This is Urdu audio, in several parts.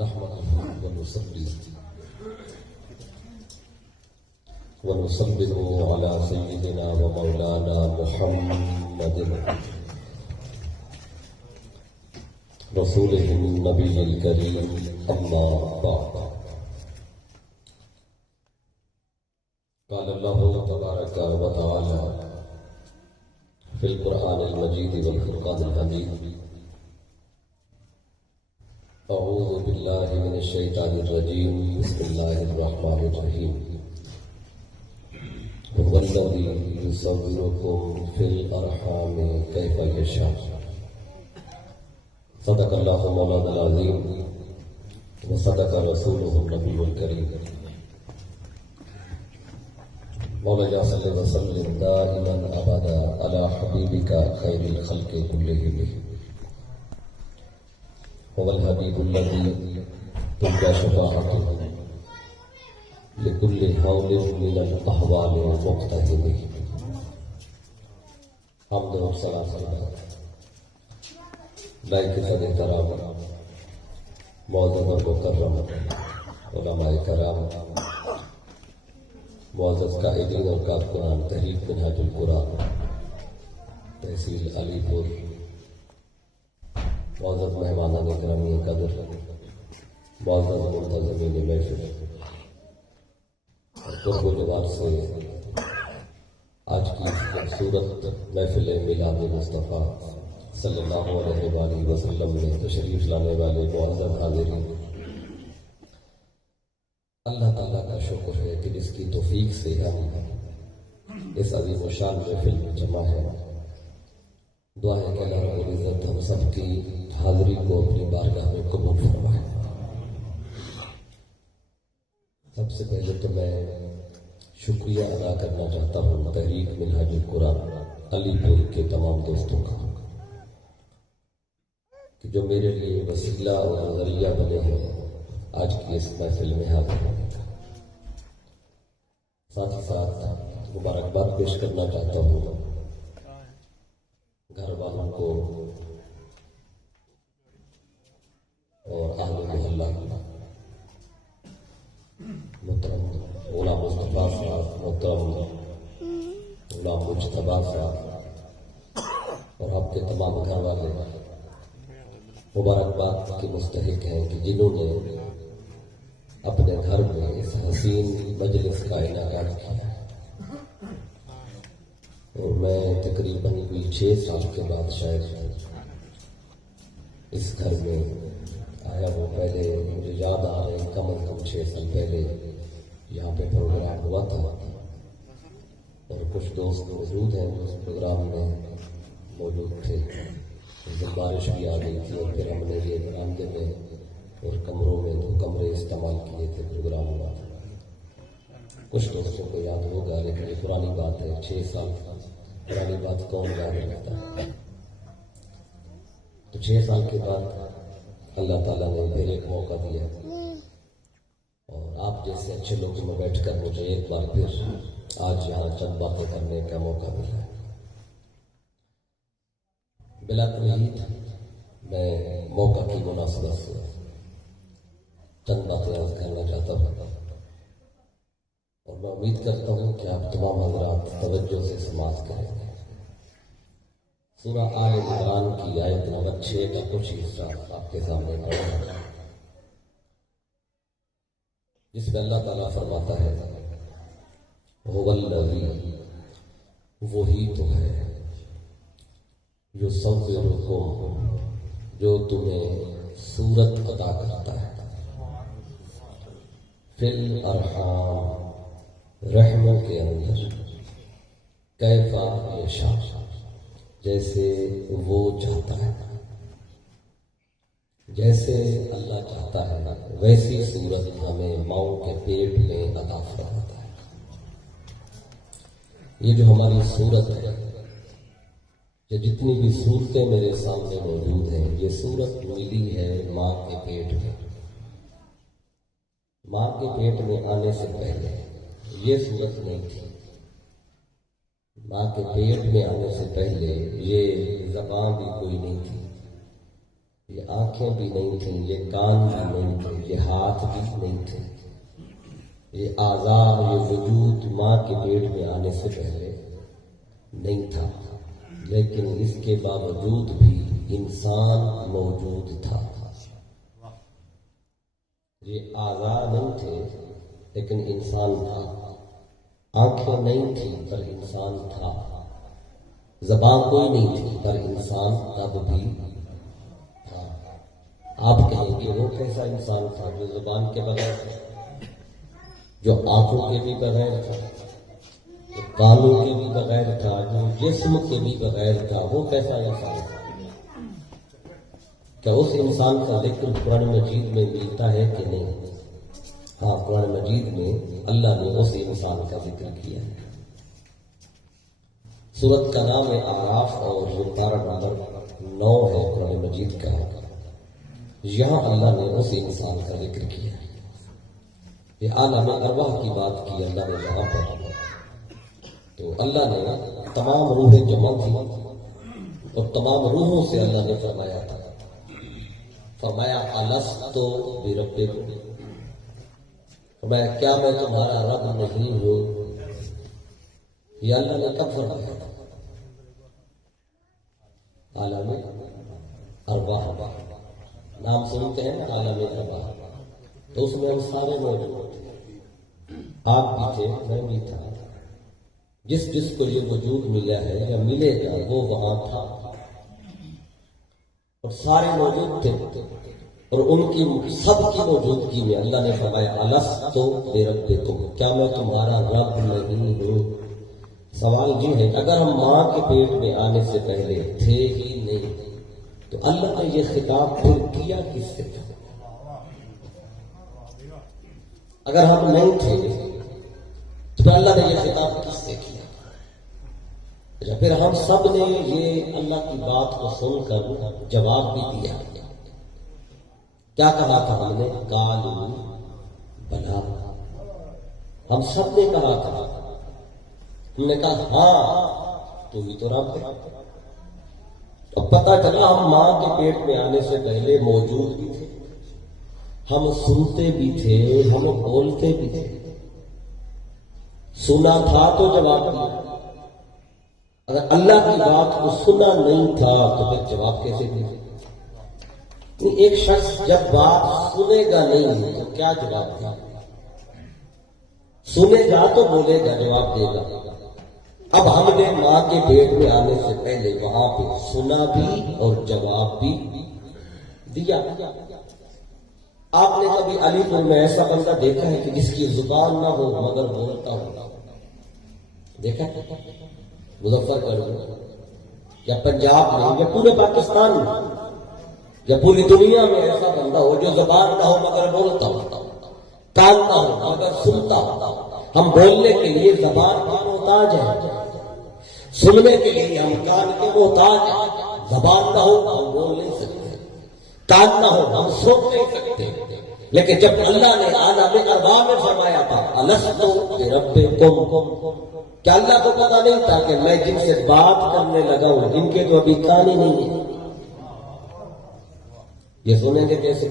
نحمده ونصلي ونسلم على سيدنا ومولانا محمد رسوله النبي الكريم أما بعد. قال الله تبارك وتعالى في القرآن المجيد والفرقان الحميد: أعوذ بالله من الشيطان الرجيم، بسم الله الرحمن الرحيم. هو الذي يصوركم في الأرحام كيف يشاء. صدق الله مولانا العظيم وصدق رسوله النبي الكريم. مولانا صل وسلم دائما أبدا على حبيبك خير الخلق كلهم. هو الحبيب الذي ترجى شفاعته لكل حول من الأحوال مقتحم. حمد و ثنا لائق صدر کرام، معزز و مکرم علماء کرام، معزز قائدین اور کارکنان تحریک منہاج القرآن تحصیل علی پور، معزز مہمانان گرامی قدر، معزز منتظمین محفل، قرب و جوار سے آج کی خوبصورت محفل میلاد مصطفیٰ صلی اللہ علیہ وآلہ وسلم میں تشریف لانے والے معزز حاضرین، اللہ تعالیٰ کا شکر ہے کہ جس کی توفیق سے ہم اس عظیم و شان محفل میں جمع ہیں. دعا ہے کہ اللہ رب العزت ہم سب کی حاضری کو اپنی بارگاہ میں قبول فرمائے. سب سے پہلے تو میں شکریہ ادا کرنا چاہتا ہوں تحریک منہاج القرآن علی پور کے تمام دوستوں کا کہ جو میرے لیے وسیلہ اور ذریعہ بنے ہیں آج کی اس محفل میں حاضر ہونے کا. ساتھ ہی ساتھ مبارکباد پیش کرنا چاہتا ہوں گھر والوں کو اور اہل محلہ محترم غلام مصطفیٰ صاحب، محترم غلام مجتبیٰ صاحب اور آپ کے تمام گھر والے مبارکباد کے مستحق ہیں کہ جنہوں نے اپنے گھر میں اس حسین مجلس کا انعقاد کیا. اور میں تقریباً 6 سال کے بعد شاید اس گھر میں آیا ہوں. پہلے مجھے یاد آ رہا ہے کم از کم 6 سال پہلے یہاں پہ پروگرام ہوا تھا اور کچھ دوست موجود ہیں جو اس پروگرام میں موجود تھے. اس دن بارش بھی آ گئی تھی اور پھر ہم نے یہ برآمدے میں اور کمروں میں 2 کمرے استعمال کیے تھے. پروگرام ہوا تھا. کچھ دوستوں کو یاد ہوگا لیکن یہ پرانی بات ہے. 6 سال پرانی بات کون یاد رکھتا ہے. تو 6 سال کے بعد اللہ تعالیٰ نے پھر ایک موقع دیا اور آپ جیسے اچھے لوگوں میں بیٹھ کر مجھے ایک بار پھر آج یہاں چند باتیں کرنے کا موقع ملا. بلا تمہید میں موقع کی مناسبت سے چند باتیں عرض کرنا چاہتا ہوں اور میں امید کرتا ہوں کہ آپ تمام حضرات توجہ سے سماعت کریں گے. سورہ آل عمران کی آیت نمبر 6 کا کچھ حصہ آپ کے سامنے پڑھا جس میں اللہ تعالیٰ فرماتا ہے: هو الذی، وہی تو ہے، یصورکم، جو تمہیں صورت عطا کرتا ہے، فی الارحام، رحموں کے اندر، کیف یشاء، جیسے وہ چاہتا ہے. جیسے اللہ چاہتا ہے ویسی صورت ہمیں ماؤں کے پیٹ میں عطا فرماتا ہے. یہ جو ہماری صورت ہے، یہ جتنی بھی صورتیں میرے سامنے موجود ہیں، یہ صورت ملی ہے ماں کے پیٹ میں. ماں کے پیٹ میں آنے سے پہلے یہ صورت نہیں تھی. ماں کے پیٹ میں آنے سے پہلے یہ زبان بھی کوئی نہیں تھی. یہ آنکھیں بھی نہیں تھیں، یہ کان بھی نہیں تھے، یہ ہاتھ بھی نہیں تھے، یہ اعضاء، یہ وجود ماں کے پیٹ میں آنے سے پہلے نہیں تھا، لیکن اس کے باوجود بھی انسان موجود تھا۔ یہ اعضاء نہیں تھے لیکن انسان تھا، آنکھیں نہیں تھیں پر انسان تھا، زبان کوئی نہیں تھی پر انسان تب بھی تھا۔ آپ کہیں گے وہ کیسا انسان تھا جو زبان کے بغیر تھا، جو آنکھوں کے بھی بغیر تھا، جو کانوں کے بھی بغیر تھا، جو جسم کے بھی بغیر تھا، وہ کیسا انسان تھا؟ کیا اس انسان کا ذکر قرآن مجید میں ملتا ہے کہ نہیں؟ ہاں، قرآن مجید میں اللہ نے اس انسان کا ذکر کیا ہے۔ سورت کا نام ہے اعراف اور یہ پارہ نمبر 9 ہے قرآن مجید کا۔ یہاں اللہ نے اس انسان کا ذکر کیا ہے۔ یہ عالم ارواح کی بات کی اللہ نے یہاں پر، تو اللہ نے تمام روحیں جمع تھی اور تمام روحوں سے اللہ نے فرمایا تھا، فرمایا الست بربکم، فرمایا کیا میں تمہارا رب نہیں ہوں؟ یہ اللہ نے کب فرمایا تھا؟ عالم ارواح نام سنتے ہیں نا، عالم ارواح، تو اس میں ہم سارے موجود تھے، آپ بھی تھے، میں بھی تھا، جس کو یہ وجود ملا ہے یا ملے گا وہ وہاں تھا، اور سارے موجود تھے، اور ان کی سب کی موجودگی میں اللہ نے فرمایا الست بربکم، کیا میں تمہارا رب نہیں ہوں؟ سوال یہ ہے اگر ہم ماں کے پیٹ میں آنے سے پہلے تھے ہی نہیں تو اللہ نے یہ خطاب پھر کیا کس سے تھا؟ اگر ہم نہیں تھے تو پھر اللہ نے یہ خطاب کس سے کیا؟ پھر ہم سب نے یہ اللہ کی بات کو سن کر جواب بھی دیا، کیا کہا تھا ہم نے؟ قالوا بلا، ہم سب نے کہا تھا، ہم نے کہا ہاں تو ہی تو رب ہے۔ اب پتہ چلا ہم ماں کے پیٹ میں آنے سے پہلے موجود بھی تھے، ہم سنتے بھی تھے، ہم بولتے بھی تھے، سنا تھا تو جواب دیا، اگر اللہ کی بات کو سنا نہیں تھا تو پھر جواب کیسے دیا؟ ایک شخص جب بات سنے گا نہیں تو کیا جواب دے؟ سنے گا تو بولے گا، جواب دے گا۔ اب ہم نے ماں کے پیٹ میں آنے سے پہلے وہاں پہ سنا بھی اور جواب بھی دیا۔ آپ نے کبھی علی پور میں ایسا بندہ دیکھا ہے کہ جس کی زبان نہ ہو مگر بولتا ہو؟ دیکھا ہے؟ مظفر گڑھ میں یا پنجاب میں یا پورے پاکستان میں یا پوری دنیا میں ایسا بندہ ہو جو زبان نہ ہو مگر بولتا ہو، کان نہ ہو مگر سنتا ہو؟ ہم بولنے کے لیے زبان کے محتاج ہیں، سننے کے لیے ہم کان کے محتاج ہیں۔ زبان نہ ہو ہم بول نہیں سکتے، کان نہ ہو ہم سن نہیں سکتے، لیکن جب اللہ نے عالم ارواح میں فرمایا تھا الست بربکم، کیا اللہ کو پتا نہیں تھا کہ میں جن سے بات کرنے لگا ہوں جن کے تو ابھی کان ہی نہیں ہے، یہ سنیں گے کیسے؟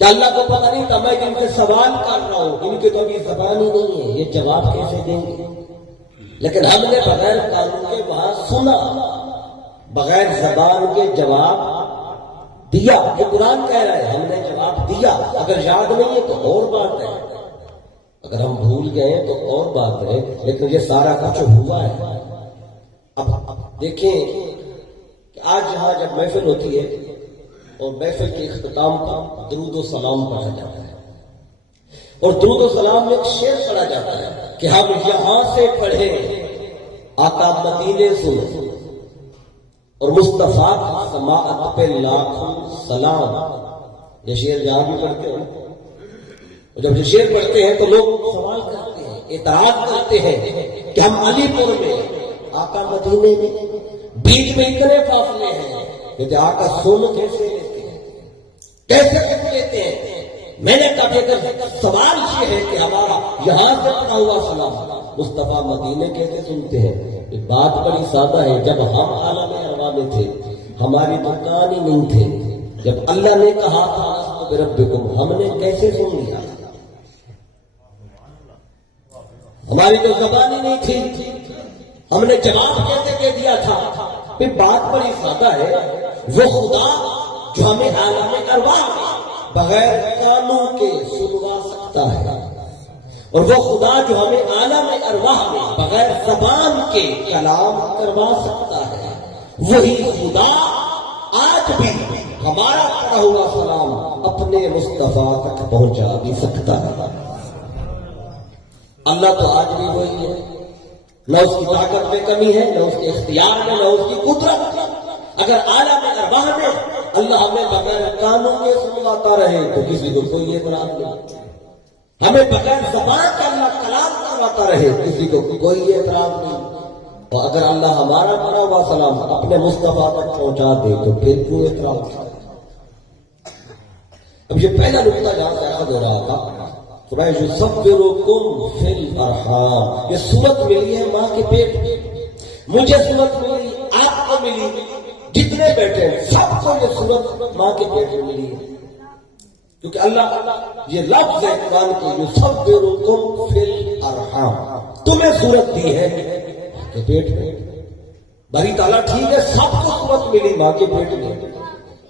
کیا اللہ کو پتا نہیں تھا میں جن سے سوال کر رہا ہوں ان کے تو ابھی زبان ہی نہیں ہے، یہ جواب کیسے دیں گے؟ لیکن ہم نے بغیر قانون کے وہاں سنا، بغیر زبان کے جواب دیا۔ یہ قرآن کہہ رہا ہے ہم نے جواب دیا، اگر یاد نہیں ہے تو اور بات ہے، اگر ہم بھول گئے تو اور بات ہے، لیکن یہ سارا کچھ ہوا ہے۔ اب دیکھیں کہ آج یہاں جب محفل ہوتی ہے اور محفل کے اختتام پر درود و سلام پڑھا جاتا ہے، اور درود و سلام میں ایک شعر پڑھا جاتا ہے کہ ہم یہاں سے پڑھے آقا مدینے سنے اور مصطفیٰ کی سماعت پہ لاکھوں سلام۔ یہ شعر جہاں بھی پڑھتے ہیں، اور جب یہ شعر پڑھتے ہیں تو لوگ سوال کرتے ہیں، اعتراض کرتے ہیں کہ ہم علی پور میں، آقا مدینے میں، بیچ میں اتنے فاصلے ہیں کہ آقا سن کیسے لیتے ہیں، کیسے سن لیتے ہیں؟ میں نے کہا کہ سوال یہ ہے کہ ہمارا یہاں سے پڑھا ہوا سلام مصطفیٰ مدینے کیسے سنتے ہیں؟ بات بڑی سادہ ہے، جب ہم عالم ارواح میں تھے ہماری تو کان ہی نہیں تھے جب اللہ نے کہا تھا بربکم، ہم نے کیسے سن لیا؟ ہماری تو زبان ہی نہیں تھی، ہم نے جواب کیسے کہہ دیا تھا؟ پھر بات بڑی سادہ ہے، وہ خدا جو ہمیں عالم ارواح بغیر کانوں کے سنوا سکتا ہے، اور وہ خدا جو ہمیں عالم ارواح میں بغیر زبان کے کلام کروا سکتا ہے، وہی خدا آج بھی ہمارا پڑھا ہوا سلام اپنے مصطفیٰ تک پہنچا بھی سکتا ہے۔ اللہ تو آج بھی وہی ہے، نہ اس کی طاقت میں کمی ہے، نہ اس کے اختیار میں، نہ اس کی قدرت میں۔ اگر عالم ارواح میں اللہ ہمیں بغیر کانوں کے سنواتا رہے تو کسی کو کوئی اعتراض نہیں، ہمیں بغیر زبان کا اللہ کلام کرواتا رہے کسی کو کوئی اعتراض نہیں، اور اگر اللہ ہمارا پڑھا ہوا سلام اپنے مصطفیٰ تک پہنچا دے تو پھر کوئی اعتراض نہیں۔ اب یہ پہلا نقطہ جہاں سے اخذ ہو رہا تھا، یصورکم فی الارحام، یہ صورت ملی ہے ماں کے پیٹ میں، مجھے صورت ملی، آپ کو ملی، جتنے بیٹھے ہیں سب کو یہ صورت ماں کے پیٹ میں ملی ہے، کیونکہ اللہ یہ لفظ ہے قرآن کے، یصورکم فی الارحام، تمہیں صورت دی ہے ماں کے پیٹ میں۔ باری تعالیٰ ٹھیک ہے سب کو صورت ملی ماں کے پیٹ میں،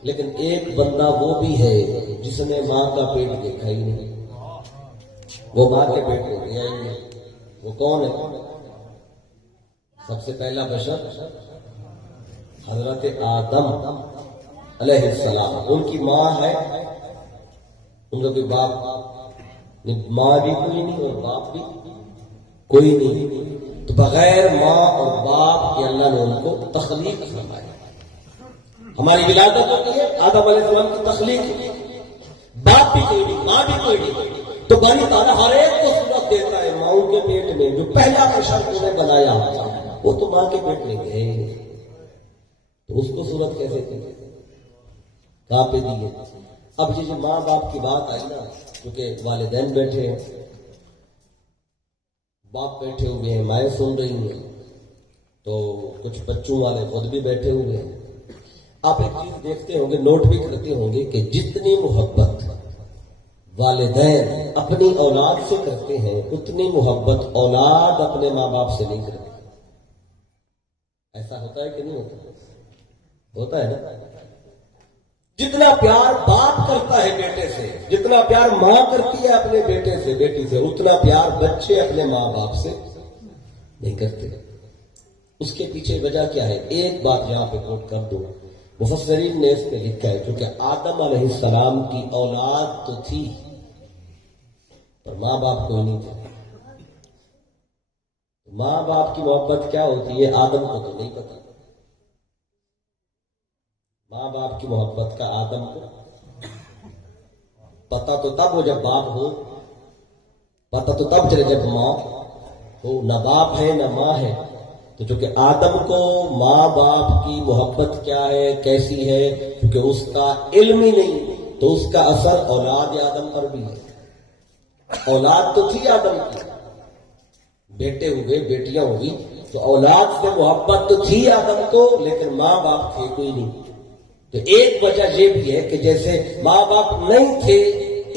لیکن ایک بندہ وہ بھی ہے جس نے ماں کا پیٹ دیکھا ہی نہیں، وہ ماں کے پیٹ میں گیا ہی نہیں۔ وہ کون ہے؟ سب سے پہلا بشر حضرت آدم علیہ السلام، ان کی ماں ہے، ان کا کوئی باپ نہیں، ماں بھی کوئی نہیں اور باپ بھی کوئی نہیں، تو بغیر ماں اور باپ کے اللہ نے ان کو تخلیق فرمایا۔ ہماری ولادت ہوتی ہے آدم علیہ السلام کی تخلیق، باپ بھی کوئی نہیں، ماں بھی کوئی نہیں، تو باری تعالیٰ ہر ایک کو صورت دیتا ہے ماں کے پیٹ میں۔ جو پہلا بشر انہیں بنایا وہ تو ماں کے پیٹ میں گئے، تو اس کو صورت کیسے دی؟ کہاں پہ دی ہے؟ اب یہ ماں باپ کی بات آئی نا، کیونکہ والدین بیٹھے ہیں، باپ بیٹھے ہوئے ہیں، مائیں سن رہی ہیں، تو کچھ بچوں والے خود بھی بیٹھے ہوئے ہیں۔ آپ ایک چیز دیکھتے ہوں گے، نوٹ بھی کرتے ہوں گے کہ جتنی محبت والدین اپنی اولاد سے کرتے ہیں اتنی محبت اولاد اپنے ماں باپ سے نہیں کرتی۔ ایسا ہوتا ہے کہ نہیں ہوتا؟ ہوتا ہے نا؟ جتنا پیار باپ کرتا ہے بیٹے سے، جتنا پیار ماں کرتی ہے اپنے بیٹے سے بیٹی سے، اتنا پیار بچے اپنے ماں باپ سے نہیں کرتے۔ اس کے پیچھے وجہ کیا ہے؟ ایک بات یہاں پہ نوٹ کر دوں، مفسرین نے اس پہ لکھا ہے کیونکہ آدم علیہ السلام کی اولاد تو تھی پر ماں باپ کوئی نہیں تھا۔ ماں باپ کی محبت کیا ہوتی ہے آدم کو تو نہیں پتا، ماں باپ کی محبت کا آدم کو پتا تو تب ہو جب باپ ہو، پتا تو تب چلے جب ماں ہو، نہ باپ ہے نہ ماں ہے۔ تو چونکہ آدم کو ماں باپ کی محبت کیا ہے کیسی ہے کیونکہ اس کا علم ہی نہیں، تو اس کا اثر اولاد آدم پر بھی ہے۔ اولاد تو تھی آدم کی، بیٹے ہوئے بیٹیاں ہوئی، تو اولاد سے محبت تو تھی آدم کو، لیکن ماں باپ تھے کوئی نہیں۔ تو ایک وجہ یہ بھی ہے کہ جیسے ماں باپ نہیں تھے،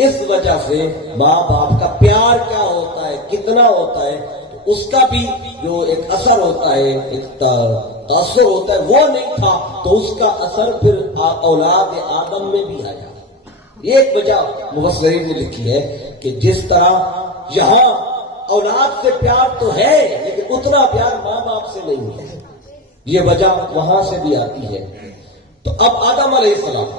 اس وجہ سے ماں باپ کا پیار کیا ہوتا ہے، کتنا ہوتا ہے، تو اس کا بھی جو ایک اثر ہوتا ہے، ایک تاثر ہوتا ہے، وہ نہیں تھا، تو اس کا اثر پھر اولاد آدم میں بھی آیا۔ ایک وجہ مفسرین نے لکھی ہے کہ جس طرح یہاں اولاد سے پیار تو ہے لیکن اتنا پیار ماں باپ سے نہیں ہے، یہ وجہ وہاں سے بھی آتی ہے۔ تو اب آدم علیہ السلام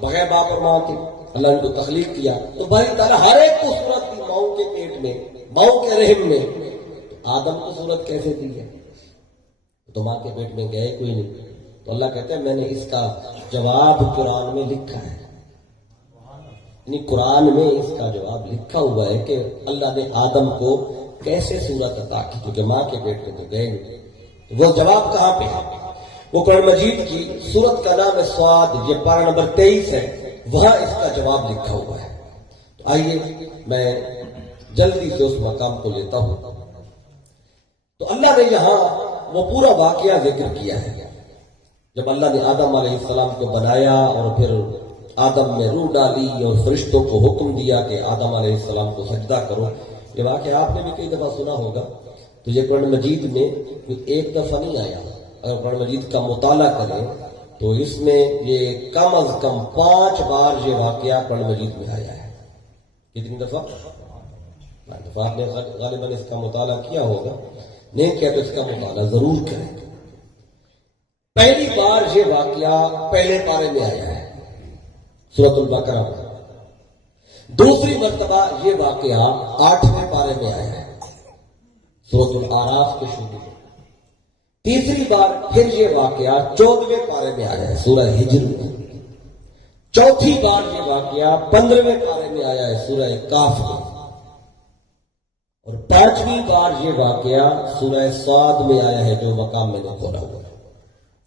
بغیر باپ اور ماں کے اللہ نے کو تخلیق کیا، تو بھائی تعالیٰ ہر ایک کو صورت دی ماؤں کے پیٹ میں، ماؤں کے رحم میں، تو آدم کو صورت کیسے دی ہے؟ تو ماں کے پیٹ میں گئے کوئی نہیں، تو اللہ کہتے ہیں میں نے اس کا جواب قرآن میں لکھا ہے، یعنی قرآن میں اس کا جواب لکھا ہوا ہے کہ اللہ نے آدم کو کیسے صورت عطا کی، کیونکہ ماں کے پیٹ میں تو گئے نہیں۔ وہ جواب کہاں پہ ہے؟ وہ قرآن مجید کی سورت کا نام ہے صاد، یہ پارہ نمبر 23 ہے، وہاں اس کا جواب لکھا ہوا ہے۔ تو آئیے میں جلدی سے اس مقام کو لیتا ہوں۔ تو اللہ نے یہاں وہ پورا واقعہ ذکر کیا ہے جب اللہ نے آدم علیہ السلام کو بنایا اور پھر آدم میں روح ڈالی اور فرشتوں کو حکم دیا کہ آدم علیہ السلام کو سجدہ کرو، یہ واقعہ آپ نے بھی کئی دفعہ سنا ہوگا. تو یہ قرآن مجید میں ایک دفعہ نہیں آیا. اگر قرآن مجید کا مطالعہ کریں تو اس میں یہ کم از کم 5 بار یہ واقعہ قرآن مجید میں آیا ہے. کتنی دفعہ؟ آپ نے غالباً اس کا مطالعہ کیا ہوگا، نہیں کیا تو اس کا مطالعہ ضرور کریں. پہلی بار یہ واقعہ پہلے پارے میں آیا ہے سورۃ البقرہ میں. دوسری مرتبہ یہ واقعہ 8ویں پارے میں آیا ہے سورۃ الاعراف کے شروع میں. تیسری بار پھر یہ واقعہ 14ویں پارے میں آیا ہے سورہ ہجر میں. چوتھی بار یہ واقعہ 15ویں پارے میں آیا ہے سورہ کاف میں. اور 5ویں بار یہ واقعہ سورہ صاد میں آیا ہے جو مقام میں نے کھولا ہوا ہے.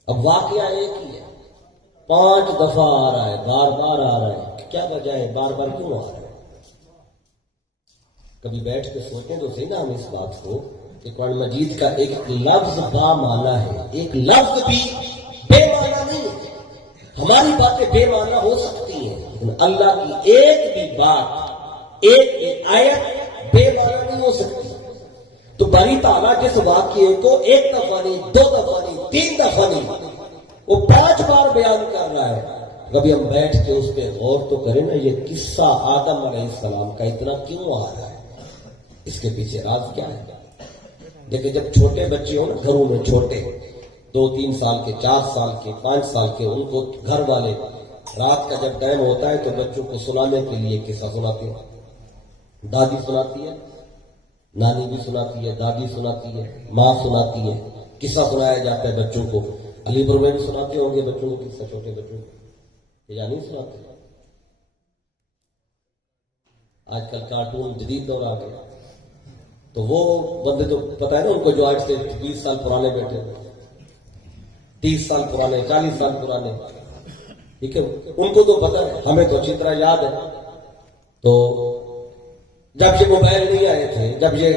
اب واقعہ ایک ہی ہے، 5 دفعہ آ رہا ہے، بار بار آ رہا ہے. کیا وجہ ہے، بار بار کیوں آ رہا ہے؟ کبھی بیٹھ کے سوچیں تو صحیح نا ہم اس بات کو کہ قرآن مجید کا ایک لفظ با معنی ہے، ایک لفظ بھی بے معنی نہیں ہے. ہماری باتیں بے معنی ہو سکتی ہیں لیکن اللہ کی ایک بھی بات، ایک بھی آیت بے معنی نہیں ہو سکتی. تو باری تعالیٰ جس واقعے کو 1 دفعہ نہیں، 2 دفعہ نہیں، 3 دفعہ نہیں، وہ 5 بار بیان کر رہا ہے. کبھی ہم بیٹھ کے اس پہ غور تو کریں نا، یہ قصہ آدم علیہ السلام کا اتنا کیوں آ رہا ہے، اس کے پیچھے راز کیا ہے. دیکھیں جب چھوٹے بچے ہوں نا گھروں میں، چھوٹے 2-3 سال کے، 4 سال کے، 5 سال کے، ان کو گھر والے رات کا جب ٹائم ہوتا ہے تو بچوں کو سنانے کے لیے قصہ سناتے ہیں. دادی سناتی ہے، نانی بھی سناتی ہے، دادی سناتی ہے، ماں سناتی ہے، قصہ سنایا جاتا ہے بچوں کو. علی پور میں بھی سناتے ہوں گے بچوں کو قصہ، چھوٹے بچوں کو، یا نہیں سناتے؟ آج کل کارٹون جدید دور آ گیا. تو وہ بندے تو پتہ ہے نا ان کو جو آج سے 20 سال پرانے بیٹھے، 30 سال پرانے، 40 سال پرانے، ٹھیک ہے، ان کو تو پتہ ہے. ہمیں تو اچھی طرح یاد ہے. تو جب یہ موبائل نہیں آئے تھے، جب یہ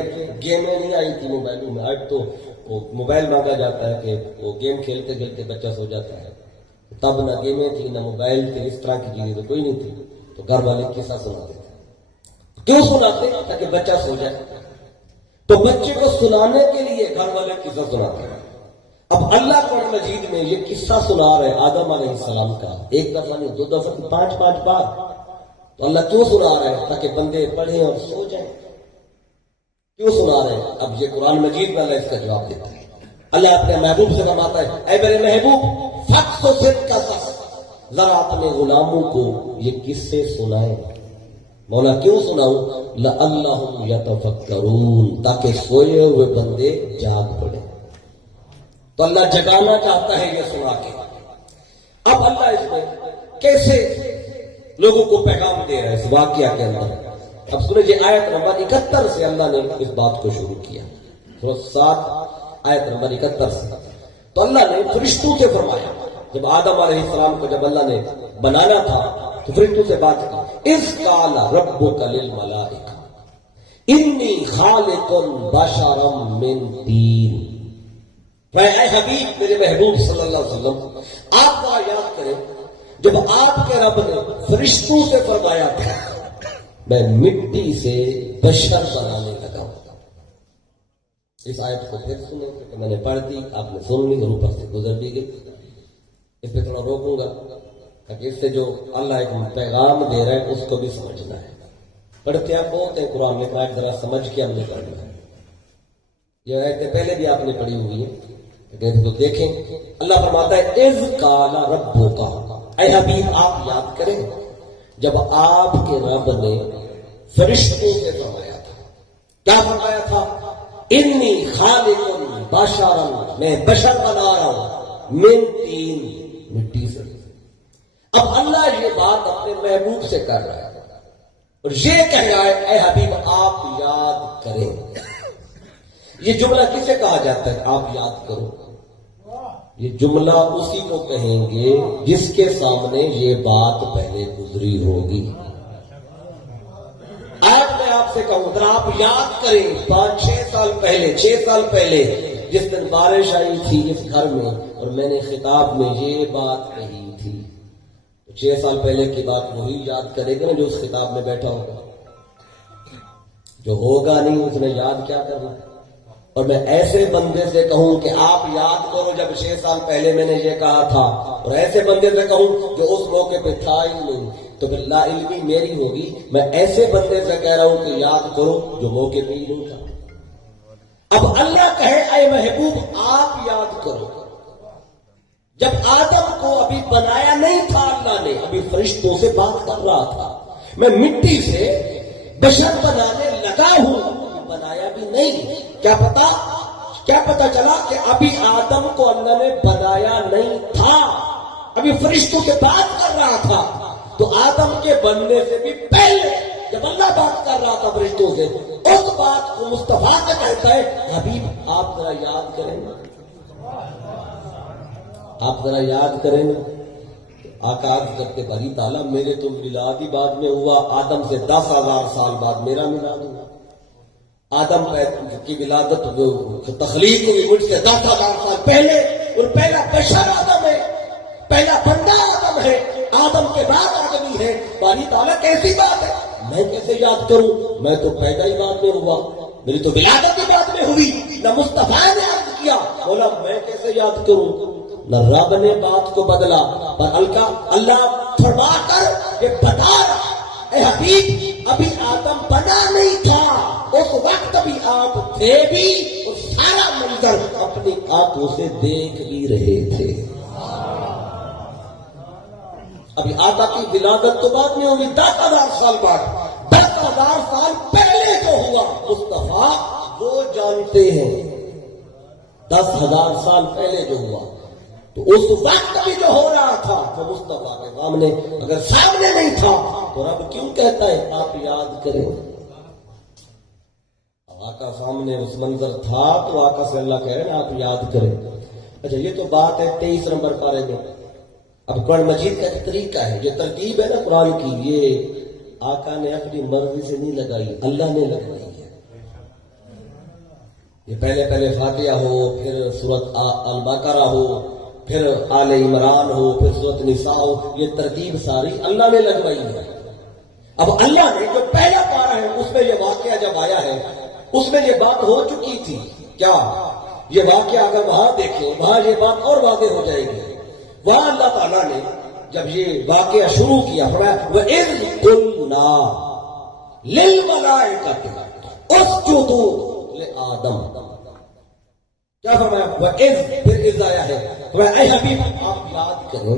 گیمیں نہیں آئی تھی موبائلوں میں، آج تو وہ موبائل مانگا جاتا ہے کہ وہ گیم کھیلتے کھیلتے بچہ سو جاتا ہے. تب نہ گیمیں تھی، نہ موبائل تھے، اس طرح کی چیزیں تو کوئی نہیں تھی. تو گھر والے قصہ سناتے تھے. کیوں سناتے؟ تاکہ بچہ سو جائے. تو بچے کو سنانے کے لیے گھر والے قصہ سناتے ہیں. اب اللہ قرآن مجید میں یہ قصہ سنا رہے آدم علیہ السلام کا، 1 دفعہ نہیں، 2 دفعہ نہیں، 5 بار. تو اللہ کیوں سنا رہے ہیں؟ تاکہ بندے پڑھیں اور سو جائیں. کیوں سنا رہے ہیں؟ اب یہ قرآن مجید میں اللہ اس کا جواب دیتا ہے. اللہ اپنے محبوب سے فرماتا ہے، اے میرے محبوب فقص و صدق کا قصص، ذرا اپنے غلاموں کو یہ قصے سنائیں. مولا کیوں سناؤں؟ لعلہم یتفکرون، تاکہ سوئے ہوئے بندے جاگ پڑے. تو اللہ جگانا چاہتا ہے یہ سنا کے. اب اللہ اس میں کیسے لوگوں کو پیغام دے رہا ہے اس واقعہ کے اندر. اب سورہ یہ آیت نمبر 71 سے اللہ نے اس بات کو شروع کیا. سورہ 7 آیت نمبر 71 سے. تو اللہ نے فرشتوں سے فرمایا، جب آدم علیہ السلام کو جب اللہ نے بنانا تھا تو فرشتوں سے بات کی. اذ قال ربک للملائکہ انی خالق بشرا من طین. اے حبیب، میرے محبوب صلی اللہ علیہ وسلم، آپ کا یاد کریں جب آپ کے رب نے فرشتوں سے فرمایا تھا میں مٹی سے بشر بنانے لگا ہوں. اس آیت کو پھر سنیں کہ میں نے پڑھ دی، آپ نے سن لی اور اوپر سے گزر بھی گئی. اس پہ تھوڑا روکوں گا تاکہ اس سے جو اللہ ایک پیغام دے رہا ہے اس کو بھی سمجھنا ہے. پڑھتے آپ بہت ہیں قرآن میں، آج ذرا سمجھ کے ہم نے پڑھنا ہے. یہ آیتیں پہلے بھی آپ نے پڑھی ہوئی ہیں لیکن تو دیکھیں. اللہ فرماتا ہے اذ قال ربک، اے حبیب آپ یاد کریں جب آپ کے رب نے فرشتوں سے فرمایا تھا. کیا فرمایا تھا؟ انی خالق بشرا، میں بشر بنا رہا ہوں، من طین، مٹی سے. اب اللہ یہ بات اپنے محبوب سے کر رہا ہے اور یہ کہہ رہا ہے اے حبیب آپ یاد کریں. یہ جملہ کسے کہا جاتا ہے آپ یاد کرو؟ یہ جملہ اسی کو کہیں گے جس کے سامنے یہ بات پہلے گزری ہوگی. آج میں آپ سے کہوں اگر آپ یاد کریں 5-6 سال پہلے، 6 سال پہلے جس دن بارش آئی تھی اس گھر میں اور میں نے خطاب میں یہ بات کہی تھی. 6 سال پہلے کی بات وہی یاد کرے گا نا جو اس خطاب میں بیٹھا ہوگا. جو ہوگا نہیں اس نے یاد کیا کرنا. اور میں ایسے بندے سے کہوں کہ آپ یاد کرو جب 6 سال پہلے میں نے یہ کہا تھا، اور ایسے بندے سے کہوں جو اس موقع پہ تھا ہی نہیں، تو پھر لا علمی میری ہوگی. میں ایسے بندے سے کہہ رہا ہوں کہ یاد کرو جو موقع پہ ہی نہیں تھا. اب اللہ کہے اے محبوب آپ یاد کرو، جب آدم کو ابھی بنایا نہیں تھا اللہ نے، ابھی فرشتوں سے بات کر رہا تھا. میں مٹی سے بشر بنانے لگا ہوں، بنایا بھی نہیں. کیا پتا چلا کہ ابھی آدم کو اللہ نے بنایا نہیں تھا، ابھی فرشتوں سے بات کر رہا تھا. تو آدم کے بننے سے بھی پہلے جب اللہ بات کر رہا تھا فرشتوں سے، اس بات کو مصطفیٰ سے کہتا ہے حبیب آپ ذرا یاد کریں نا، آپ ذرا یاد کریں نا. آقا عرض کرتے باری تعالیٰ میرے تو میلاد ہی بعد میں ہوا، آدم سے 10,000 سال بعد میرا میلاد ہوا. آدم کی ولادت تخلیق ہوئی مجھ سے 10,000 سال پہلے، اور پہلا بشر آدم ہے، پہلا بندہ آدم ہے، آدم کے بعد آدمی ہے. باری تعالیٰ کیسی بات ہے، میں کیسے یاد کروں، میں تو پیدا ہی بعد میں ہوا، میری تو ولادت ہی بعد میں ہوئی. نہ مصطفیٰ نے عرض کیا، بولا میں کیسے یاد کروں. نہ رب نے بات کو بدلا، پر اللہ فرما کر یہ بتا رہا اے حبیب ابھی آدم بنا نہیں تھا، اس وقت بھی آپ تھے بھی، اور سارا منظر اپنی آنکھوں سے دیکھ بھی رہے تھے. ابھی آقا کی ولادت تو بعد میں ہوئی 10,000 سال بعد. 10,000 سال پہلے جو ہوا مصطفیٰ وہ جانتے ہیں. 10,000 سال پہلے جو ہوا، تو اس وقت بھی جو ہو رہا تھا وہ مصطفیٰ کے سامنے، اگر سامنے نہیں تھا تو رب کیوں کہتا ہے آپ یاد کریں. آقا سامنے اس منظر تھا تو آقا سے اللہ کہہ رہے ہیں آپ یاد کریں. اچھا یہ تو بات ہے 23 نمبر پارے میں. اب قرآن مجید کا ایک طریقہ ہے، یہ ترتیب ہے نا قرآن کی، یہ آقا نے اپنی مرضی سے نہیں لگائی، اللہ نے لگائی ہے. یہ پہلے فاتحہ ہو، پھر سورۃ البقرہ ہو، پھر آل عمران ہو، پھر سورۃ نساء ہو، یہ ترتیب ساری اللہ نے لگوائی ہے. اب اللہ نے جو پہلا پارہ ہے اس میں یہ واقعہ جب آیا ہے اس میں یہ بات ہو چکی تھی. کیا یہ واقعہ اگر وہاں دیکھیں وہاں یہ بات اور واضح ہو جائے گی. وہاں اللہ تعالیٰ نے جب یہ واقعہ شروع کیا فرمایا وَإِذْ قُلْنَا لِلْمَلَائِكَةِ اسْجُدُوا لِآدَمَ. کیا فرمایا؟ وَإِذْ پھر اذ آیا ہے. فرمایا اے حبیب آپ یاد کریں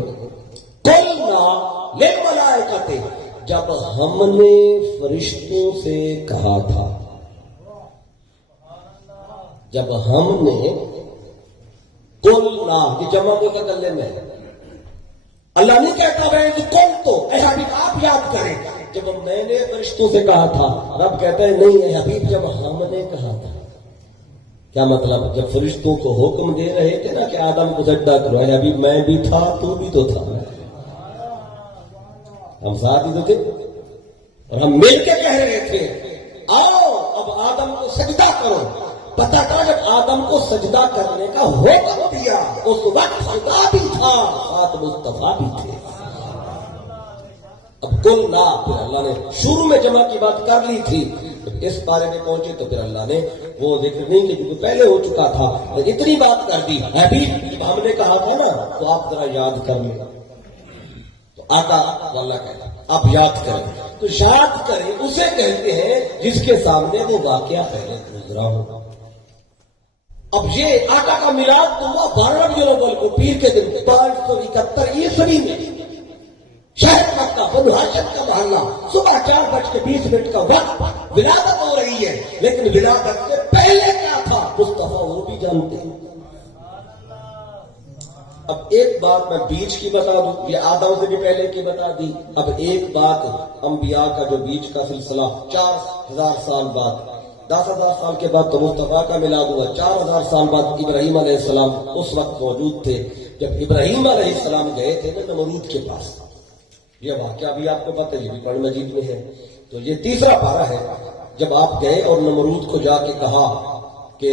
قُلْنَا لِلْمَلَائِكَةِ جب ہم نے فرشتوں سے کہا تھا، جب ہم نے قُلْنَا یہ جمع کو کلے میں اللہ نہیں کہتا وَإِذْ قُلْتُ اے حبیب آپ یاد کریں جب میں نے فرشتوں سے کہا تھا. رب کہتا ہے نہیں اے حبیب جب ہم نے کہا تھا. کیا مطلب؟ جب فرشتوں کو حکم دے رہے تھے نا کہ آدم کو سجدہ کرو، اے حبیب میں بھی تھا تو بھی تو تھا، ہم ساتھ ہی تو تھے، اور ہم مل کے کہہ رہے تھے آؤ اب آدم کو سجدہ کرو. پتہ تھا جب آدم کو سجدہ کرنے کا حکم دیا اس وقت خدا بھی تھا ساتھ مصطفیٰ بھی تھے. اب کل نہ پھر اللہ نے شروع میں جمع کی بات کر لی تھی، اس بارے میں پہنچے تو پھر اللہ نے وہ ذکر نہیں کی کیونکہ پہلے ہو چکا تھا، اتنی بات کر دی ابھی جب ہم نے کہا تھا نا تو آپ ذرا یاد کر لیں. تو آقا اللہ کہتا آپ یاد کریں. تو یاد کریں اسے کہتے ہیں جس کے سامنے وہ واقعہ پہلے گزرا ہو. اب یہ آقا کا میلاد تو ہوا 12 ربیع الاول کو پیر کے دن 571 عیسوی میں شہر مکہ بنو ہاشم کا محلہ صبح 4:20 کا وقت ولادت ہو رہی ہے. لیکن ولادت سے پہلے کیا تھا مصطفیٰ وہ بھی جانتے ہیں. اب ایک بات میں بیچ کی بتا دوں، یہ آدم سے بھی پہلے کی بتا دی. اب ایک بات انبیاء کا جو بیچ کا سلسلہ 4000 سال بعد، 10,000 سال کے بعد تو مصطفیٰ کا میلاد ہوا. 4000 سال بعد ابراہیم علیہ السلام اس وقت موجود تھے جب ابراہیم علیہ السلام گئے تھے نا نمرود کے پاس. یہ واقعہ بھی آپ کو پتہ ہے، یہ بھی قرآن مجید میں ہے. تو یہ تیسرا پارہ ہے جب آپ گئے اور نمرود کو جا کے کہا کہ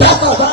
10,000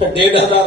1500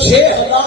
6000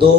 2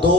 2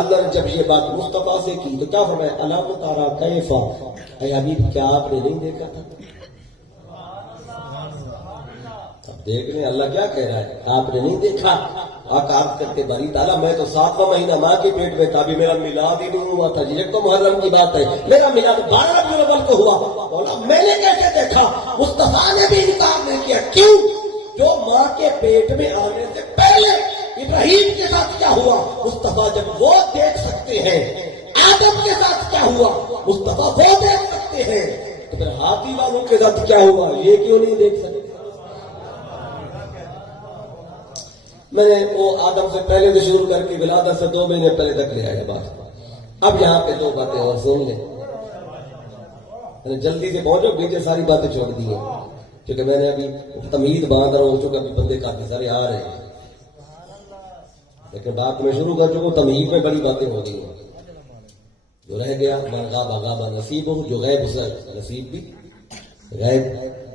اللہ نے جب یہ بات مصطفیٰ سے کی تو کیا فرمایا؟ الم تری کیف، اے حبیب کیا آپ نے نہیں دیکھا تھا؟ اب دیکھ لیں اللہ کیا کہہ رہا ہے، آپ نے نہیں دیکھا؟ آقا عرض کرتے باری تعالیٰ میں تو 7واں مہینہ ماں کے پیٹ میں تھا، بھی میرا میلاد ہی نہیں ہوا تھا جی، ایک تو محرم کی بات ہے، میرا میلاد 12 ربیع الاول کو ہوا۔ بولا میں نے کیسے دیکھا؟ مصطفیٰ نے بھی انکار نہیں کیا، کیوں؟ جو ماں کے پیٹ میں آنے سے پہلے ابراہیم کے ساتھ کیا ہوا مصطفیٰ جب وہ دیکھ سکتے ہیں، آدم کے ساتھ کیا ہوا مصطفیٰ وہ دیکھ سکتے ہیں، تو پھر ہاتھی والوں کے ساتھ کیا ہوا یہ کیوں نہیں دیکھ سکتے؟ میں نے وہ آدم سے پہلے سے شروع کر کے ولادت سے 2 مہینے پہلے تک لے آیا بات۔ اب یہاں پہ 2 باتیں اور سن لیں، میں نے جلدی سے پہنچو، بیچے ساری باتیں چھوڑ دی ہیں کیونکہ میں نے ابھی تمہید باندھ رہا ہوں چونکہ ابھی بندے کافی سارے آ رہے ہیں، لیکن بات میں شروع کر چکا ہوں، تمہید میں بڑی باتیں ہو گئی ہیں۔ جو رہ گیا من غاب غاب نصیب ہو، جو غیب اس نصیب بھی غیب۔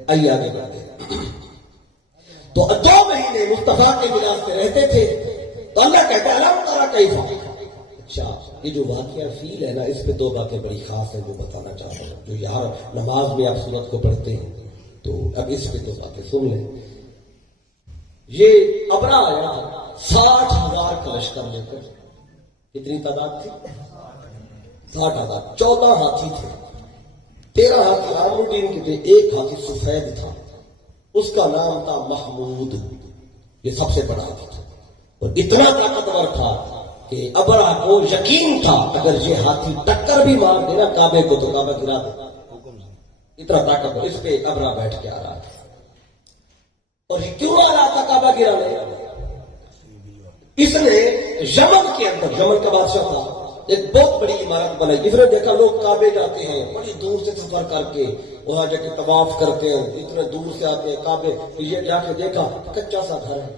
آئیے آگے بڑھتے ہیں۔ تو 2 مہینے مصطفیٰ کے ملاد سے رہتے تھے تو اللہ کہتا ہے الم تری کیف۔ اچھا یہ جو واقعہ فیل ہے نا، اس پہ 2 باتیں بڑی خاص ہیں جو بتانا چاہتا ہوں، جو یہاں نماز میں آپ سورت کو پڑھتے ہیں تو اب اس پہ 2 باتیں سن لیں۔ یہ ابرا آیا 60,000 کا لشکر لے کر، کتنی تعداد تھی؟ 60,000، 14 ہاتھی تھے، 13 ہاتھی عامرین کے تھے، 1 ہاتھی سفید تھا، اس کا نام تھا محمود، یہ سب سے بڑا ہاتھی تھا اور اتنا طاقتور تھا کہ ابرا کو یقین تھا اگر یہ ہاتھی ٹکر بھی مار دے نا کعبے کو تو کعبہ گرا دے، اتنا طاقتور۔ اس پہ ابرا بیٹھ کے آ رہا تھا، اور یہ کیوں آ رہا تھا کعبہ گرانے؟ اس نے یمن کے اندر، یمن کا بادشاہ تھا، ایک بہت بڑی عمارت بنائی۔ اس نے دیکھا لوگ کعبے جاتے ہیں بڑی دور سے سفر کر کے، وہاں جا کے طواف کرتے ہیں، اتنے دور سے آتے ہیں کعبے، یہ جا کے دیکھا کچا سا گھر ہے،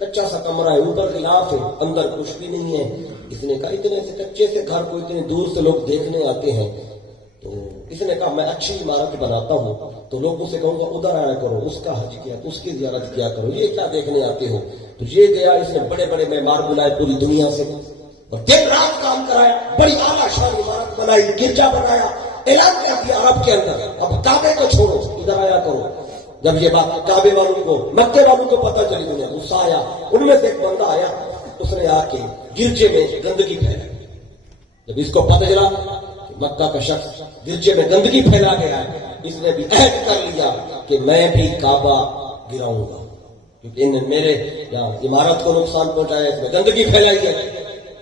کچا سا کمرہ ہے، اوپر غلاف ہے، اندر کچھ بھی نہیں ہے۔ اس نے کہا اتنے سے کچے سے گھر کو اتنے دور سے لوگ دیکھنے آتے ہیں، تو اس نے کہا میں اچھی عمارت بناتا ہوں تو لوگوں سے کہوں گا ادھر آیا کرو، اس کا حج کیا، اس کی زیارت کیا کرو، یہ کیا دیکھنے آتے ہو؟ تو یہ گیا، اس نے بڑے بڑے معمار بلائے پوری دنیا سے اور دن رات کام کرایا، بڑی اعلیٰ شان عمارت بنائی، گرجا بنایا، اعلان کر دیا عرب کے اندر اب کعبے کو چھوڑو، ادھر آیا کرو۔ جب یہ بات کعبے والوں کو، مکے والوں کو پتہ چلی، انہیں غصہ آیا، ان میں سے ایک بندہ آیا، اس نے آ کے گرجے میں گندگی پھیلائی۔ جب اس کو پتہ چلا کہ مکہ کا شخص گرجے میں گندگی پھیلا گیا ہے، اس نے بھی عہد کر لیا کہ میں بھی کعبہ گراؤں گا، کیونکہ ان نے میرے یہاں عمارت کو نقصان پہنچایا، اس میں گندگی پھیلائی ہے۔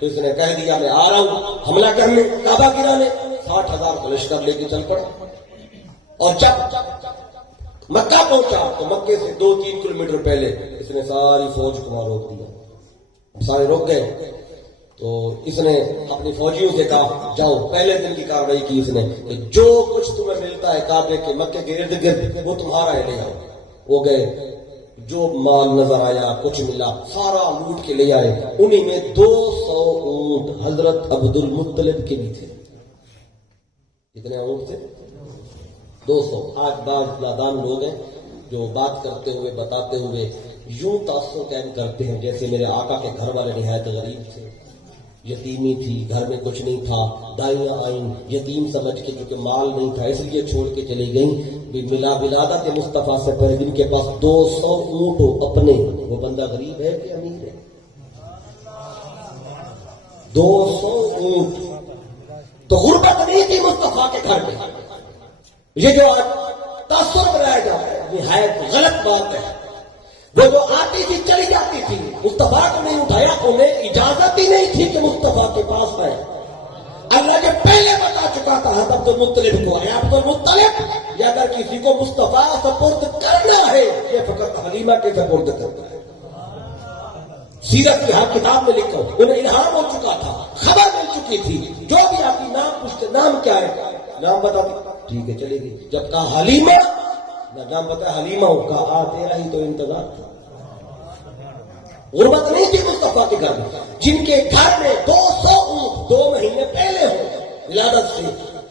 تو اس نے کہہ دیا میں آ رہا ہوں حملہ کرنے، کعبہ گرانے۔ 60,000 کا لشکر لے کے چل پڑا، اور جب مکہ پہنچا تو مکے سے 2-3 کلومیٹر پہلے اس نے ساری فوج کو وہاں روک دیا، سارے روک گئے۔ تو اس نے اپنی فوجیوں سے کہا جاؤ، پہلے دن کی کارروائی کی اس نے کہ جو کچھ تمہیں ملتا ہے کعبے کے مکے کے ارد گرد وہ تمہارا ہے، لے آؤ۔ وہ گئے، جو مال نظر آیا کچھ ملا سارا لوٹ کے لے آئے۔ انہی میں 200 اونٹ حضرت عبد المطلب کے بھی تھے۔ کتنے اونٹ تھے؟ 200۔ آج بعض نادان لوگ ہیں جو بات کرتے ہوئے بتاتے ہوئے یوں تاثر قائم کرتے ہیں جیسے میرے آقا کے گھر والے نہایت غریب تھے، یتیمی تھی، گھر میں کچھ نہیں تھا، دائیاں آئیں یتیم سمجھ کے، کیونکہ مال نہیں تھا اس لیے چھوڑ کے چلی گئیں۔ ولادت مصطفیٰ سے پہلے جن کے پاس 200 اونٹ ہو اپنے، وہ بندہ غریب ہے کہ امیر ہے؟ 200 اونٹ تو غربت نہیں تھی مصطفیٰ کے گھر میں۔ یہ جو تاثر بنایا جاتا ہے نہایت غلط بات ہے۔ وہ جو آتی تھی چلی جاتی تھی، مصطفیٰ کو نہیں اٹھایا، انہیں اجازت ہی نہیں تھی کہ مصطفیٰ کے پاس آئے۔ اللہ نے پہلے بتا چکا تھا عبد المطلب کو، اے عبد المطلب یہ اگر کسی کو مصطفیٰ سپرد کرنا ہے یہ فقط حلیمہ کے سپرد کرنا ہے۔ سیرت کی ہر کتاب میں لکھا، انہیں الہام ہو چکا تھا، خبر مل چکی تھی، جو بھی آپ کی نام پوچھتے نام کیا ہے، نام بتا دی، ٹھیک ہے چلے گی۔ جب کہا حلیمہ، نام بتا حلیمہ ہو، کہا تیرا ہی تو انتظار تھا۔ غربت نہیں تھی مصطفیٰ کے گھر میں، جن کے گھر میں 200 اونٹ 2 مہینے پہلے ہو ولادت سے،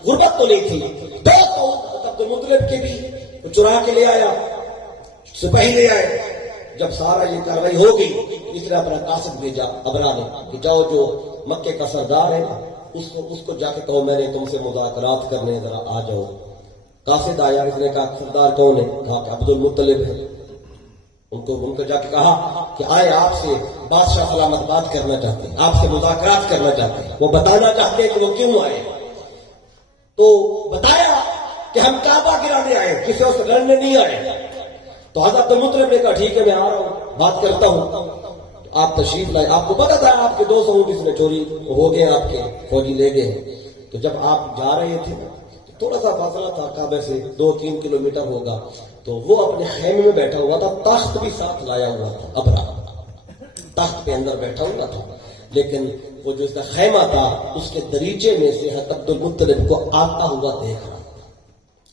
غربت تو نہیں تھی۔ 200 اونٹ عبد المطلب کے بھی چرا کے لے آیا، سپاہی لے آئے۔ جب سارا یہ کاروائی ہو گئی، اس نے اپنا قاصد بھیجا ابرا نے کہ جاؤ جو مکے کا سردار ہے نا اس کو جا کے کہو میں نے تم سے مذاکرات کرنے ذرا آ جاؤ. قاصد آیا, اس نے کہا سردار کون ہے؟ کہا کہ عبد المطلب ہے. ان کو جا کے کہا کہ آئے آپ سے بادشاہ سلامت بات کرنا چاہتے ہیں, آپ سے مذاکرات کرنا چاہتے ہیں, وہ بتانا چاہتے ہیں کہ وہ کیوں آئے. تو بتایا کہ ہم کعبہ گرانے آئے, کسی اور سے لڑنے نہیں آئے. تو حضرت المطلب نے کہا ٹھیک ہے میں آ رہا ہوں, بات کرتا ہوں. آپ تشریف لائے, آپ کو پتا تھا آپ کے 200 اونٹ اس میں چوری ہو گئے, آپ کے فوجی لے گئے. تو جب آپ جا رہے تھے تو تھوڑا سا فاصلہ تھا کعبے سے 2-3 کلومیٹر ہوگا, تو وہ اپنے خیمے میں بیٹھا ہوا تھا, تخت بھی ساتھ لایا ہوا تھا, ابرا تخت پہ اندر بیٹھا ہوا تھا. لیکن وہ جو اس کا خیمہ تھا اس کے دریچے میں سے حضرت عبد المطلب کو آتا ہوا دیکھ رہا.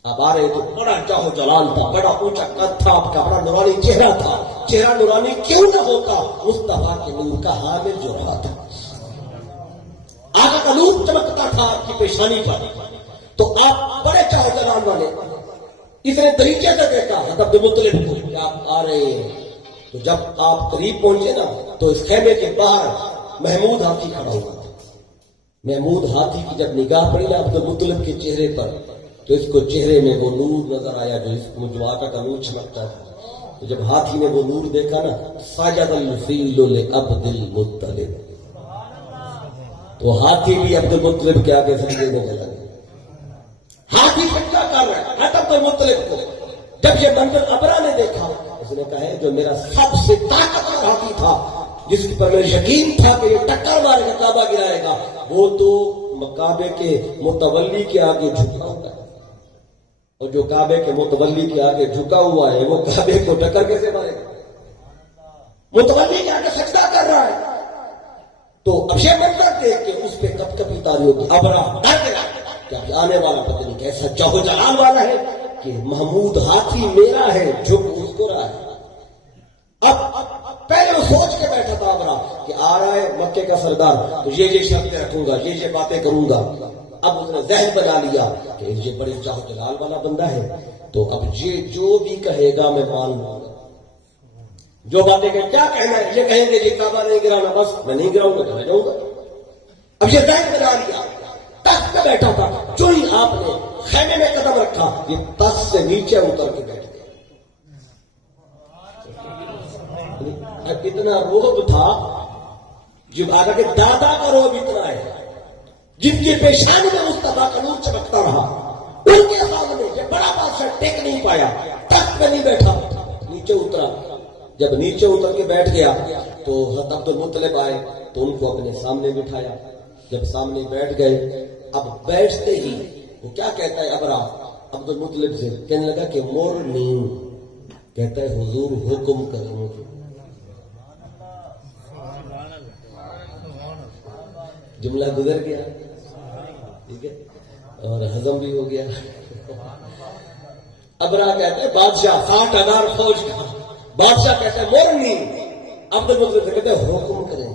آپ آ رہے تو بڑا جاہو جلال تھا, بڑا اونچا قد تھا آپ کا, بڑا نورانی چہرہ تھا. چہرہ نورانی کیوں نہ ہوتا, مصطفیٰ کے نور کا حامل جو رہا تھا. آقا کا نور چمکتا تھا آپ کی پیشانی پر. تو آپ بڑے چاہو جلال والے. اس نے دریچے سے دیکھا حضرت عبد المطلب کو کہ آپ آ رہے ہیں. تو جب آپ قریب پہنچے نا تو اس خیمے کے باہر محمود ہاتھی کھڑا ہوا تھا. محمود ہاتھی کی جب نگاہ پڑی نا عبد المطلب کے چہرے پر تو اس کو چہرے میں وہ نور نظر آیا جو آقا کا نور چمکتا تھا. تو جب ہاتھی نے وہ نور دیکھا نا سجد الفیل لعبد المطلب, تو ہاتھی بھی عبد المطلب کے آگے سجدے میں چلا گیا. ہاتھی سجدہ کر رہا ہے عبد المطلب کو. جب یہ منظر ابرا نے دیکھا اس نے کہا ہے جو میرا سب سے طاقتور ہاتھی تھا جس پر میں یقین تھا کہ یہ ٹکر مارے گا کعبہ گرائے گا, وہ تو کعبے کے متولی کے آگے جھکا ہوا ہے. اور جو کعبے کے متولی کے آگے جھکا ہوا ہے وہ کعبے کو ٹکر کیسے مارے گا؟ متولی کے آگے سجدہ کر رہا ہے. تو اب یہ منظر دیکھ کے اس پہ کب کبھی تاری ہوگی. ابرا ڈر گیا کہ آنے والا پتہ نہیں کیسا جاہو جلال والا ہے کہ محمود ہاتھی میرا ہے, جھک اس کو رہا ہے. اب پہلے وہ سوچ کے بیٹھا تھا ابرا کہ آ رہا ہے مکے کا سردار, تو یہ شرطیں رکھوں گا, یہ باتیں کروں گا. اب اس نے ذہن بنا لیا کہ یہ بڑے چاہو جلال والا بندہ ہے, تو اب یہ جو بھی کہے گا میں مان لوں گا. جو باتیں کہ کیا کہنا ہے, یہ کہیں گے یہ کعبہ نہیں گرانا, بس میں نہیں گراؤں گا, چلا جاؤں گا. اب یہ ذہن بنا لیا, تخت پہ بیٹھا تھا. جو ہی آپ نے خیمے میں قدم رکھا یہ تخت سے نیچے اتر کے بیٹھ گیا. اتنا روب تھا جب آقا کے دادا کا روب اتنا ہے, جن کی پیشانی میں مصطفیٰ کا نور چمکتا رہا, ان کے سامنے یہ بڑا بادشاہ ٹیک نہیں پایا, تخت پہ نہیں بیٹھا, نیچے اترا. جب نیچے اتر کے بیٹھ گیا تو حضرت عبد المطلب آئے تو ان کو اپنے سامنے بٹھایا. جب سامنے بیٹھ گئے, اب بیٹھتے ہی وہ کیا کہتا ہے ابرا عبد المطلب سے, کہنے لگا کہ مورنی, کہتا ہے حضور حکم کریں مجھے. جملہ گزر گیا, ٹھیک ہے, اور ہضم بھی ہو گیا. ابرا کہتے ہیں بادشاہ 60,000 فوج کا بادشاہ کہتا ہے مورنی, عبد المطلب سے کہتے ہیں حکم کریں.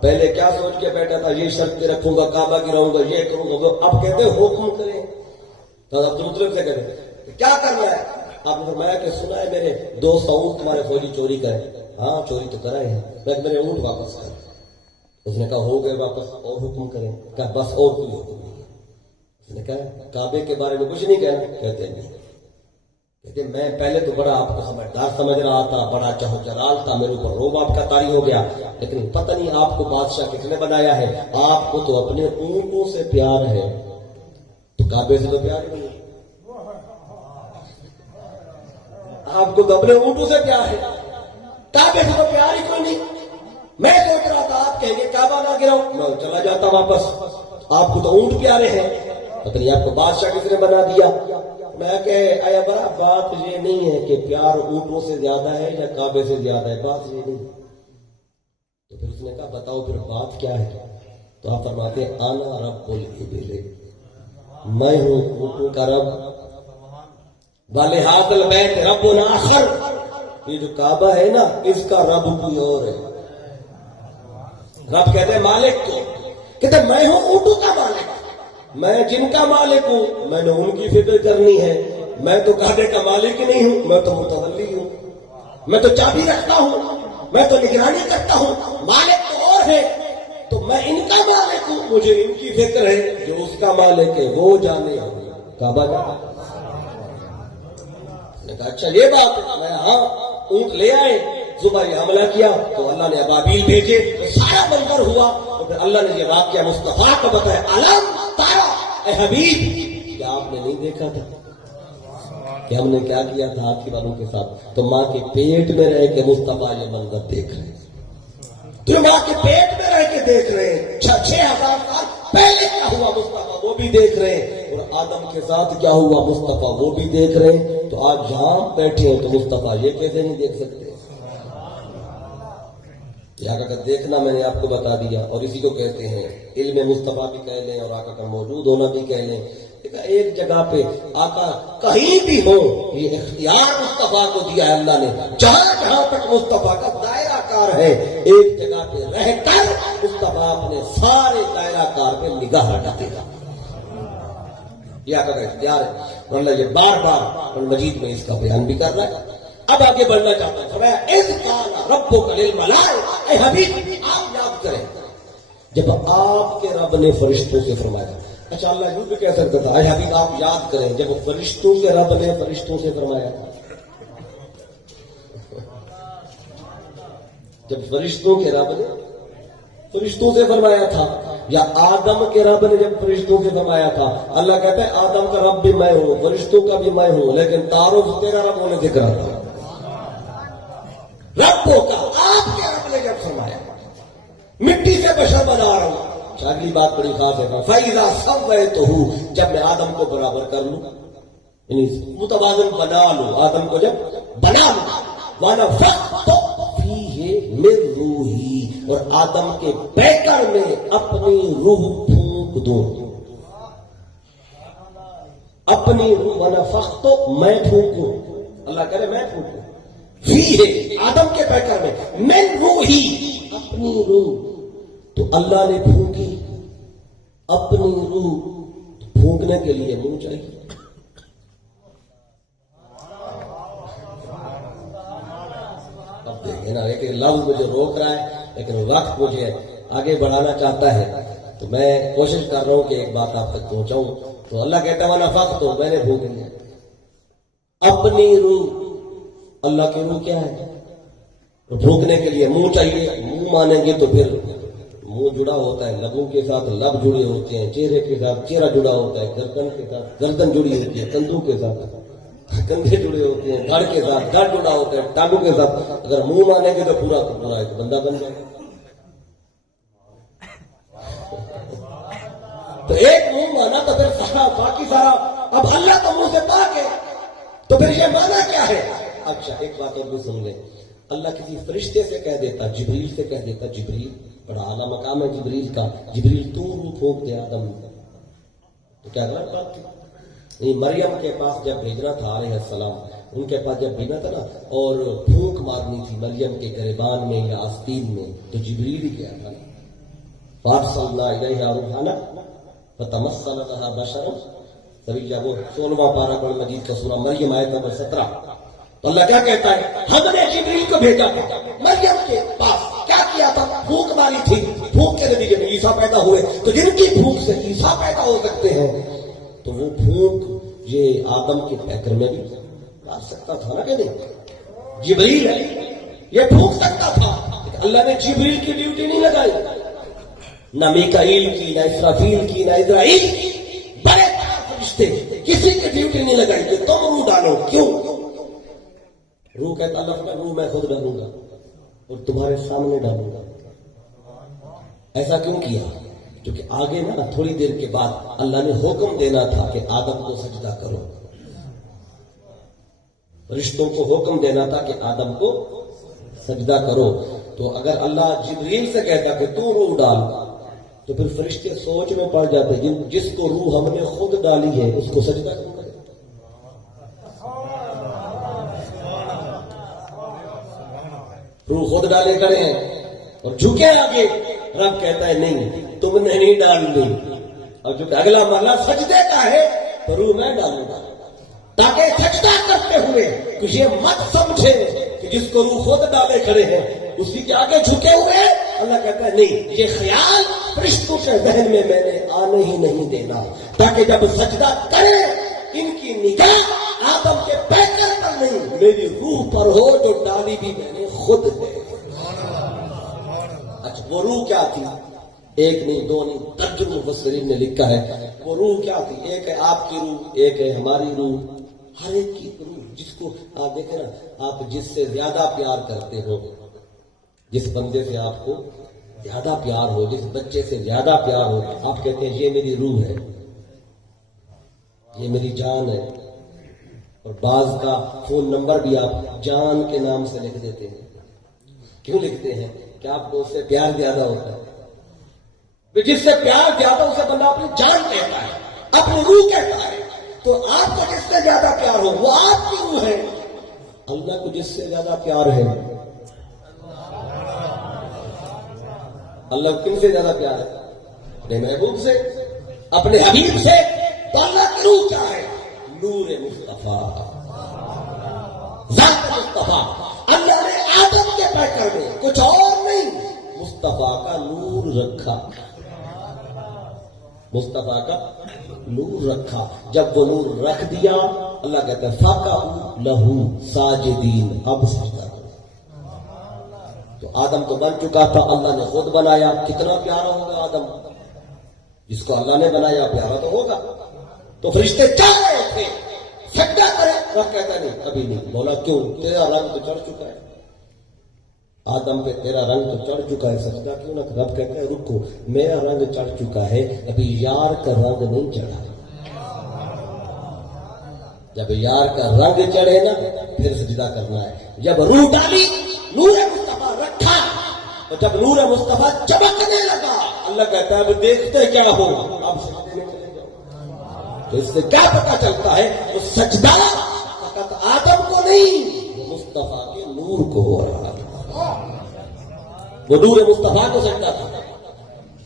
پہلے کیا سوچ کے بیٹھا تھا, یہ شرطیں رکھوں گا, کعبہ گراؤں گا, یہ کروں گا. اب کہتے ہیں حکم کریں. تو عبد المطلب سے کہتے ہیں کیا کرنا ہے. آپ نے فرمایا کہ سنا ہے میرے 200 اونٹ تمہارے فوجی چوری کرے. ہاں چوری تو کرائے ہیں, لیکن میرے اونٹ واپس کرے. اس نے کہا ہو گئے واپس, اور حکم کریں. کہا بس اور کوئی حکم نہیں ہے. اس نے کہا کعبے کے بارے میں کچھ نہیں کہنا. کہتے ہیں نہیں. کہتے میں پہلے تو بڑا آپ کو سمجھدار سمجھ رہا تھا, بڑا چاہو جلال تھا, میرے اوپر روب آپ کا طاری ہو گیا, لیکن پتہ نہیں آپ کو بادشاہ کس نے بنایا ہے. آپ کو تو اپنے اونٹوں سے پیار ہے, تو کعبے سے تو پیار نہیں ہے. آپ کو تو اپنے اونٹوں سے پیار ہے, کعبے سے تو پیار ہی کوئی نہیں. میں سوچ رہا تھا آپ کہیں گے کعبہ نہ گراؤ, میں چلا جاتا واپس. آپ کو تو اونٹ پیارے ہیں, پتہ نہیں آپ کو بادشاہ کس نے بنا دیا. میں کہ آیا بڑا بات یہ نہیں ہے کہ پیار اونٹوں سے زیادہ ہے یا کعبے سے زیادہ ہے, بات یہ نہیں. تو پھر اس نے کہا بتاؤ پھر بات کیا ہے. تو آپ فرماتے ہیں انا رب الابل, میں ہوں اونٹوں کا رب. ولہذا البیت رب آخر, یہ جو کعبہ ہے نا اس کا رب کوئی اور ہے. رب کہتے ہیں مالک کو, کہتے ہیں میں ہوں اونٹوں کا مالک, میں جن کا مالک ہوں میں نے ان کی فکر کرنی ہے. میں تو کعبے کا مالک ہی نہیں ہوں, میں تو متولی ہوں, میں تو چابی رکھتا ہوں. میں تو نگرانی کرتا ہوں، مالک تو اور ہے، تو میں ان کا مالک ہوں، مجھے ان کی فکر ہے، جو اس کا مالک ہے وہ جانے کعبہ جانا۔ نے کہا اچھا یہ بات ہے؟ میں ہاں، اونٹ لے آئے، صبح یہ حملہ کیا تو اللہ نے ابابیل بھیجے، تو سارا منظر ہوا، تو پھر اللہ نے یہ واقعہ مصطفیٰ کو بتایا، علم تارا، اے حبیب کیا آپ نے نہیں دیکھا تھا کہ ہم نے کیا کیا تھا آپ کی والوں کے ساتھ؟ تو ماں کے پیٹ میں رہ کے مصطفیٰ یہ منظر دیکھ رہے ہیں، تو ماں کے پیٹ میں رہ کے دیکھ رہے ہیں، 6,000 سال پہلے کیا ہوا مصطفیٰ وہ بھی دیکھ رہے ہیں، اور آدم کے ساتھ کیا ہوا مصطفیٰ وہ بھی دیکھ رہے ہیں، تو آج جہاں بیٹھے ہیں تو مصطفیٰ یہ کیسے نہیں دیکھ سکتے؟ یہاں کا دیکھنا میں نے آپ کو بتا دیا، اور اسی کو کہتے ہیں علم مصطفیٰ بھی کہہ لیں اور آقا کا موجود ہونا بھی کہہ لیں۔ ایک جگہ پہ آقا کہیں بھی ہو، یہ اختیار مصطفیٰ کو دیا ہے اللہ نے، جہاں جہاں تک مصطفیٰ کا دائرہ کار ہے، ایک جگہ پہ رہ کر مصطفیٰ اپنے سارے دائرہ کار پہ نگاہ رکھتے گا، یہ آقا کا اختیار ہے، اور اللہ یہ بار بار قرآن مجید میں اس کا بیان بھی کر رہا ہے۔ اب آگے بڑھنا چاہتا ہوں، فرمایا اذ قال ربک للملائکہ، اے حبیب آپ یاد کریں جب آپ کے رب نے فرشتوں سے فرمایا۔ اچھا اللہ یوں بھی کہہ سکتا تھا اے حبیب آپ یاد کریں جب فرشتوں کے رب نے فرشتوں سے فرمایا، جب فرشتوں کے رب نے فرشتوں سے فرمایا تھا، یا آدم کے رب نے جب فرشتوں سے فرمایا تھا؟ اللہ کہتا ہے آدم کا رب بھی میں ہوں، فرشتوں کا بھی میں ہوں، لیکن تعارف تیرا رب ہونے سے کرا تھا، ربوں کا آپ کے رب نے جب فرمایا مٹی سے بشر بنا رہا ہوں۔ اگلی بات بڑی خاص ہے، فَإِذَا سَوَّيْتُهُ جب میں آدم کو برابر کر لوں، یعنی متوازن بنا لوں، آدم کو جب بنا لوں، وَنَفَخْتُ فِيهِ مِن رُوحِي اور آدم کے پیکر میں اپنی روح پھونک دوں، اپنی روح، وَنَفَخْتُ میں پھونکوں، اللہ کرے میں پھونکوں، فِيهِ آدم کے پیکر میں، مِن رُوحِي اپنی روح، تو اللہ نے پھونکی اپنی روح، پھونکنے کے لیے منہ چاہیے، اب دیکھیں نا، ایک لفظ مجھے روک رہا ہے لیکن وقت مجھے آگے بڑھانا چاہتا ہے، تو میں کوشش کر رہا ہوں کہ ایک بات آپ تک پہنچاؤں۔ تو اللہ کہتا ہے وَنَفَخْتُ میں نے پھونک لیا اپنی روح، اللہ کی روح کیا ہے؟ پھونکنے کے لیے منہ چاہیے، منہ مانیں گے تو پھر منہ جڑا ہوتا ہے، لبوں کے ساتھ لب جڑے ہوتے ہیں، چہرے کے ساتھ چہرہ جڑا ہوتا ہے، گردن کے ساتھ گردن جڑی ہوتی ہے، کندھوں کے ساتھ کندھے جڑے ہوتے ہیں، گھڑ کے ساتھ گھڑ جڑا ہوتا ہے، ٹانگوں کے ساتھ، اگر منہ مانیں گے تو پورا ایک بندہ بن جائے گا۔ تو ایک منہ مانا تو پھر سارا باقی سارا، اب اللہ تو منہ سے پاک ہے، تو پھر یہ مانا کیا ہے؟ اچھا ایک بات اور بھی سن لیں، اللہ کسی فرشتے سے کہہ دیتا، جبریل سے کہہ دیتا، جبریل بڑا اعلیٰ مقام ہے جبریل کا، جبریل تو روح پھونک دے آدم میں، تو کیا غلط بات تھی؟ مریم کے پاس جب بھیجنا تھا علیہ السلام، ان کے پاس جب بھیجنا تھا نا اور پھونک مارنی تھی مریم کے گریبان میں یا آستین میں، تو جبریل ہی کیا تھا، فَأَرْسَلْنَا إِلَيْهَا رُوحَنَا فَتَمَثَّلَ لَهَا بَشَرًا سویہ، وہ 16واں پارہ قرآن مجید کا سورہ مریم آیت نمبر 17۔ تو اللہ کیا کہتا ہے؟ ہم نے جبریل کو بھیجا تھا مریم کے پاس، کیا کیا تھا؟ پھونک ماری تھی، پھونک کے نتیجے میں عیسیٰ پیدا ہوئے، تو جن کی پھونک سے عیسیٰ پیدا ہو سکتے ہیں، تو وہ پھونک یہ آدم کے پیکر میں بھی مار سکتا تھا نا کہ نہیں؟ جبریل ہے یہ پھونک سکتا تھا، اللہ نے جبریل کی ڈیوٹی نہیں لگائی، نہ میکائیل کی، نہ اسرافیل کی، نہ اسرائیل کی، بڑے فرشتے کسی کی ڈیوٹی نہیں لگائی کہ تم روح ڈالو۔ کیوں؟ روح کہتا اللہ کا روح میں خود ڈالوں گا اور تمہارے سامنے ڈالوں گا۔ ایسا کیوں کیا؟ کیونکہ آگے نا تھوڑی دیر کے بعد اللہ نے حکم دینا تھا کہ آدم کو سجدہ کرو، فرشتوں کو حکم دینا تھا کہ آدم کو سجدہ کرو، تو اگر اللہ جبریل سے کہتا کہ تو روح ڈال، تو پھر فرشتے سوچ میں پڑ جاتے جس کو روح ہم نے خود ڈالی ہے اس کو سجدہ کیوں کرے؟ روح خود ڈالے کرے ہیں اور جھکے آگے، رب کہتا ہے نہیں تم نے نہیں ڈال دی، اور جو اگلا مرلہ سجدے کا ہے تو روح میں ڈالوں گا، تاکہ سجدہ کرتے ہوئے کچھ یہ مت سمجھے کہ جس کو روح خود ڈالے کھڑے ہیں اسی کے آگے جھکے ہوئے ہیں. اللہ کہتا ہے نہیں، یہ خیال فرشتوں کے ذہن میں میں نے آنے ہی نہیں دینا، تاکہ جب سجدہ کریں ان کی نگاہ آدم کے پیکر پر نہیں، میری روح پر ہو جو ڈالی بھی میں نے خود ہے. اچھا وہ روح کیا تھی؟ ایک نہیں دو نہیں درجن مفسرین نے لکھا ہے وہ روح کیا تھی. ایک ہے آپ کی روح، ایک ہے ہماری روح، ہر ایک کی روح. جس کو آپ دیکھیں نا، آپ جس سے زیادہ پیار کرتے ہو، جس بندے سے آپ کو زیادہ پیار ہو، جس بچے سے زیادہ پیار ہو، آپ کہتے ہیں یہ میری روح ہے، یہ میری جان ہے. اور بعض کا فون نمبر بھی آپ جان کے نام سے لکھ دیتے ہیں. کیوں لکھتے ہیں؟ کہ آپ کو اس سے پیار زیادہ ہوتا ہے. جس سے پیار زیادہ اسے بندہ اپنی جان کہتا ہے، اپنی روح کہتا ہے. تو آپ کو جس سے زیادہ پیار ہو وہ آپ کی روح ہے. اللہ کو جس سے زیادہ پیار ہے، اللہ کن سے زیادہ پیار ہے؟ اپنے محبوب سے، اپنے حبیب سے. تو اللہ کی روح کیا ہے؟ نور مصطفیٰ، ذات مصطفیٰ. اللہ نے آدم کے پیکر میں کچھ اور نہیں، مصطفیٰ کا نور رکھا، مصطفیٰ کا نور رکھا. جب وہ نور رکھ دیا، اللہ کہتا ہے فَقَعُوا لَهُ سَاجِدِينَ، اب سجدہ کرو. تو آدم تو بن چکا تھا، اللہ نے خود بنایا. کتنا پیارا ہوگا آدم، جس کو اللہ نے بنایا پیارا تو ہوگا. تو فرشتے چاہ رہے تھے سجدہ کرے، رب کہتا نہیں ابھی نہیں. بولا کیوں؟ تیرا رنگ تو چڑھ چکا ہے آدم پہ، تیرا رنگ تو چڑھ چکا ہے، سجدہ کیوں نہ؟ رب کہتا ہے رکو، میرا رنگ چڑھ چکا ہے، ابھی یار کا رنگ نہیں چڑھا. جب یار کا رنگ چڑھے نا پھر سجدہ کرنا ہے. جب روح ڈالی، نور مصطفیٰ رکھا، اور جب نور مصطفیٰ چمکنے لگا، اللہ کہتا ہے اب دیکھتے کیا ہو، اب سجدے میں چلے جاؤ. تو اس سے کیا پتا چلتا ہے؟ وہ سجدہ فقط آدم کو نہیں، مصطفیٰ کے نور کو ہو رہا تھا. وہ نور مصطفیٰ کو سجدہ تھا.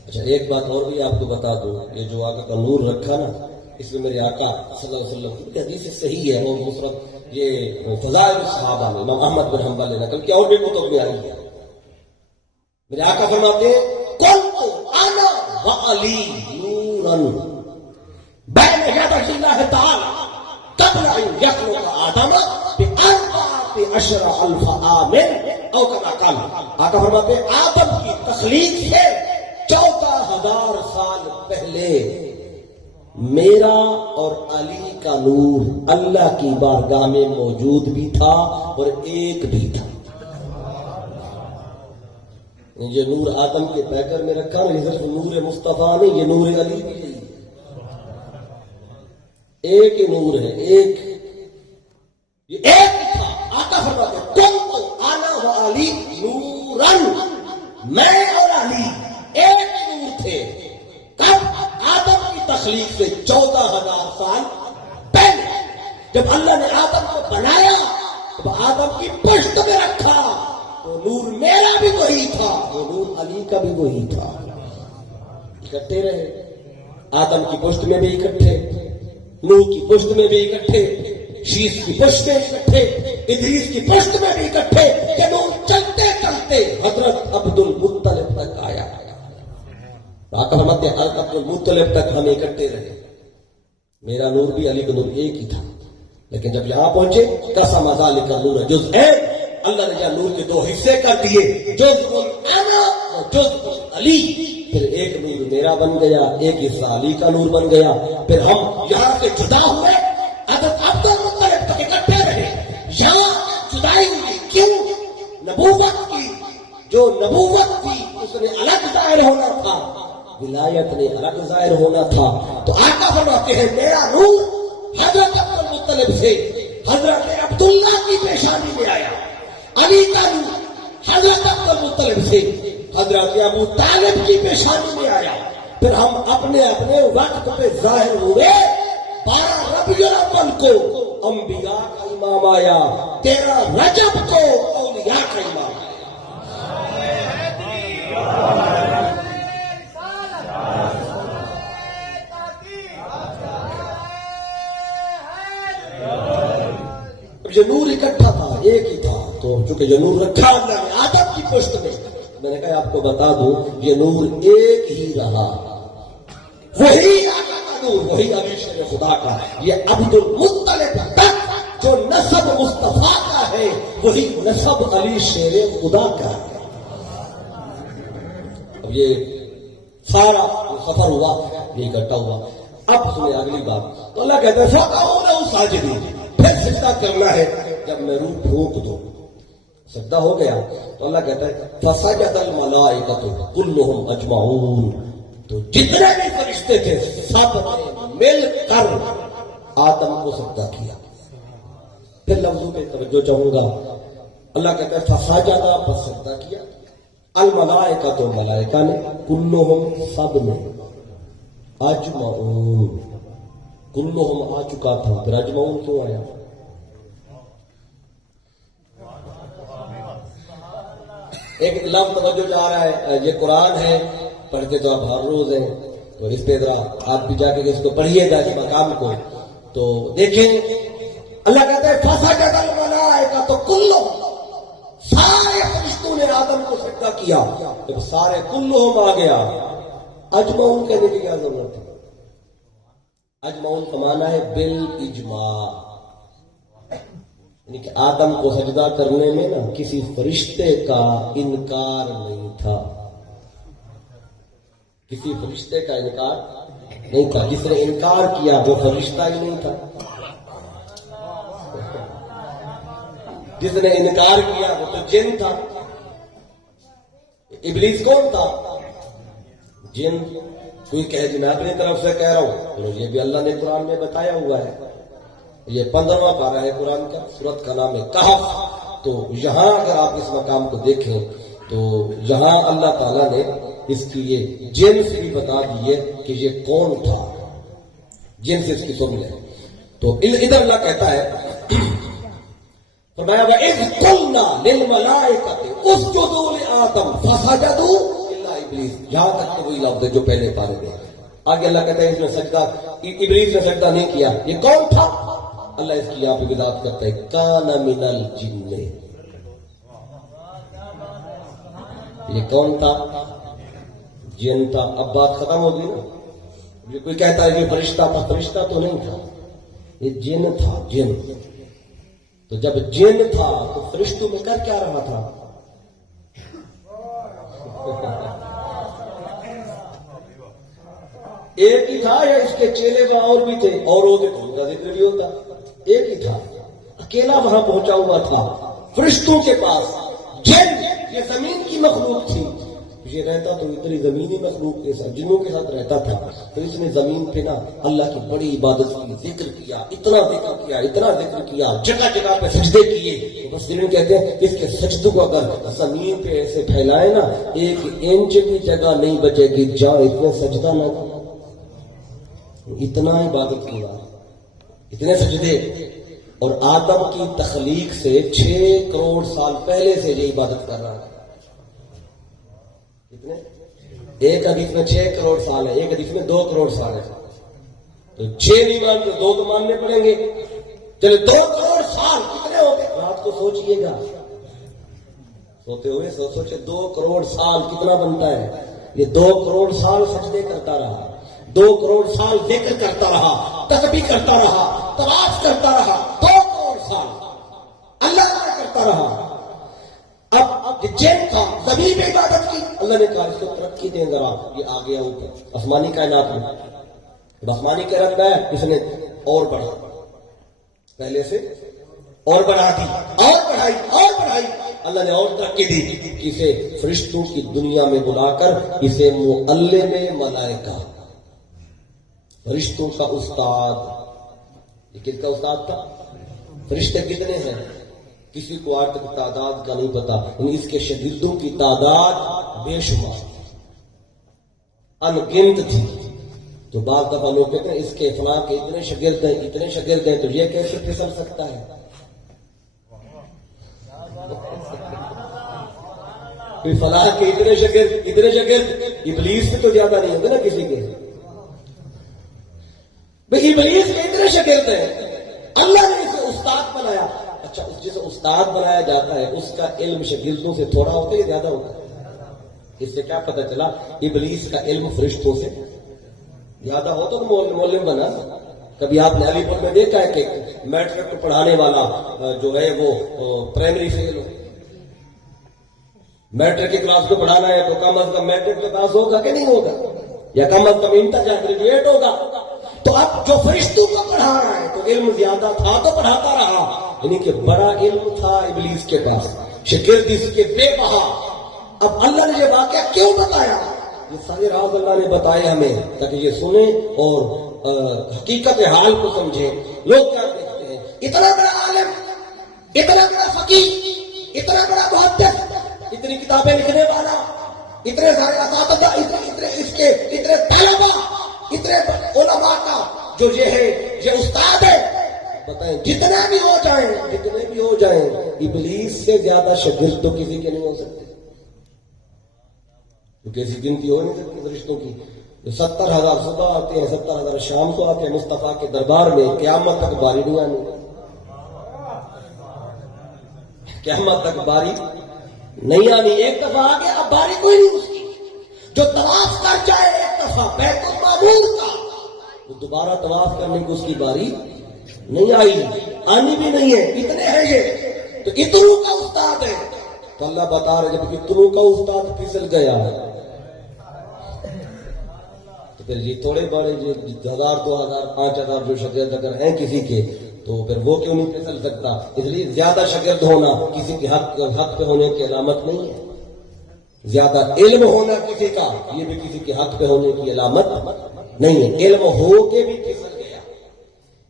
اچھا ایک بات اور بھی آپ کو بتا دوں، یہ جو آقا کا نور رکھا نا، اس میں میرے آقا صلی اللہ علیہ وسلم کی حدیث صحیح ہے، وہ مسرت یہ فضائل الصحابہ میں امام احمد بن حنبل نے نقل کیا، اور بھی کتب میں آئی ہے. میرے آقا فرماتے ہیں کنت انا وعلی نورا بین یدی اللہ تعالی قبل ان یخلق آدم ب14,000 عام او کما قال. آقا فرماتے ہیں آدم کی تخلیق سے 14,000 سال پہلے میرا اور علی کا نور اللہ کی بارگاہ میں موجود بھی تھا اور ایک بھی تھا. یہ نور آدم کے پیکر میں رکھا نا، یہ صرف نور مصطفیٰ نہیں، یہ نور علی بھی ہے. ایک ہی نور ہے، ایک، یہ ایک ہی تھا. آقا فرماتے کنت انا وعلی نورا، میں اور علی ایک ہی نور تھے. کب؟ آدم کی تخلیق سے 14,000 سال پہلے. جب اللہ نے آدم کو بنایا، جب آدم کی پشت میں رکھا، تو نور میرا بھی وہی تھا، وہ نور علی کا بھی وہی تھا. اکٹھے رہے، آدم کی پشت میں بھی اکٹھے، نوح کی پشت میں بھی اکٹھے، شیش کی پشت میں اکٹھے، ادریس کی پشت میں بھی اکٹھے. کہ نور چلتے چلتے حضرت عبد المطلب تک آیا. آقا فرماتے ہیں عبد المطلب تک ہم اکٹھے رہے. میرا نور بھی علی کا نور ایک ہی تھا، لیکن جب یہاں پہنچے قسم ذالک النور جزءین، اللہ نے جہاں نور کے 2 حصے کر دیے، جزء انا و جزء علی. پھر ایک نور میرا بن گیا، ایک حصہ علی کا نور بن گیا. پھر ہم یہاں سے جدا ہوئے، حضرت عبد المطلب تک اکٹھے رہے. یہاں جدائی ہوئی کیوں؟ نبوت کی جو نبوت تھی اس نے الگ ظاہر ہونا تھا، ولایت نے الگ ظاہر ہونا تھا. تو آقا فرماتے ہیں میرا نور حضرت عبد المطلب سے حضرت عبداللہ کی پیشانی میں آیا، علی کا نور حضرت عبد المطلب سے حضرت ابو طالب کی پیشانی میں آیا. پھر ہم اپنے اپنے وقت پہ ظاہر ہوئے. 12 ربیع الاول کو انبیاء کا امام آیا، 13 رجب کو اولیاء کا امام آیا. یہ نور اکٹھا تھا، ایک ہی تھا. تو چونکہ یہ نور رکھا اللہ نے آدم کی پشت میں نے کہا آپ کو بتا دوں یہ نور ایک ہی رہا، وہی آقا کا نور، وہی علی شیر خدا کا، یہ عبد المطلب تک جو نسب مصطفیٰ کا ہے وہی نسب علی شیر خدا کا ہے۔ اب یہ سارا سفر ہوا، یہ اکٹھا ہوا۔ اب سنیں اگلی بات، تو اللہ کہتا ہے فَقَعُوا ساجدین، پھر سجدہ کرنا ہے جب میں روح پھونک دوں۔ سجدہ ہو گیا تو اللہ کہتا ہے فَسَجَدَ الْمَلَائِكَةُ كُلُّهُمْ أَجْمَعُونَ، تو جتنے بھی فرشتے تھے سب نے مل کر آدم کو سجدہ کیا۔ پھر لفظوں پہ توجہ چاہوں گا، اللہ کہتا ہے فَسَجَدَ، پس سجدہ کیا، الملائکہ، تو ملائکہ نے، کلہم، سب نے، اجمعون، کلہم آ چکا تھا، پھر اجمعون کیوں آیا؟ ایک لفظ توجہ جا رہا ہے، یہ قرآن ہے، پڑھتے تو آپ ہر روز ہیں، تو اس پہ ذرا آپ بھی جا کے اس کو پڑھیے گا اس مقام کو تو دیکھیں۔ اللہ کہتا ہے فَسَجَدَ الْمَلَائِکَةُ كُلُّهُمْ، سارے فرشتوں نے آدم کو سجدہ کیا۔ جب سارے کلہم آ گیا، اجمعون کہنے کی کیا ضرورت ہے؟ اجمعون کا معنی ہے بالاجماع، یعنی کہ آدم کو سجدہ کرنے میں نا کسی فرشتے کا انکار نہیں تھا، کسی فرشتے کا انکار نہیں تھا، جس نے انکار کیا وہ فرشتہ ہی نہیں تھا، جس نے انکار کیا وہ تو جن تھا۔ ابلیس کون تھا؟ جن۔ کوئی کہے جی میں اپنی طرف سے کہہ رہا ہوں، یہ بھی اللہ نے قرآن میں بتایا ہوا ہے، یہ 15واں پارہ ہے قرآن کا، سورت کا نام ہے کہف۔ تو یہاں اگر آپ اس مقام کو دیکھیں تو یہاں اللہ تعالیٰ نے اس کی یہ جنس بھی بتا دی ہے کہ یہ کون تھا، جنس اس کی سن لیں۔ تو ادھر اللہ کہتا ہے فرمایا وَإِذْ قُلْنَا لِلْمَلَائِكَةِ اسْجُدُوا لِآدَمَ فَسَجَدُوا إِلَّا إِبْلِيسَ، یہاں تک کہ وہی لفظ ہے جو پہلے پارے میں۔ آگے اللہ کہتا ہے اس نے سجدہ، ابلیس نے سجدہ نہیں کیا، یہ کون تھا؟ اللہ اس کی یہاں پہ وضاحت کرتا ہے کان من الجن، یہ کون تھا؟ جن تھا۔ اب بات ختم ہو گئی نا، یہ کوئی کہتا ہے یہ فرشتہ تھا، فرشتہ تو نہیں تھا، یہ جن تھا، جن۔ تو جب جن تھا تو فرشتوں میں کر کیا رہا تھا؟ ایک ہی تھا یا اس کے چیلے وہاں اور بھی تھے؟ اور ہوتے تو ان کا ذکر بھی ہوتا۔ ایک ہی تھا، اکیلا وہاں پہنچا ہوا تھا فرشتوں کے پاس۔ جن یہ زمین کی مخلوق تھی، یہ رہتا تو اتنی زمینی مخلوق کے ساتھ، جنوں کے ساتھ رہتا تھا، تو اس نے زمین پہ نا اللہ کی بڑی عبادت کی، ذکر کیا، اتنا ذکر کیا، اتنا ذکر کیا، جگہ جگہ پہ سجدے کیے۔ بس کہتے ہیں اس کے سجدوں کو اگر زمین پہ ایسے پھیلائے نا 1 انچ بھی جگہ نہیں بچے گی جہاں اتنے سجدہ نہ کیا، اتنا عبادت کیا، اتنے سجدے۔ اور آدم کی تخلیق سے 6 کروڑ سال پہلے سے یہ عبادت کر رہا ہے۔ کتنے؟ ایک حدیث میں 6 کروڑ سال ہے، ایک حدیث میں 2 کروڑ سال ہے، تو 6 نہیں مانتے 2 تو ماننے پڑیں گے۔ چلے 2 کروڑ سال کتنے ہوتے؟ رات کو سوچئے گا، سوتے ہوئے سوچے 2 کروڑ سال کتنا بنتا ہے؟ یہ 2 کروڑ سال سجدے کرتا رہا، 2 کروڑ سال ذکر کرتا رہا، تسبیح کرتا رہا، طواف کرتا رہا، 2 کروڑ سال اللہ تعالیٰ کرتا رہا۔ اب جن تھا زمین میں عبادت کی، اللہ نے کہا اس کو ترقی دیں ذرا، یہ آ گیا اوپر آسمانی کائنات میں، جب آسمانی کائنات میں اس نے اور بڑھا، پہلے سے اور بڑھا دی، اور بڑھائی اور بڑھائی، اللہ نے اور ترقی دی، اسے فرشتوں کی دنیا میں بلا کر اسے معلم ملائکہ، فرشتوں کا استاد۔ یہ کس کا استاد تھا؟ فرشتے کتنے ہیں کسی کو آج تک تعداد کا نہیں پتا، اس کے شاگردوں کی تعداد بے شمار ان گنت تھی۔ تو بعض دفعہ لوگ کہتے ہیں اس کے فلاں کے اتنے شاگرد ہیں، اتنے شاگرد ہیں، تو یہ کیسے پھسل سکتا ہے؟ کوئی فلاں کے اتنے شاگرد، ابلیس سے تو زیادہ نہیں ہوگا نا کسی کے، بھئی ابلیس کے اتنے شاگرد ہیں، اللہ نے اسے استاد بنایا۔ اچھا جسے استاد بنایا جاتا ہے اس کا علم شاگردوں سے تھوڑا ہوتا ہے یا زیادہ ہوتا ہے؟ اس سے کیا پتہ چلا ابلیس کا علم فرشتوں سے زیادہ ہو تو معلم بنا. کبھی آپ نے علی پور میں دیکھا ہے کہ میٹرک کو پڑھانے والا جو ہے وہ پرائمری فیل ہو؟ میٹرک کی کلاس کو پڑھانا ہے تو کم از کم میٹرک کا پاس ہوگا کہ نہیں ہوگا, یا کم از کم انٹر یا گریجویٹ ہوگا. تو اب جو فرشتوں کو پڑھا رہا ہے تو علم زیادہ تھا تو پڑھاتا رہا, یعنی کہ بڑا علم تھا ابلیس کے پاس, شاگرد اس کے بے بہا. اب اللہ نے یہ واقعہ کیوں بتایا؟ یہ سارے راز اللہ نے بتائے ہمیں تاکہ یہ سنیں اور حقیقت حال کو سمجھیں. لوگ کیا دیکھتے ہیں, اتنا بڑا عالم, اتنا بڑا فقیہ, اتنا بڑا محدث, اتنی کتابیں لکھنے والا, اتنے سارے اساتذہ, اتنے طلبہ, اتنے علماء کا جو یہ ہے یہ استاد ہے. بتائیں جتنے بھی ہو جائیں ابلیس سے زیادہ شاگرد تو کسی کے نہیں ہو سکتے, کیونکہ ایسی گنتی ہو نہیں سکتی فرشتوں کی. 70,000 صبح آتے ہیں, 70,000 شام کو آتے ہیں مصطفیٰ کے دربار میں, قیامت تک باری نہیں آنی, قیامت تک باری نہیں آنی. ایک دفعہ آ گیا اب باری کوئی نہیں اس کی. جو طواف کر جائے ایک دفعہ بیت المعمور کا, وہ دوبارہ طواف کرنے کی اس کی باری نہیں آئی, آنی بھی نہیں ہے. اتنے ہیں یہ تو اتنوں کا استاد ہے. تو اللہ بتا رہے جب اتنوں کا استاد پھسل گیا تو پھر یہ تھوڑے بڑے 1,000 2,000 5,000 جو شاگرد اگر ہیں کسی کے تو پھر وہ کیوں نہیں پھسل سکتا؟ اس لیے زیادہ شاگرد ہونا کسی کے حق پہ ہونے کی علامت نہیں ہے. زیادہ علم ہونا کسی کا یہ بھی کسی کے حق پہ ہونے کی علامت نہیں ہے. علم ہو کے بھی پھسل گیا,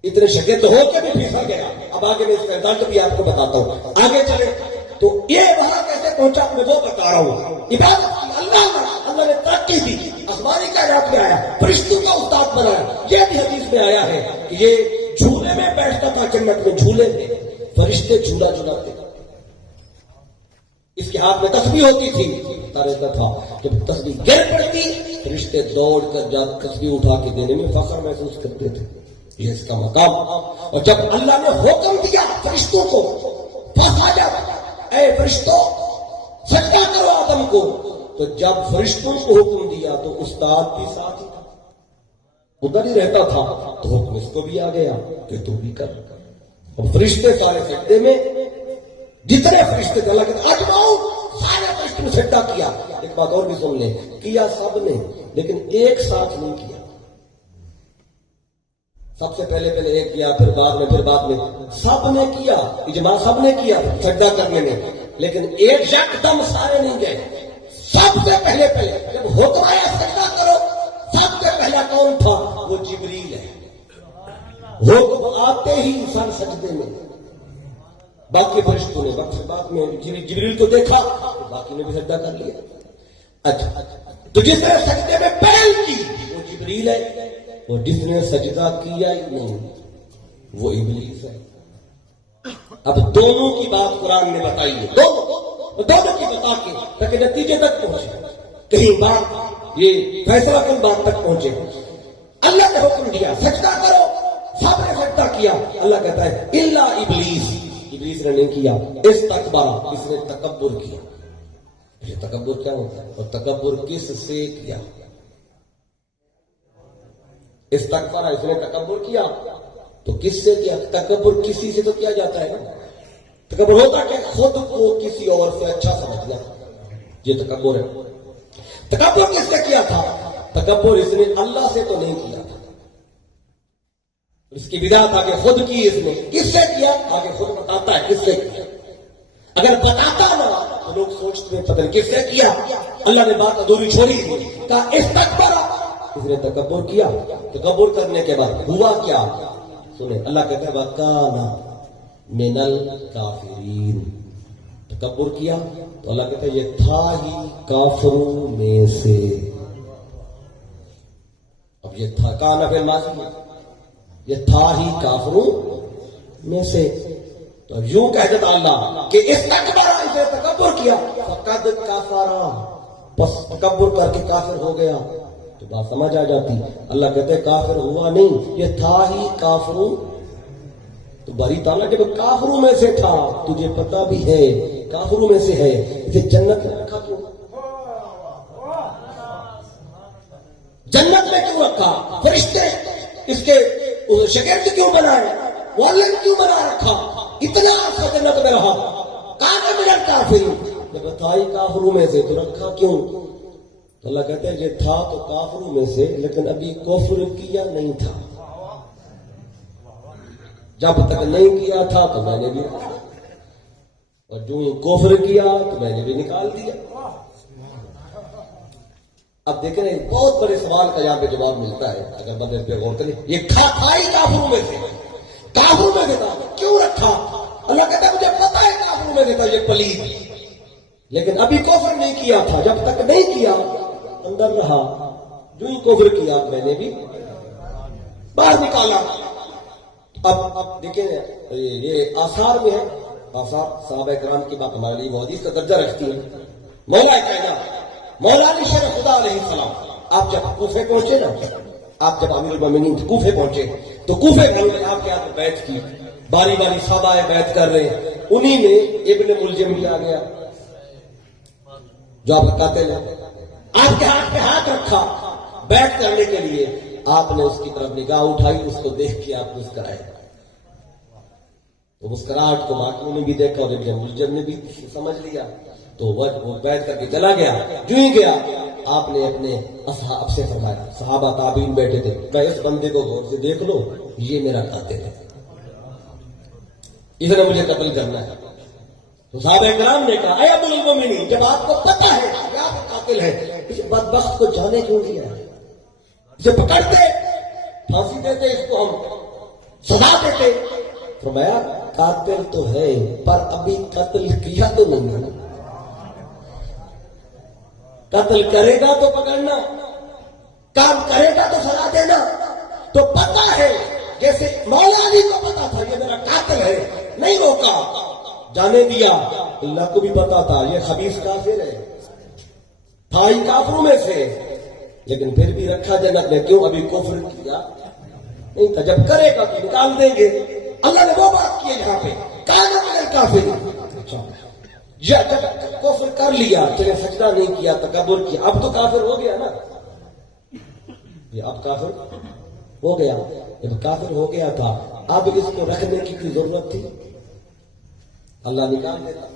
اتنے شاگرد ہو کے بھی پھسل گیا. اب آگے میں اس کا رزلٹ بھی آپ کو بتاتا ہوں. آگے چلے تو یہ وہاں کیسے پہنچا میں وہ بتا رہا ہوں. عبادت کی اللہ نے ترقی دی, آسمانی کائنات میں آیا, فرشتوں کا استاد بنایا. یہ بھی حدیث میں آیا ہے کہ یہ جھولے میں بیٹھتا تھا جنت میں, جھولے میں فرشتے جھولا جھولاتے تھے. اس کے ہاتھ میں تسبیح ہوتی تھی, رہتا تھا جب تسبیح گر پڑتی فرشتے دوڑ کر جا تسبیح اٹھا کے دینے میں فخر محسوس کرتے تھے. یہ اس کا مقام. اور جب اللہ نے حکم دیا فرشتوں کو, اے فرشتوں سجدہ کرو آدم کو, تو جب فرشتوں کو حکم دیا تو استاد بھی ساتھ ہی ادھر ہی رہتا تھا, تو حکم اس کو بھی آ گیا کہ تو بھی کر. اب فرشتے سارے سجدے میں, جتنے فرشتے تھے اللہ کہتے اجمعوا, سارے فرشتوں نے سجدہ کیا. ایک بات اور بھی سن لیں, کیا سب نے لیکن ایک ساتھ نہیں کیا. سب سے پہلے ایک کیا, پھر بعد میں سب نے کیا, اجماع سب نے کیا سجدہ کرنے میں, لیکن ایک یکدم سارے نہیں گئے. سب سے پہلے جب حکم آیا سجدہ کرو, سب سے پہلا کون تھا؟ وہ جبریل ہے. حکم آتے ہی انسان سجدے میں, باقی فرشتوں نے بعد میں جبریل کو دیکھا تو باقی نے بھی سجدہ کر لیا. اچھا, تو جس نے سجدے میں پہل کی وہ جبریل ہے, اور جس نے سجدہ کیا ہی نہیں وہ ابلیس ہے. اب دونوں کی بات قرآن نے بتائی ہے, دونوں کی بتا کے تاکہ نتیجے تک پہنچے, کہیں بات یہ فیصلہ کن بات تک پہنچے. اللہ نے حکم دیا سجدہ کرو, سب نے سجدہ کیا. اللہ کہتا ہے الا ابلیس, ابلیس نے نہیں کیا. استکبر, اس نے تکبر کیا. یہ تکبر کیا ہوتا ہے اور تکبر کس سے کیا؟ استکبر, اس نے تکبر کیا تو کس سے کیا؟ تکبر کسی سے تو کیا جاتا ہے نا. تکبر ہوتا کہ خود کو کسی اور سے اچھا سمجھنا, یہ تکبر ہے. تکبر کس سے کیا تھا؟ تکبر اس نے اللہ سے تو نہیں کیا تھا. اس کی بدعت آگے خود کی اس نے. کس سے کیا؟ آگے خود بتاتا ہے کس سے کیا. اگر بتاتا نہ تو لوگ سوچتے ہیں پتہ نہیں کس سے کیا. اللہ نے بات ادھوری چھوڑی تھی, کہا استکبر, اس نے تکبر کیا. تکبر کرنے کے بعد ہوا کیا سنیں, اللہ کہتا ہے وَكَانَ مِنَ الْكَافِرِينَ. تکبر کیا تو اللہ کہتا ہے یہ تھا ہی کافروں میں سے. اب یہ تھا کانا فعل ماضی, یہ تھا ہی کافروں میں سے. تو یوں کہہ دیتا اللہ کہ استکبر, اسے تکبر کیا, فقد کفر, بس تکبر کر کے کافر ہو گیا. تو بات سمجھ آ جاتی. اللہ کہتے ہیں کافر ہوا نہیں, یہ تھا ہی کافروں تو باری تعالیٰ جب کافروں میں سے تھا، تجھے پتا بھی ہے کافروں میں سے ہے، اسے جنت میں رکھا کیوں؟ جنت میں کیوں رکھا؟ فرشتے اس کے شاگرد کیوں بنائے؟ معلم کیوں بنا رکھا؟ اتنا عرصہ جنت میں رہا، کہاں ملا کافر؟ جب تھا ہی کافروں میں سے تو رکھا کیوں؟ تو اللہ کہتے ہیں یہ تھا تو کافروں میں سے، لیکن ابھی کفر کیا نہیں تھا، جب تک نہیں کیا تھا تو میں نے بھی رکھا، اور جو ہی کفر کیا تو میں نے بھی نکال دیا۔ اب دیکھیں نا، ایک بہت بڑے سوال کا یہاں پہ جواب ملتا ہے اگر بندے اس پہ غور کریں۔ یہ تھا ہی کافروں میں سے، کافروں میں سے تھا، کیوں رکھا؟ اللہ کہتا ہے مجھے پتا ہے کافروں میں سے تھا یہ پلید، لیکن ابھی کفر نہیں کیا تھا، جب تک نہیں کیا اندر رہا، جو ہی کفر کیا میں نے بھی باہر نکالا۔ اب دیکھیں یہ آثار میں ہے، آثار صحابہ کرام کی بات ہمارے لیے وہ حدیث کا درجہ رکھتی ہے۔ مولا کائنات مولا علی شیر خدا علیہ السلام، آپ جب کوفے پہنچے نا، آپ جب امیر المومنین کوفے پہنچے تو کوفے میں آپ کے ہاتھ بیعت کی، باری باری صحابہ بیعت کر رہے ہیں، انہی میں ابن ملجم بھی آ گیا جو آپ کا قاتل ہے، آپ کے ہاتھ پہ ہاتھ رکھا بیعت کرنے کے لیے، آپ نے اس کی طرف نگاہ اٹھائی، اس کو دیکھ کے آپ مسکرائے، تو مسکراہٹ کو باقیوں نے بھی دیکھا اور ابن ملجم نے بھی سمجھ لیا، تو وہ بیعت کر کے چلا گیا۔ جو ہی گیا آپ نے اپنے اصحاب سے فرمایا، صحابہ تابعین بیٹھے تھے، کہ اس بندے کو غور سے دیکھ لو، یہ میرا قاتل ہے، اس نے مجھے قتل کرنا ہے۔ تو صحابہ کرام نے کہا اے ابو المومنین، جب آپ کو پتہ ہے کہ آپ قاتل ہے، اس بدبخت کو جانے کیوں دیا؟ اسے پکڑتے، پھانسی دیتے، اس کو ہم سزا دیتے۔ فرمایا قاتل تو ہے پر ابھی قتل کیا تو نہیں ہے، قتل کرے گا تو پکڑنا، کام کرے گا تو سزا دینا۔ تو پتا ہے، جیسے مولا علی کو پتا تھا یہ میرا قاتل ہے، نہیں روکا، جانے دیا۔ اللہ کو بھی پتا تھا یہ خبیث کافر ہے، تھا ہی کافروں میں سے، لیکن پھر بھی رکھا جنت میں، کیوں؟ ابھی کفر کیا نہیں تھا، جب کرے گا تو نکال دیں گے۔ اللہ نے وہ بات کی یہاں پہ، کانا من کافر، جب کفر کر لیا، چلے سجدہ نہیں کیا، تکبر کیا، اب تو کافر ہو گیا نا، یہ اب کافر ہو گیا۔ جب کافر ہو گیا تھا، اب اس کو رکھنے کی کوئی ضرورت تھی؟ اللہ نکال دیتا،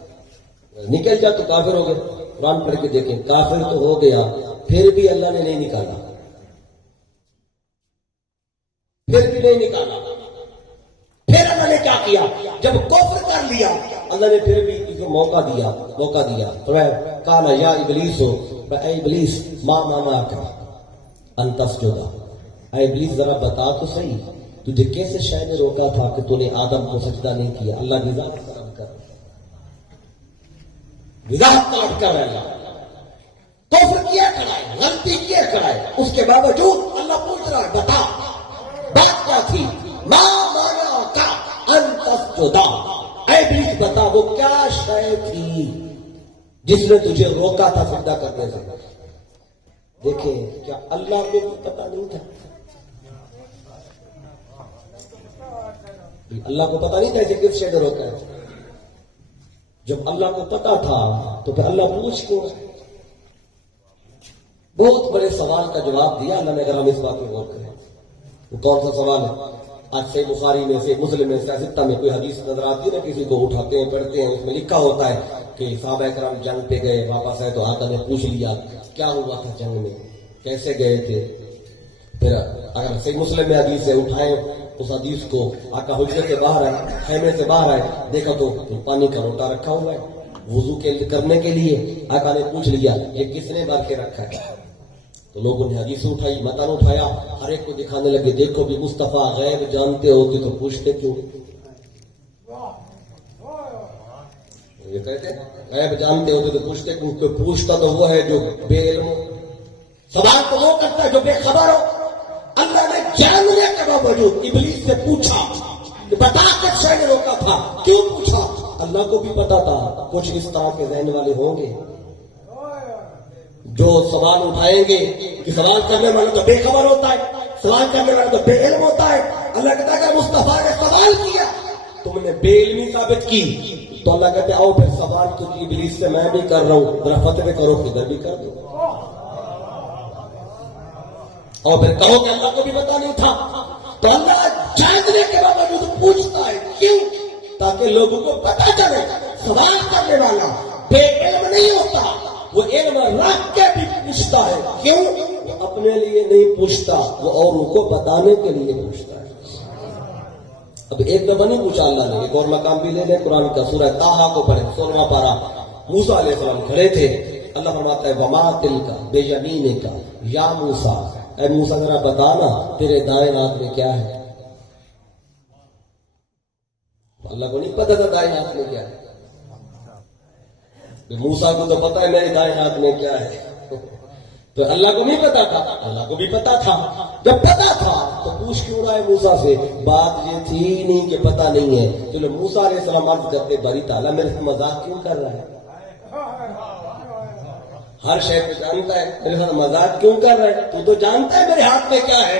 نکل جا تو کافر ہو گیا۔ قرآن پڑھ کے دیکھیں، کافر تو ہو گیا، پھر بھی اللہ نے نہیں نکالا، پھر بھی نہیں نکالا۔ پھر اللہ نے کیا کیا؟ جب کفر کر لیا، اللہ نے پھر بھی اس کو موقع دیا۔ تو کالا یا ابلیس ہو، اے ابلیس ما منعک ان تسجد، اے ابلیس ذرا بتا تو صحیح، تجھے کیسے شے نے روکا تھا کہ تو نے آدم کو سجدہ نہیں کیا؟ اللہ کی ذات طلب کر، وضاحت طلب کر رہا ہے، کفر کیا کھڑا ہے، غلطی کیا کھڑا ہے، اس کے باوجود اللہ پوچھ رہا ہے بتا بات کیا تھی؟ ما منعک ان تسجد، اے ابلیس بتا وہ کیا شے تھی جس نے تجھے روکا تھا سجدہ کرنے سے؟ دیکھیں، کیا اللہ کو بھی پتا نہیں تھا؟ اللہ کو پتا نہیں تھا اسے کس شے نے روکا ہے؟ جب اللہ کو پتا تھا تو پھر اللہ پوچھ کیوں؟ بہت بڑے سوال کا جواب دیا اللہ نے، اگر ہم اس بات میں غور کریں۔ وہ کون سا سوال ہے؟ آج سے بخاری میں سے، مسلم میں سے، ستہ میں کوئی حدیث نظر آتی ہے نا، کسی کو اٹھاتے ہیں پڑھتے ہیں، اس میں لکھا ہوتا ہے کہ صحابہ کرام جنگ پہ گئے، واپس آئے تو آقا نے پوچھ لیا کیا ہوا تھا جنگ میں، کیسے گئے تھے؟ پھر اگر صحیح مسلم میں حدیث ہے، اٹھائے اس حدیث کو، آقا حجرے سے باہر آئے، خیمے سے باہر آئے، دیکھا تو پانی کا لوٹا رکھا ہوا ہے وضو کرنے کے لیے۔ آقا نے پوچھ لیا یہ کس نے بھر کے رکھا ہے؟ تو لوگوں نے حدیث اٹھائی، متن اٹھایا، ہر ایک کو دکھانے لگے، دیکھو بھی مصطفیٰ غیب جانتے ہوتے تو پوچھتے کیوں؟ یہ کہتے غیب جانتے ہوتے تو پوچھتے کیوں؟ کوئی پوچھتا تو وہ ہے جو بے علم ہو، سوال تو وہ کرتا ہے جو بے خبر ہو۔ اللہ نے جاننے کے باوجود ابلیس سے پوچھا کہ بتا کس شے نے روکا تھا، کیوں پوچھا؟ اللہ کو بھی پتا تھا کچھ اس طرح کے ذہن والے ہوں گے جو سوال اٹھائیں گے کہ سوال کرنے والا تو بے خبر ہوتا ہے، سوال کرنے والا تو بے علم ہوتا ہے۔ اللہ کہتا ہے کہ مصطفیٰ نے سوال کیا تم نے بے علمی ثابت کی تو اللہ کہتے آؤ پھر سوال تجھ ابلیس سے میں بھی کر رہا ہوں، ذرا فتوے کرو، ادھر بھی کر دو، اور پھر کہو کہ اللہ کو بھی پتا نہیں تھا. تو اللہ جاننے کے باوجود پوچھتا ہے، کیوں؟ تاکہ لوگوں کو پتا چلے سوال کرنے والا بے علم نہیں ہوتا، وہ علم رکھ کے بھی پوچھتا ہے. کیوں؟ وہ اپنے لیے نہیں پوچھتا، وہ اوروں کو بتانے کے لیے پوچھتا ہے. اب ایک دفعہ نہیں پوچھا اللہ نے، ایک اور مقام بھی لے لیں قرآن کا، سورہ طٰہٰ کو پڑھیں، 16واں پارہ. موسیٰ علیہ السلام کھڑے تھے، اللہ فرماتا ہے وما تلک بیمینک یا موسیٰ، اے موسیٰ ذرا بتانا تیرے دائیں ہاتھ میں کیا ہے. اللہ کو نہیں پتا تھا دائیں ہاتھ میں کیا ہے. موسیٰ کو تو پتا ہے میرے دائیں ہاتھ میں کیا ہے، تو اللہ کو نہیں پتا تھا. اللہ کو بھی پتا تھا. جب پتا تھا تو پوچھ کیوں رہا ہے موسیٰ سے؟ بات یہ تھی نہیں کہ پتا نہیں ہے. چلو موسیٰ علیہ السلام عرض کرتے باری تعالیٰ میرے سے مذاق کیوں کر رہا ہے؟ ہر شے کو جانتا ہے، میرے ساتھ مذاق کیوں کر رہا ہے؟ تو جانتا ہے میرے ہاتھ میں کیا ہے.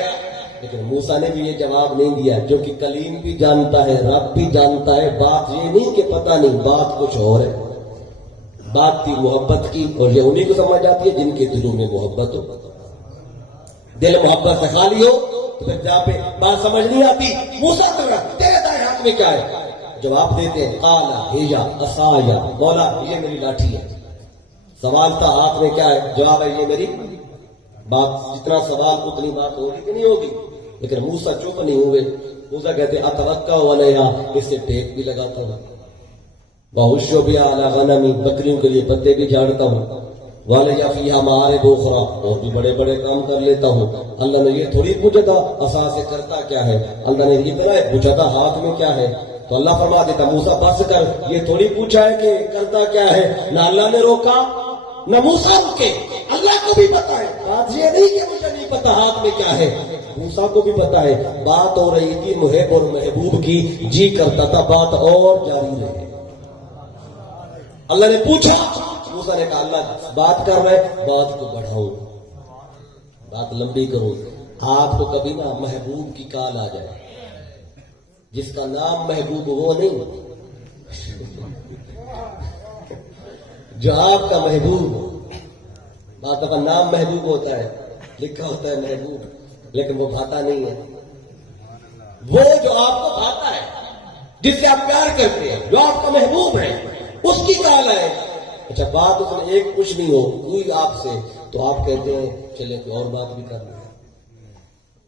لیکن موسیٰ نے بھی یہ جواب نہیں دیا، جو کہ کلیم بھی جانتا ہے، رب بھی جانتا ہے. بات یہ نہیں کہ پتا نہیں، بات کچھ اور ہے. بات تھی محبت کی، اور یہ انہیں کو سمجھ آتی ہے جن کے دلوں میں محبت ہو. دل محبت سے خالی ہو تو پھر جہاں پہ بات سمجھ نہیں آتی، موسیٰ کر رہا تیرے دائیں ہاتھ میں کیا ہے؟ جواب دیتے ہیں قال ہی عصایا، مولا یہ میری لاٹھی ہے. سوال تھا ہاتھ میں کیا ہے، جواب ہے یہ میری. بات جتنا سوال اتنی بات ہوگی کہ نہیں ہوگی. لیکن موسیٰ چپ نہیں ہوئے. موسیٰ کہتے اتوکا علیہا، اس سے ٹیک بھی لگاتا ہوں، بہوشو بھی اعلی غنمی، بکریوں کے لیے پتے بھی جھاڑتا ہوں، والیہ فیہا معارب اخری، اور بھی بڑے بڑے کام کر لیتا ہوں. اللہ نے یہ تھوڑی پوچھا تھا عصا سے کرتا کیا ہے، اللہ نے یہ پوچھا تھا ہاتھ میں کیا ہے. تو اللہ فرما دیتا موسیٰ بس کر، یہ تھوڑی پوچھا ہے کہ کرتا کیا ہے. نہ اللہ نے روکا نہ موسیٰ روکے. اللہ کو بھی پتا ہے، بات یہ نہیں کہ مجھے نہیں پتا ہاتھ میں کیا ہے. موسیٰ کو بھی پتا ہے. بات ہو رہی تھی محب اور محبوب کی، جی کرتا تھا بات اور جاری رہے. اللہ نے پوچھا، موسیٰ نے کہا اللہ بات کر رہے، بات کو بڑھاؤ، بات لمبی کرو. آپ کو کبھی نہ محبوب کی کال آ جائے، جس کا نام محبوب وہ نہیں جو آپ کا محبوب ہو. بعض دفعہ نام محبوب ہوتا ہے، لکھا ہوتا ہے محبوب، لیکن وہ بھاتا نہیں ہے. وہ جو آپ کو بھاتا ہے، جس سے آپ پیار کرتے ہیں، جو آپ کا محبوب ہے، اس کی کال ہے. اچھا بات اس نے ایک کچھ نہیں ہو کوئی آپ سے، تو آپ کہتے ہیں چلے کوئی اور بات بھی کر لوں،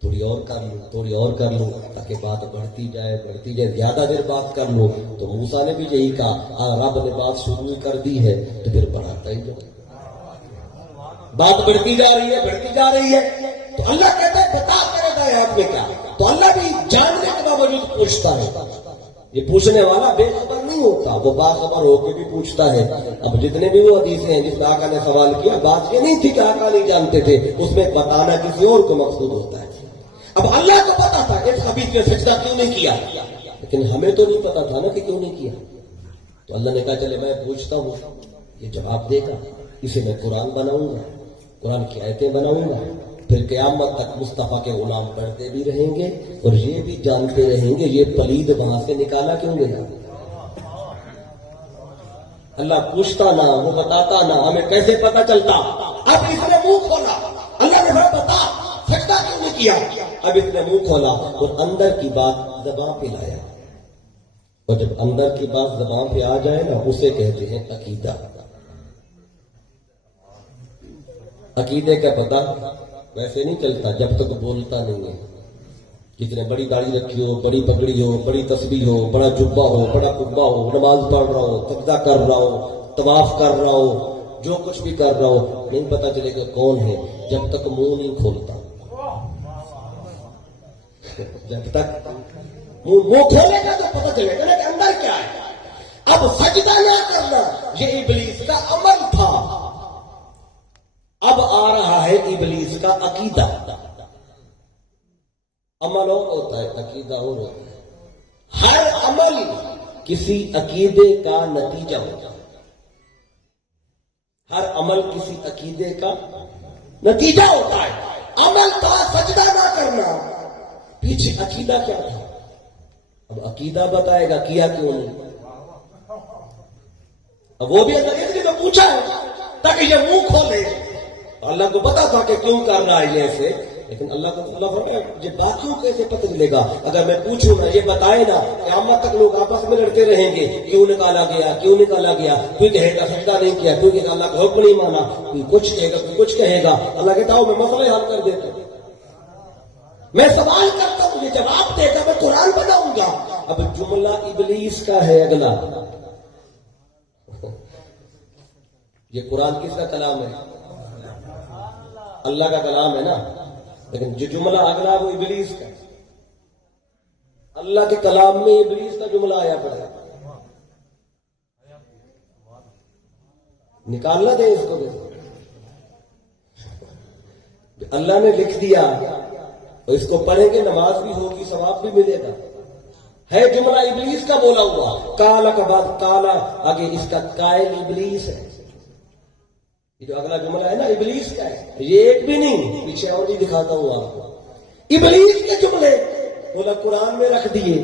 تھوڑی اور کر لوں، تھوڑی اور کر لوں، تاکہ بات بڑھتی جائے بڑھتی جائے، زیادہ دیر بات کر لوں. تو موسیٰ نے بھی یہی کہا، رب نے بات شروع کر دی ہے تو پھر بڑھاتا ہی جائے. بات بڑھتی جا رہی ہے بڑھتی جا رہی ہے. تو اللہ کہتا ہے بتا میرے دائیں ہاتھ میں کیا. تو اللہ بھی جاننے کے باوجود پوچھتا ہے. یہ پوچھنے والا بے خبر نہیں ہوتا، وہ باخبر ہو کے بھی پوچھتا ہے. اب جتنے بھی وہ حدیثیں ہیں جس میں آقا نے سوال کیا، بات یہ نہیں تھی کہ آقا نہیں جانتے تھے، اس میں بتانا کسی اور کو مقصود ہوتا ہے. اب اللہ کو پتا تھا اس خبیث نے سجدہ کیوں نہیں کیا، لیکن ہمیں تو نہیں پتا تھا نا کہ کیوں نہیں کیا. تو اللہ نے کہا چلے میں پوچھتا ہوں، یہ جواب دے گا، اسے میں قرآن بناؤں گا، قرآن کی آیتیں بناؤں گا. پھر قیامت تک مصطفیٰ کے غلام پڑھتے بھی رہیں گے اور یہ بھی جانتے رہیں گے یہ پلید وہاں سے نکالا کیوں گیا. اللہ پوچھتا نہ، وہ بتاتا نہ، ہمیں کیسے پتا چلتا. اب اس نے منہ کھولا، اللہ نے بتا سجدہ کیوں نہیں کیا. اب اس نے منہ کھولا اور اندر کی بات زبان پہ لایا. اور جب اندر کی بات زبان پہ آ جائے نا، اسے کہتے ہیں عقیدہ. عقیدے کا پتہ ویسے نہیں چلتا جب تک بولتا نہیں ہے. کتنے بڑی داڑھی رکھی ہو، بڑی پگڑی ہو، بڑی تسبیح ہو، بڑا جبہ ہو، بڑا قبہ ہو، نماز پڑھ رہا ہو، سجدہ کر رہا ہو، طواف کر رہا ہو، جو کچھ بھی کر رہا ہو، نہیں پتا چلے گا کون ہے جب تک منہ نہیں کھولتا. جب تک منہ کھولے گا تو پتا چلے گا کہ اندر کیا ہے. اب سجدہ نہ کرنا یہ ابلیس کا عمل تھا. اب آ رہا ہے ابلیس کا عقیدہ. عمل اور ہوتا ہے، عقیدہ اور ہوتا ہے. ہر عمل کسی عقیدے کا نتیجہ ہوتا ہے. ہر عمل کسی عقیدے کا نتیجہ ہوتا ہے. عمل تھا سجدہ نہ کرنا، پیچھے عقیدہ کیا تھا؟ اب عقیدہ بتائے گا کیا کیوں نہیں. اب وہ بھی اللہ نے اس لیے تو پوچھا ہے تاکہ یہ منہ کھولے. اللہ کو پتا تھا کہ کیوں کر رہا ہے یہ ایسے, لیکن اللہ کو اللہ فرمایا یہ باقیوں کو ایسے پتہ چلے گا اگر میں پوچھوں نا, یہ بتائے نا, قیامت تک لوگ آپس میں لڑتے رہیں گے کیوں نکالا گیا کیوں نکالا گیا. کوئی کہے گا سجدہ نہیں کیا, کوئی کہے گا اللہ کا حکم نہیں مانا, کوئی کچھ کہے گا کوئی کچھ کہے گا. اللہ کہتا ہوں میں مسئلے حل کر دیتا ہوں, میں سوال کرتا ہوں, یہ جواب دے گا, میں قرآن بناؤں گا. اب جملہ ابلیس کا ہے اگلا. یہ قرآن کس کا کلام ہے؟ اللہ کا کلام ہے نا, لیکن جو جملہ اگلا وہ ابلیس کا. اللہ کے کلام میں ابلیس کا جملہ آیا پڑا ہے. نکالنا دے اس کو. اللہ نے لکھ دیا اور اس کو پڑھیں گے نماز بھی ہوگی ثواب بھی ملے گا. ہے جملہ ابلیس کا بولا ہوا. کالا کا بعد کالا آگے اس کا قائل ابلیس ہے. یہ جو اگلا جملہ ہے نا ابلیس کا ہے, یہ ایک بھی نہیں, پیچھے اور بھی دکھاتا ہوں آپ کو. ابلیس کے جملے بولا قرآن میں رکھ دیے.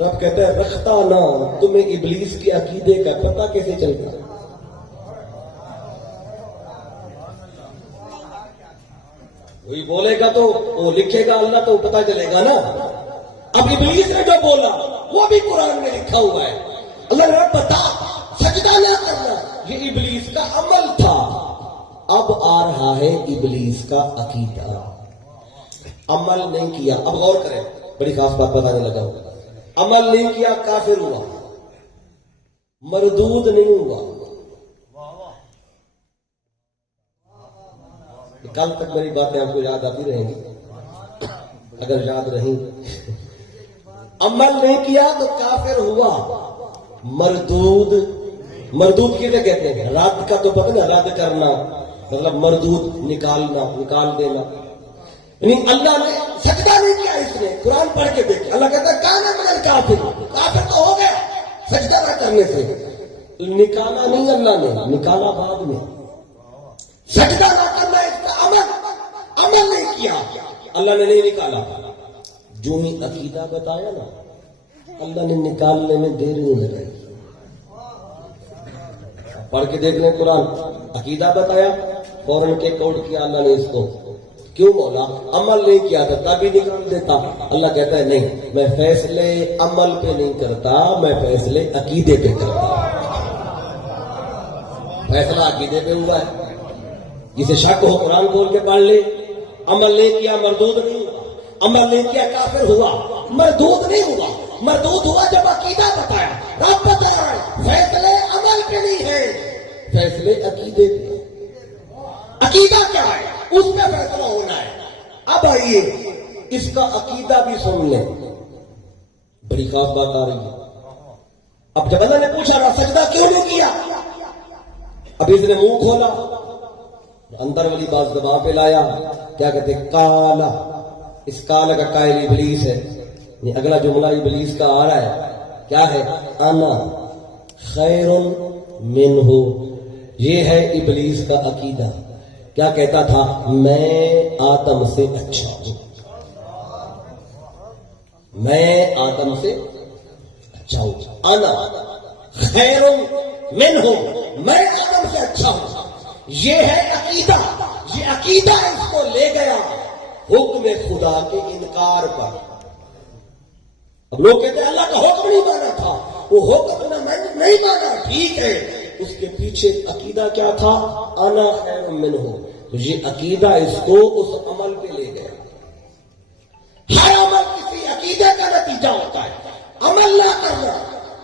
رب کہتا ہے رکھتا نہ, تمہیں ابلیس کے عقیدے کا پتہ کیسے چلتا. وہی بولے گا تو وہ لکھے گا اللہ تو پتہ چلے گا نا. اب ابلیس نے جو بولا وہ بھی قرآن میں لکھا ہوا ہے. اللہ نے بتا سجدہ نہ کرنا, یہ ابلیس کا عمل تھا. اب آ رہا ہے ابلیس کا عقیدہ. عمل نہیں کیا, اب غور کریں, بڑی خاص بات بتانے لگا. عمل نہیں کیا کافر ہوا, مردود نہیں ہوا. کل تک میری باتیں آپ کو یاد آتی رہیں گی اگر یاد رہیں. عمل نہیں کیا تو کافر ہوا, مردود. مردود کیسے کہتے ہیں؟ رد کا تو پتہ نا, رد کرنا مطلب مردود نکالنا, نکال دینا. یعنی اللہ نے سجدہ نہیں کیا. اس نے قرآن پڑھ کے دیکھا, اللہ کہتا ہے کانا من کافر, کافر تو ہو گیا سجدہ نہ کرنے سے. نکالا نہیں اللہ نے, نکالا بعد میں. سجدہ نہ کرنا اس کا عمل نہیں کیا, اللہ نے نہیں نکالا. جو ہی عقیدہ بتایا نا اللہ نے نکالنے میں دیر نہیں لگائی. پڑھ کے دیکھ لیں قرآن, عقیدہ بتایا فوراً کے کوڈ کیا اللہ نے اس کو. کیوں مولا؟ عمل نہیں کیا تھا تبھی نکال دیتا. اللہ کہتا ہے نہیں, میں فیصلے عمل پہ نہیں کرتا, میں فیصلے عقیدے پہ کرتا. فیصلہ عقیدے پہ ہوا ہے. جسے شک ہو قرآن کھول کے پڑھ لے. عمل نہیں کیا مردود نہیں ہوا, عمل نہیں کیا کافر ہوا, مردود نہیں ہوا. مردود ہوا جب عقیدہ بتایا. رب بتایا فیصلے عمل پہ نہیں ہے, فیصلے عقیدے پہ. عقیدہ کیا ہے؟ اس میں فیصلہ ہونا ہے. اب آئیے اس کا عقیدہ بھی سن لیں, بڑی خاص بات آ رہی ہے. اب جب اللہ نے پوچھا نا سجدہ کیوں نہیں کیا, اب اس نے منہ کھولا, اندر والی بات زبان پہ لایا. کیا کہتے کالا, اس کالا کا قائل ابلیس ہے. اگلا جملہ ابلیس کا آ رہا ہے, کیا ہے؟ انا خیر منہ. یہ ہے ابلیس کا عقیدہ. کیا کہتا تھا؟ میں آدم سے اچھا ہوں, میں آدم سے اچھا ہوں. انا خیر منہ, میں آدم سے اچھا ہوں. یہ ہے عقیدہ. یہ عقیدہ اس کو لے گیا حکم خدا کے انکار پر. اب لوگ کہتے ہیں اللہ کا حکم نہیں مانا تھا, وہ حکم نہیں مانا, ٹھیک ہے. اس کے پیچھے عقیدہ کیا تھا؟ انا خیر منہ. تو یہ عقیدہ اس کو اس عمل پہ لے گیا. ہر عمل کسی عقیدے کا نتیجہ ہوتا ہے. عمل نہ کرنا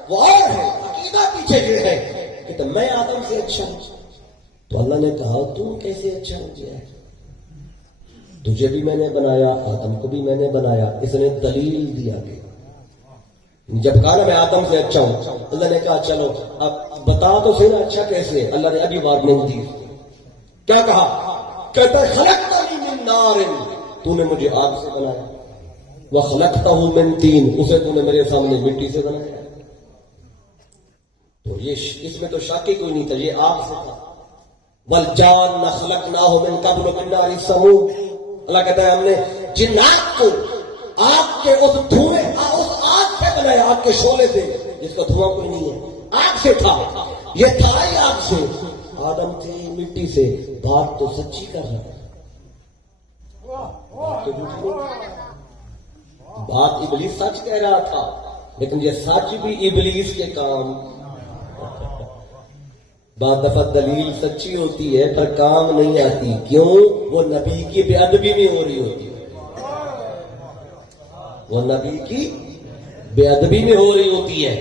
وہ اور ہے, عقیدہ پیچھے یہ ہے کہ میں آدم سے اچھا ہوں. تو اللہ نے کہا تم کیسے اچھا ہو گیا ہے؟ تجھے بھی میں نے بنایا, آدم کو بھی میں نے بنایا. اس نے دلیل دیا کہ جب کہا نا میں آدم سے اچھا ہوں, اللہ نے کہا چلو اب بتا تو صحیح نا اچھا کیسے. اللہ نے ابھی وارننگ دی. کیا کہا؟ کہتا ہے خلقتنی من نار, تو نے مجھے آگ سے بنایا. وخلقتہ من طین, اسے تو نے میرے سامنے مٹی سے بنایا. تو یہ اس میں تو شک ہی کوئی نہیں تھا, یہ آگ سے تھا. والجان خلقناہ من قبل من نار السموم. اللہ کہتا ہے ہم نے جنات کو آگ کے اس دھوئیں, اس آگ سے بنایا آگ کے شعلے سے جس کا دھواں کوئی نہیں ہے، آگ سے تھا، یہ تھا ہی آگ سے، آدم تھے مٹی سے، بات تو سچی کر رہا ہے، بات ابلیس سچ کہہ رہا تھا، لیکن یہ سچ بھی ابلیس کے کام، بعض دفعہ دلیل سچی ہوتی ہے پر کام نہیں آتی، کیوں؟ وہ نبی کی بے ادبی میں ہو رہی ہوتی ہے، وہ نبی کی بے ادبی میں ہو رہی ہوتی ہے۔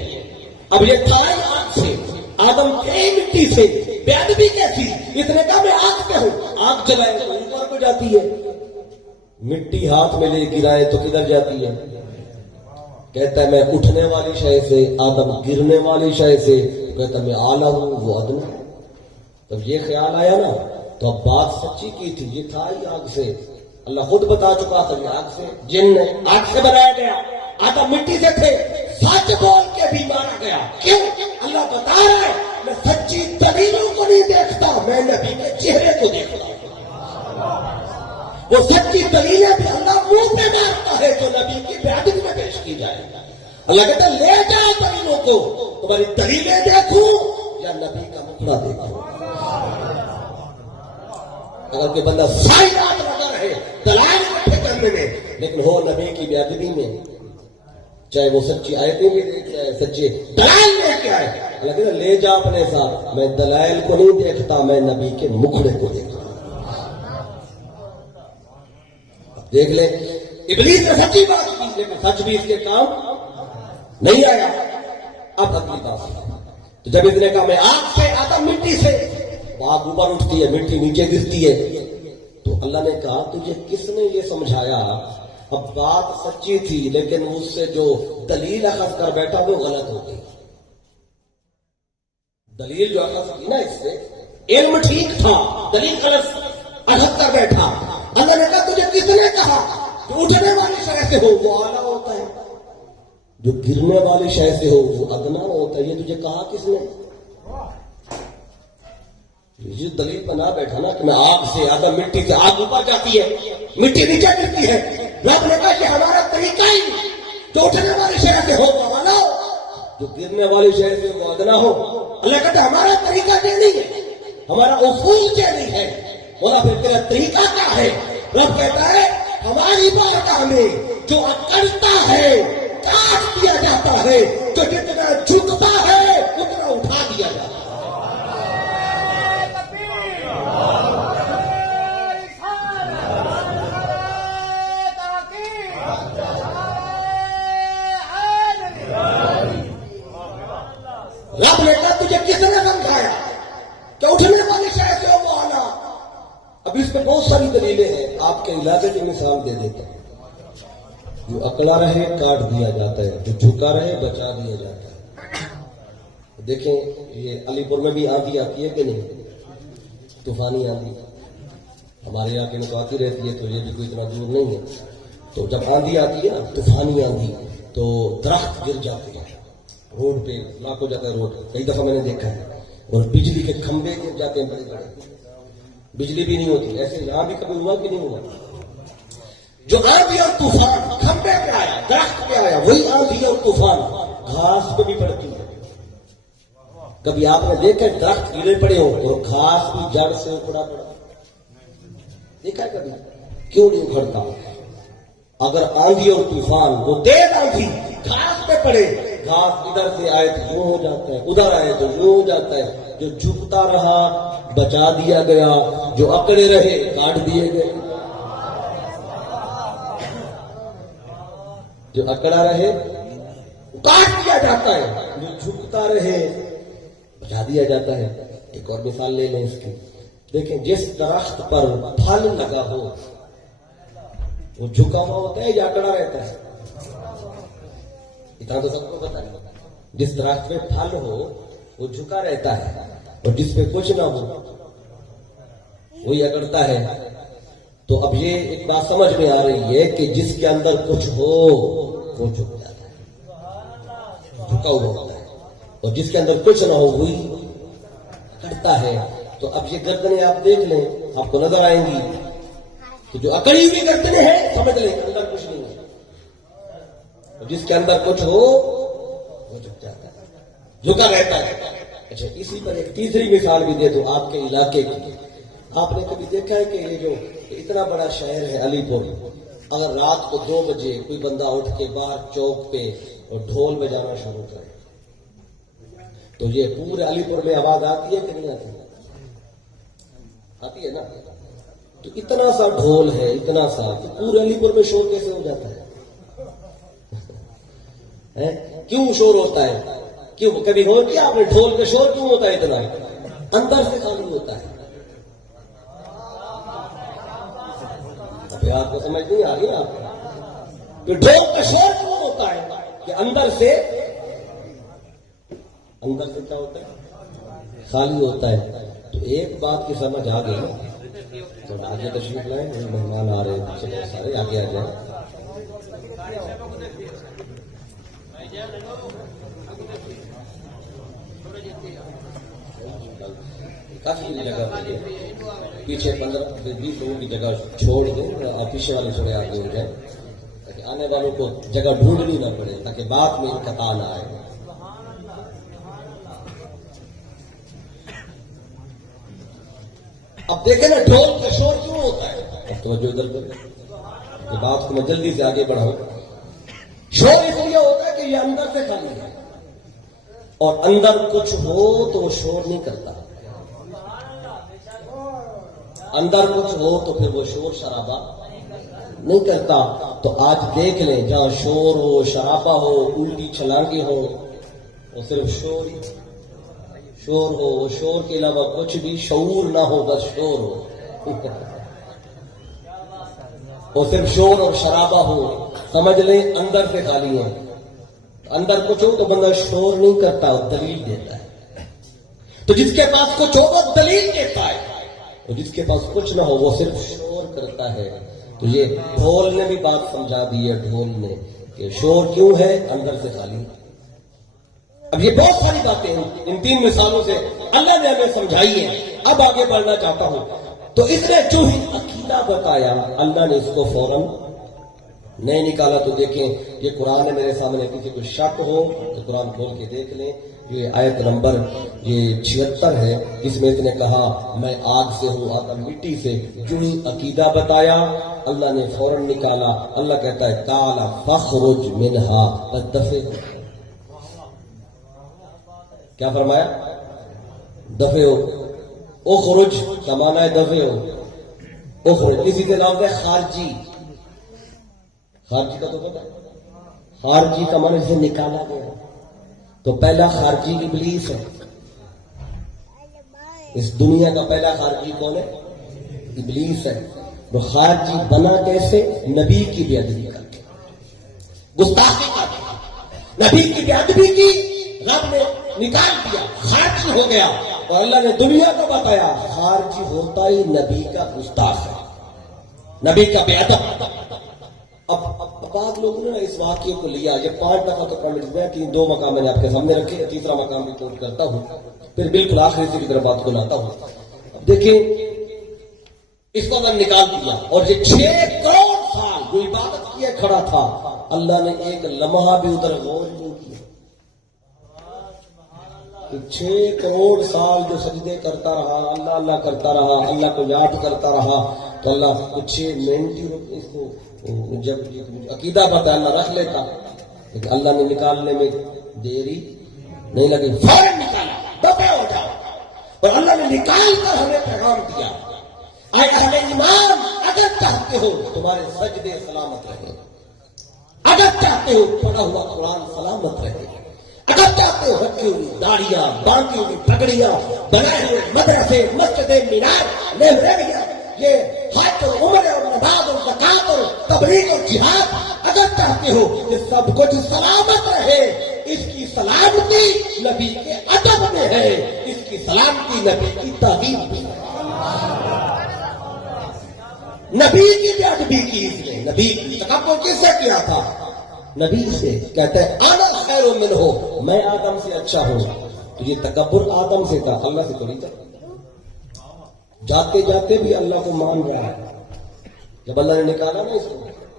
اب یہ تھا ہی آگ سے، آدم کے مٹی سے، بے ادبی کیسی؟ اتنے کا میں آگ پہ ہوں، آگ جلائے تو اوپر کو جاتی ہے، مٹی ہاتھ میں لے گرائے تو کدھر جاتی ہے؟ کہتا ہے میں اٹھنے والی شے سے، آدم گرنے والی شے سے، کہتا ہے میں اعلیٰ ہوں وہ ادنا۔ جب یہ خیال آیا نا تو اب بات سچی کی تھی، یہ تھا ہی آگ سے، اللہ خود بتا چکا تھا یہ آگ سے، جن نے آگ سے بنایا گیا، آدم مٹی سے تھے، سچ بول کے بھی مارا گیا، کیوں؟ اللہ بتا رہا ہے میں سچی دلیلوں کو نہیں دیکھتا، میں نبی کے چہرے کو دیکھتا ہوں، وہ سچی دلیلیں بھی اللہ منہ پہ مارتا ہے جو نبی کی بے ادبی میں پیش کی جائے گا۔ اللہ کہتا ہے لے جاؤ دلیلوں کو، تمہاری دلیلیں دیکھوں یا نبی کا مکھڑا دیکھوں۔ اگر کوئی بندہ ساری رات لگا رہے دلائل اکٹھے کرنے میں لیکن ہو نبی کی بے ادبی میں، چاہے وہ سچی آیتیں بھی لے کے آئے، سچے دلائل لے کے آئے، اللہ کہتا ہے لے جا اپنے ساتھ، میں دلائل کو نہیں دیکھتا، میں نبی کے مکھڑے کو دیکھتا۔ دیکھ لیں ابلیس نے سچی بات کی لیکن سچ بھی اس کے کام نہیں آیا۔ اب اگلی بات، تو جب اس نے کہا میں آگ سے، آدم مٹی سے، آگ اوپر اٹھتی ہے مٹی نیچے گرتی ہے، تو اللہ نے کہا تجھے کس نے یہ سمجھایا؟ اب بات سچی تھی لیکن اس سے جو دلیل اخذ کر بیٹھا وہ غلط ہو گئی، دلیل جو اخذ کی نا اس سے، علم ٹھیک تھا، دلیل غلط اخذ کر بیٹھا۔ اللہ نے کہا تجھے کس نے کہا جو اٹھنے والی شے سے ہو وہ اعلیٰ ہوتا ہے، جو گرنے والی شے سے ہو وہ ادنا ہوتا ہے، یہ تجھے کہا کس نے؟ یہ دلیل پر نہ بیٹھا نا کہ میں آگ سے، آدم مٹی سے، آگ اوپر جاتی ہے مٹی نیچے گرتی ہے، رب نے کہا کہ ہمارا طریقہ ہی جو اٹھنے والی شے سے ہو وہ اعلیٰ ہو، جو گرنے والی شے سے وہ ادنا ہو۔ اللہ کہتا ہے ہمارا طریقہ یہ نہیں ہے، ہمارا اصول یہ نہیں ہے، بولا پھر تیرا طریقہ کیا ہے؟ رب کہتا ہے ہماری بارگاہ میں جو اکڑتا ہے کاٹ دیا جاتا ہے، جو جتنا جھکتا ہے اتنا اٹھا دیا جاتا ہے۔ رب نے کہا تجھے کس نے سمجھایا کہ اٹھنے والی شے سے ہو وہ آنا؟ اب اس پہ بہت ساری دلیلیں ہیں، آپ کے علاقے کی مثال دے دیتا ہوں۔ جو اکڑا رہے کاٹ دیا جاتا ہے، جو جھکا رہے بچا دیا جاتا ہے۔ دیکھیں یہ علی پور میں بھی آندھی آتی ہے کہ نہیں؟ طوفانی آندھی ہمارے علاقے میں تو آتی رہتی ہے، تو یہ بھی کوئی اتنا دور نہیں ہے۔ تو جب آندھی آتی ہے نا، طوفانی آندھی، تو درخت گر جاتے ہیں روڈ پہ، لاک ہو جاتا ہے روڈ، کئی دفعہ میں نے دیکھا ہے، اور بجلی کے کھمبے گر جاتے ہیں بڑے بڑے، بجلی بھی نہیں ہوتی۔ ایسے یہاں بھی کبھی ہوا کہ نہیں ہوا؟ جو آندھی اور طوفان کھمبے پہ آیا، درخت پہ آیا، وہی آندھی اور طوفان گھاس پہ بھی پڑتی ہے۔ کبھی آپ نے دیکھا درخت گرے پڑے ہو اور گھاس بھی جڑ سے اکھڑا پڑا؟ دیکھا ہے کبھی؟ کیوں نہیں اکھڑتا؟ اگر آندھی اور طوفان، وہ تیز آندھی گھاس پہ پڑے، گھاس ادھر سے آئے تو یوں ہو جاتا ہے، ادھر آئے تو یوں ہو جاتا ہے۔ جو جھکتا رہا بچا دیا گیا، جو اکڑے رہے کاٹ دیے گئے۔ جو اکڑا رہے کاٹ دیا جاتا ہے، جو جھکتا رہے بچا دیا جاتا ہے۔ ایک اور مثال لے لیں اس کی، دیکھیں جس درخت پر پھل لگا ہو وہ جھکا ہوا ہوتا ہے یا اکڑا رہتا ہے؟ اتنا تو سب کو پتا ہے، جس درخت پہ پھل ہو وہ جھکا رہتا ہے، اور جس پہ کچھ نہ ہو وہی اکڑتا ہے۔ تو اب یہ ایک بات سمجھ میں آ رہی ہے کہ جس کے اندر کچھ ہو وہ جھک جاتا ہے، جھکا ہوا ہوتا ہے، اور جس کے اندر کچھ نہ ہو وہی اکڑتا ہے۔ تو اب یہ گردنیں آپ دیکھ لیں، آپ کو نظر آئیں گی کہ جو اکڑی ہوئی گردنیں ہیں سمجھ لیں اندر کچھ نہیں ہے، جس کے اندر کچھ ہو وہ جھک جاتا ہے، جھکا رہتا ہے۔ اچھا، اسی پر ایک تیسری مثال بھی دے دو آپ کے علاقے کی۔ آپ نے کبھی دیکھا ہے کہ یہ جو اتنا بڑا شہر ہے علی پور، اگر رات کو 2 بجے کوئی بندہ اٹھ کے باہر چوک پہ اور ڈھول بجانا شروع کرے تو یہ پورے علی پور میں آواز آتی ہے کہ نہیں آتی؟ آتی ہے نا؟ تو اتنا سا ڈھول ہے، اتنا سا، تو پورے علی پور میں شور کیسے ہو جاتا ہے؟ کیوں شور ہوتا ہے؟ کیوں کبھی ہو کیا آپ نے ڈھول کا شور کیوں ہوتا ہے اتنا؟ اندر سے خالی ہوتا ہے۔ ابھی آپ کو سمجھ نہیں آ رہی نا؟ تو ڈھول کا شور کیوں ہوتا ہے؟ کہ اندر سے کیا ہوتا ہے؟ خالی ہوتا ہے۔ تو ایک بات کی سمجھ آ گئی، تو آگے تشریف لائیں، مہمان آ رہے ہیں، چلو سارے آگے آ جائیں۔ کافی جگہ پیچھے 15-20 لوگوں کی جگہ چھوڑ دیں اور پیچھے والے تھوڑے آگے ہو جائیں تاکہ آنے والوں کو جگہ ڈھونڈنی نہ پڑے، تاکہ بعد میں انقطاع نہ آئے۔ اب دیکھیں نا ڈھول کا شور کیوں ہوتا ہے؟ اب توجہ ادھر کریں، یہ بات کو میں جلدی سے آگے بڑھاؤں۔ شور اس لیے ہوتا ہے کہ یہ اندر سے خالی ہے، اور اندر کچھ ہو تو وہ شور نہیں کرتا، اندر کچھ ہو تو پھر وہ شور شرابہ نہیں کرتا۔ تو آج دیکھ لیں، جہاں شور ہو، شرابہ ہو، الٹی چھلانگیں ہو، وہ صرف شور ہو، وہ شور کے علاوہ کچھ بھی شعور نہ ہو، بس شور ہو، وہ صرف شور اور شرابہ ہو، سمجھ لیں اندر سے خالی ہے۔ اندر کچھ ہو تو بندہ شور نہیں کرتا، وہ دلیل دیتا ہے۔ تو جس کے پاس کچھ ہو وہ دلیل دیتا ہے، اور جس کے پاس کچھ نہ ہو وہ صرف شور کرتا ہے۔ تو یہ ڈھول نے بھی بات سمجھا دی ہے، ڈھول نے، کہ شور کیوں ہے؟ اندر سے خالی۔ اب یہ بہت ساری باتیں ان 3 مثالوں سے اللہ نے ہمیں سمجھائی ہے۔ اب آگے بڑھنا چاہتا ہوں۔ تو اس نے جو ہی عقیدہ بتایا، اللہ نے اس کو فوراً نہیں نکالا۔ تو دیکھیں، یہ قرآن ہے میرے سامنے، کسی کو شک ہو تو قرآن کھول کے دیکھ لیں۔ یہ آیت نمبر 76 ہے، اس میں اس نے کہا میں آگ سے ہوں، آدم مٹی سے۔ جو ہی عقیدہ بتایا اللہ نے فوراً نکالا۔ اللہ کہتا ہے قال فاخرج منها فدفع۔ کیا فرمایا؟ دفع ہو، اخرج کا معنی ہے دفع ہو، اخرج۔ اسی کے لفظ ہے خارجی۔ خارجی کا تو پتہ ہے، خارجی کا معنی جسے نکالا گیا۔ تو پہلا خارجی ابلیس ہے، اس دنیا کا پہلا خارجی کون ہے؟ ابلیس ہے۔ وہ خارجی بنا کیسے؟ نبی کی بے ادبی کر کے، گستاخی کر کے، نبی کی بے ادبی کی، رب نے نکال دیا، خارجی ہو گیا۔ اور اللہ نے دنیا کو بتایا خارجی ہوتا ہی نبی کا گستاخ ہے، نبی کا بے ادب۔ اب بعض لوگوں نے اس واقعے کو لیا، یہ 5 دفعہ تو پڑھ لیا، 2 مقام میں نے آپ کے سامنے رکھے، تیسرا مقام بھی کوٹ کرتا ہوں، پھر بالکل آخری سے کی طرف بات کو لاتا ہوں۔ اب دیکھیں، اس کو میں نے نکال دیا، اور یہ 6 کروڑ سال جو عبادت کیے کھڑا تھا، اللہ نے ایک لمحہ بھی ادھر غور نہیں کیا۔ 6 کروڑ سال جو سجدے کرتا رہا، اللہ اللہ کرتا رہا، اللہ کو یاد کرتا رہا، تو اللہ کچھ 6 منٹ ہی اس کو جب عقیدہ بتا اللہ رکھ لیتا، لیکن اللہ نے نکالنے میں دیری نہیں لگی، فوراً نکالا، دفع ہو جاؤ۔ اور اللہ نے نکال کر ہمیں پیغام دیا، اے اہل ایمان، اگر چاہتے ہو تمہارے سجدے سلامت رہے، اگر چاہتے ہو پڑھا ہوا قرآن سلامت رہے، اگر چاہتے ہو رکھی ہوئی داڑیاں، باندھی ہوئی پگڑیاں، بنائے ہوئے مدرسے، مسجدیں، مینار، لائبریریاں، یہ حج اور عمرے اور نماز اور زکات اور تبلیغ اور جہاد، اگر چاہتے ہو کہ سب کچھ سلامت رہے، اس کی سلامتی نبی کے ادب میں ہے، اس کی سلامتی نبی کی تعظیم میں ہے۔ نبی کی بے ادبی کی اس نے، نبی کی تکبر کس سے کیا تھا؟ نبی سے۔ کہتا ہے انا خیر منہ، میں آدم سے اچھا ہوں۔ تو یہ تکبر آدم سے تھا، اللہ سے تو نہیں تھا۔ جاتے جاتے بھی اللہ کو مان رہا ہے۔ جب اللہ نے نکالا نا اس کو،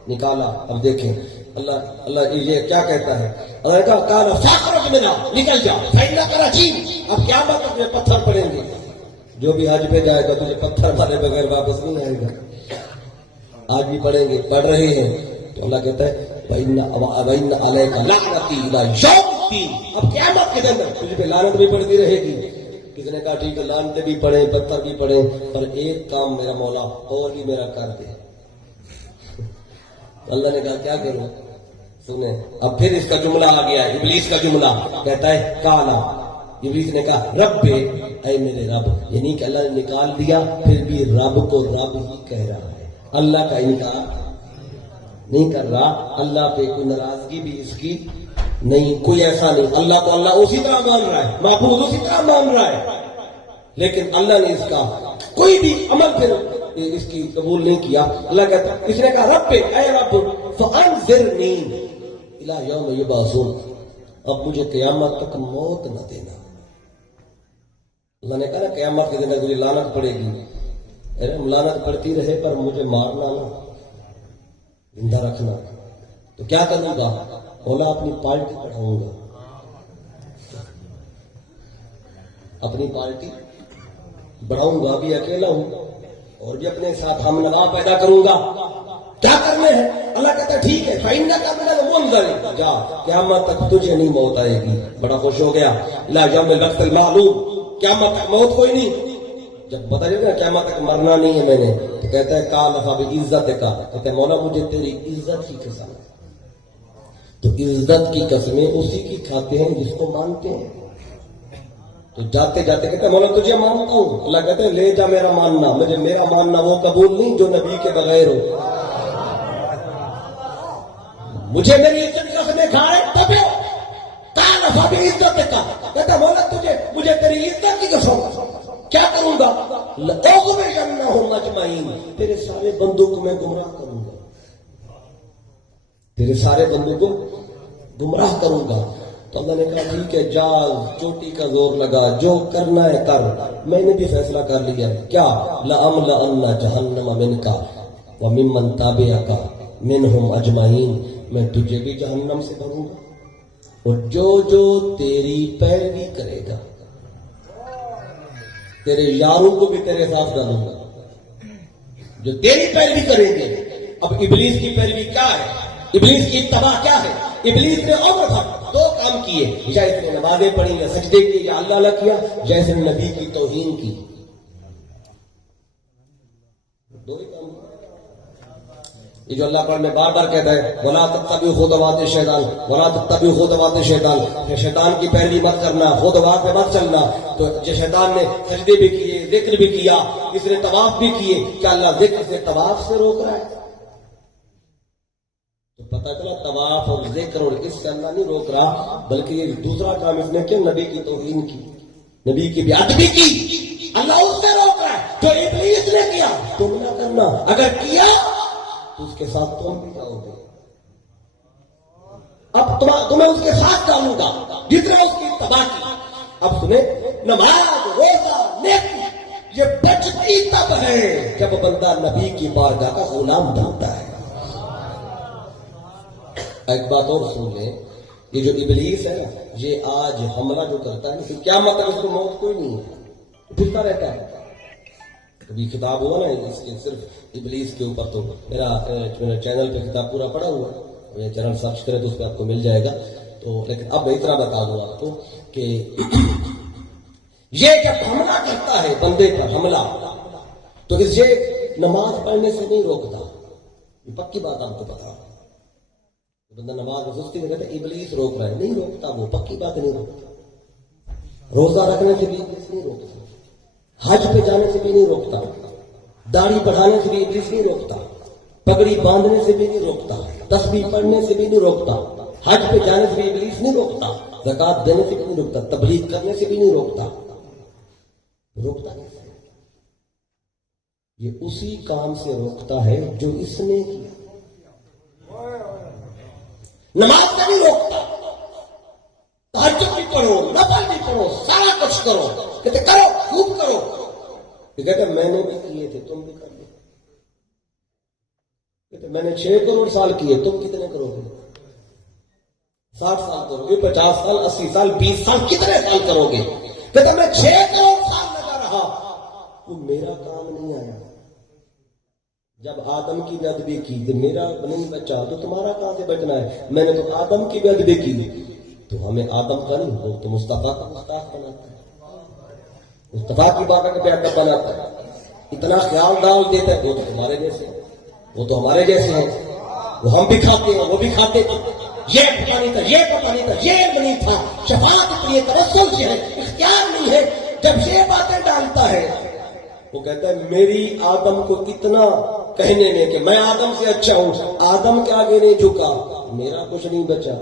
نکالا، اب دیکھیں اللہ یہ کیا کہتا ہے؟ اللہ نے کہا کانا فاخرج منا، نکل جا، فائنہ کرا جی، اب قیامت تک تجھے پتھر پڑیں گے، جو بھی حج پہ جائے گا تجھے پتھر مارے بغیر واپس نہیں آئے گا، آج بھی پڑھیں گے، پڑھ رہے ہیں، تو اللہ کہتا ہے وَإِنَّ عَلَيْكَ لَعْنَتِي إِلَى يَوْمِ الدِّينِ، اب قیامت کے دن تجھ پہ لعنت بھی پڑتی رہے گی۔ کسی نے کہا ٹھیک ہے لعنتیں بھی پڑھیں پتھر بھی پڑھیں، پر ایک کام میرا مولا اور بھی میرا کر دے۔ اللہ نے کہا کیا کروں؟ سنیں، اب پھر اس کا جملہ آ گیا، ابلیس کا جملہ کہتا ہے کالا، ابلیس نے کہا رب اے میرے رب، یعنی کہ اللہ نے نکال دیا، پھر بھی رب کو رب ہی کہہ رہا ہے، اللہ کا انکار نہیں کر رہا، اللہ پہ کوئی ناراضگی بھی اس کی نہیں، کوئی ایسا نہیں، اللہ کو اللہ اسی طرح مان رہا ہے، معبود اسی طرح مان رہا ہے، لیکن اللہ نے اس کا کوئی بھی عمل پھر اس کی قبول نہیں کیا۔ اللہ کہتا ہے، اس نے کہا رب اے رب فانظرنی الی یوم یبعثون، اب مجھے قیامت تک موت نہ دینا۔ اللہ نے کہا نا قیامت کے دن مجھے لعنت پڑے گی، لعنت پڑتی رہے پر مجھے مارنا نہ، زندہ رکھنا، تو کیا کروں گا؟ بولا اپنی پارٹی بڑھاؤں گا، اپنی پارٹی بڑھاؤں گا، بھی اکیلا ہوں اور بھی اپنے ساتھ ہم نوا پیدا کروں گا، کیا کرنے ہیں؟ اللہ کہتا ہے ٹھیک ہے فَإِنَّكَ مِنَ الْمُنظَرِينَ، جا قیامت تک تجھے نہیں موت آئے گی۔ بڑا خوش ہو گیا، اِلَى يَوْمِ الْوَقْتِ الْمَعْلُومِ، قیامت تک موت کوئی نہیں، جب پتہ چلتا ہے قیامت تک مرنا نہیں ہے میں نے، تو کہتا ہے قَالَ فَبِعِزَّتِكَ، کہتا ہے مولا مجھے تیری عزت کی قسم ہے، تو عزت کی قسمیں اسی کی کھاتے ہیں جس کو مانتے ہیں، تو جاتے جاتے کہتا ہے مولا تجھے مانتا ہوں، اللہ کہتا ہے لے جا میرا ماننا، مجھے میرا ماننا وہ قبول نہیں جو نبی کے بغیر ہو، مجھے میری عزت کی قسمیں کھائے تب قال فبعزتک، کہتا ہے مولا مجھے تیری عزت کی قسم کیا کروں گا؟ لأغوینہم اجمعین، تیرے سارے بندوں کو میں گمراہ کروں گا، تیرے سارے بندوں کو گمراہ کروں گا۔ تو اللہ نے کہا ٹھیک ہے جا، چوٹی کا زور لگا، جو کرنا ہے کر، میں نے بھی فیصلہ کر لیا، کیا؟ لَأَمْلَأَنَّ جَهَنَّمَ مِنْكَ وَمِمَّنْ تَابِعَكَ مِنْهُمْ أَجْمَعِينَ، میں تجھے بھی جہنم سے بھروں گا اور جو جو تیری پیروی کرے گا، تیرے یاروں کو بھی تیرے ساتھ ڈالوں گا جو تیری پیروی کریں گے۔ اب ابلیس کی پیروی کیا ہے؟ ابلیس کی اتباع کیا ہے؟ ابلیس نے عمر تھا دو کام کیے، یا اس نے نمازیں پڑھی یا سجدے کیے یا اللہ اللہ کیا، یا اس نے نبی کی توہین کی، دو ہی کام۔ یہ جو اللہ قرآن میں بار بار کہتا ہے وَلَا تَتَّبِعُوا خُطُوَاتِ الشَّيْطَانِ وَلَا تَتَّبِعُوا خُطُوَاتِ الشَّيْطَانِ، کہ شیطان کی پیروی مت کرنا، خطوات پہ مت چلنا۔ تو جو شیطان نے سجدے بھی کیے، ذکر بھی کیا، اس نے طواف بھی کیے، کیا اللہ ذکر سے طواف سے روک رہا ہے؟ تو پتہ چلا طواف اور ذکر اور اس سے اللہ نہیں روک رہا، بلکہ یہ دوسرا کام اس نے کیا، نبی کی توہین کی، نبی کی بے ادبی کی، اللہ اس سے روک رہا ہے۔ جو ابلیس نے کیا تم نہ کرنا، اگر کیا تو اس کے ساتھ تم بھی جاؤ گے، اب تمہیں اس کے ساتھ ڈالوں گا جس نے اس کی اتباع کی۔ اب سنیں، نماز روزہ نیکی یہ بچتی تب ہے جب بندہ نبی کی بارگاہ کا غلام بنتا ہے۔ ایک بات اور سن لیں، یہ جو ابلیس ہے نا، یہ آج حملہ جو کرتا ہے کیا مطلب اس کو موت کوئی نہیں ہے، پھرتا رہتا ہے۔ ابھی خطاب ہوا نا اس کے صرف ابلیس کے اوپر، تو میرا چینل پہ خطاب پورا پڑا ہوا ہے، یہ چینل سرچ کرے تو اس پہ آپ کو مل جائے گا۔ تو لیکن اب اتنا بتا دوں آپ کو کہ یہ جب حملہ کرتا ہے بندے پر حملہ، تو اسے نماز پڑھنے سے نہیں روکتا، یہ پکی بات آپ کو پتا۔ بندہ نماز میں سستی میں کہتا ہے ابلیس روک رہا ہے، نہیں روکتا، وہ پکی بات نہیں روکتا۔ روزہ رکھنے سے بھی ابلیس نہیں روکتا، حج پہ جانے سے بھی نہیں روکتا، داڑھی بڑھانے سے بھی ابلیس نہیں روکتا، پگڑی باندھنے سے بھی نہیں روکتا، تسبیح پڑھنے سے بھی نہیں روکتا، حج پہ جانے سے بھی ابلیس نہیں روکتا، زکات دینے سے بھی نہیں روکتا، تبلیغ کرنے سے بھی نہیں روکتا۔ روکتا کیسے؟ یہ اسی کام سے روکتا ہے جو اس نے کیا۔ نماز سے بھی روکتا، تہجد بھی پڑھو، نفل بھی پڑھو، سارا کچھ کرو، کہتے کرو، خوب کرو، یہ کہتے میں نے بھی کیے تھے تم بھی کر لو، کہتے میں نے 6 کروڑ سال کیے تم کتنے کرو گے؟ 60 سال کرو گے, 50 سال, 80 سال, 20 سال, کتنے سال کرو گے؟ کہتے میں 6 کروڑ سال لگا رہا, تو میرا کام نہیں آیا. جب آدم کی بے ادبی کی تو میرا نہیں بچا, تو تمہارا کہاں سے بچنا ہے؟ میں نے تو آدم کی بے ادبی کی, تو ہمیں آدم کا نہیں, وہ تو مصطفیٰ کا مستاق بناتا ہے, مصطفیٰ کی بات کا بے ادب بناتا ہے. اتنا خیال ڈال دیتا ہے, وہ تو تمہارے جیسے ہیں, وہ تو ہمارے جیسے ہیں, وہ ہم بھی کھاتے ہیں, وہ بھی کھاتے ہیں. یہ پتا نہیں تھا, یہ پتا نہیں تھا, یہ علم نہیں تھا, شفاعت اپنی توسل سے ہے, اختیار نہیں ہے. جب یہ باتیں ڈالتا ہے, وہ کہتا ہے میری آدم کو اتنا کہنے میں کہ میں آدم سے اچھا ہوں, آدم کے آگے نہیں جھکا, میرا کچھ نہیں بچا,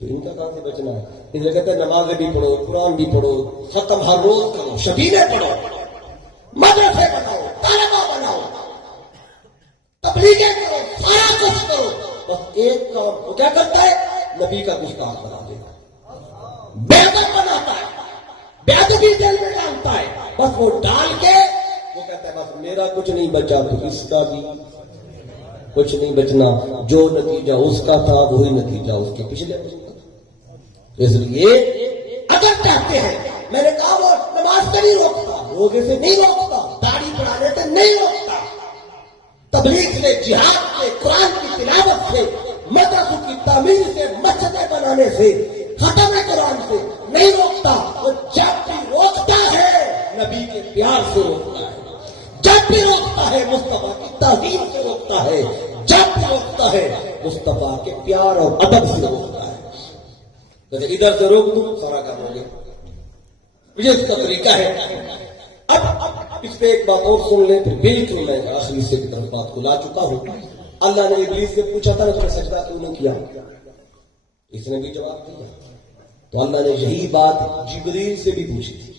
تو ان کا کہاں سے بچنا ہے؟ اس لیے کہتے ہیں نمازیں بھی پڑھو, قرآن بھی پڑھو, ختم ہر روز کرو, شبیلیں پڑھو, مدرسے بناؤ, طلبہ بناؤ, تبلیغیں کرو, سارا کچھ کرو, بس ایک کام وہ کیا کرتا ہے؟ نبی کا گستاخ بنا دیتا, بے ادب بناتا ہے, بے ادبی دل میں ڈالتا ہے, بس وہ ڈال کے وہ کہتا ہے بس میرا کچھ نہیں بچا, تو اس کا بھی کچھ نہیں بچنا. جو نتیجہ اس کا تھا وہی نتیجہ اس کے پچھلے کا. اس لیے اگر چاہتے ہیں, میں نے کہا وہ نماز سے نہیں روکتا, روزے سے نہیں روکتا, داڑھی بڑھانے سے نہیں روکتا, تبلیغ سے, جہاد سے, قرآن کی تلاوت سے, مدرسوں کی تعمیر سے, مسجدیں بنانے سے, ختم قرآن سے نہیں روکتا. وہ جب بھی روکتا ہے نبی کے پیار سے روکتا ہے, جب بھی روکتا ہے مصطفیٰ کی تعظیم سے روکتا ہے, جب بھی روکتا ہے مصطفیٰ کے پیار اور ادب سے روکتا ہے. جیسے ادھر سے روک دوں سارا کام ہو گیا, یہ اس کا طریقہ ہے. اب اس پہ ایک بات اور سن لیں, پھر بالکل میں اصل حصے کی طرف بات کو لا چکا ہوں. اللہ نے ابلیس سے پوچھا تھا نا تم نے سجدہ کیوں نہیں کیا, اس نے بھی جواب دیا. تو اللہ نے یہی بات جبریل سے بھی پوچھی تھی.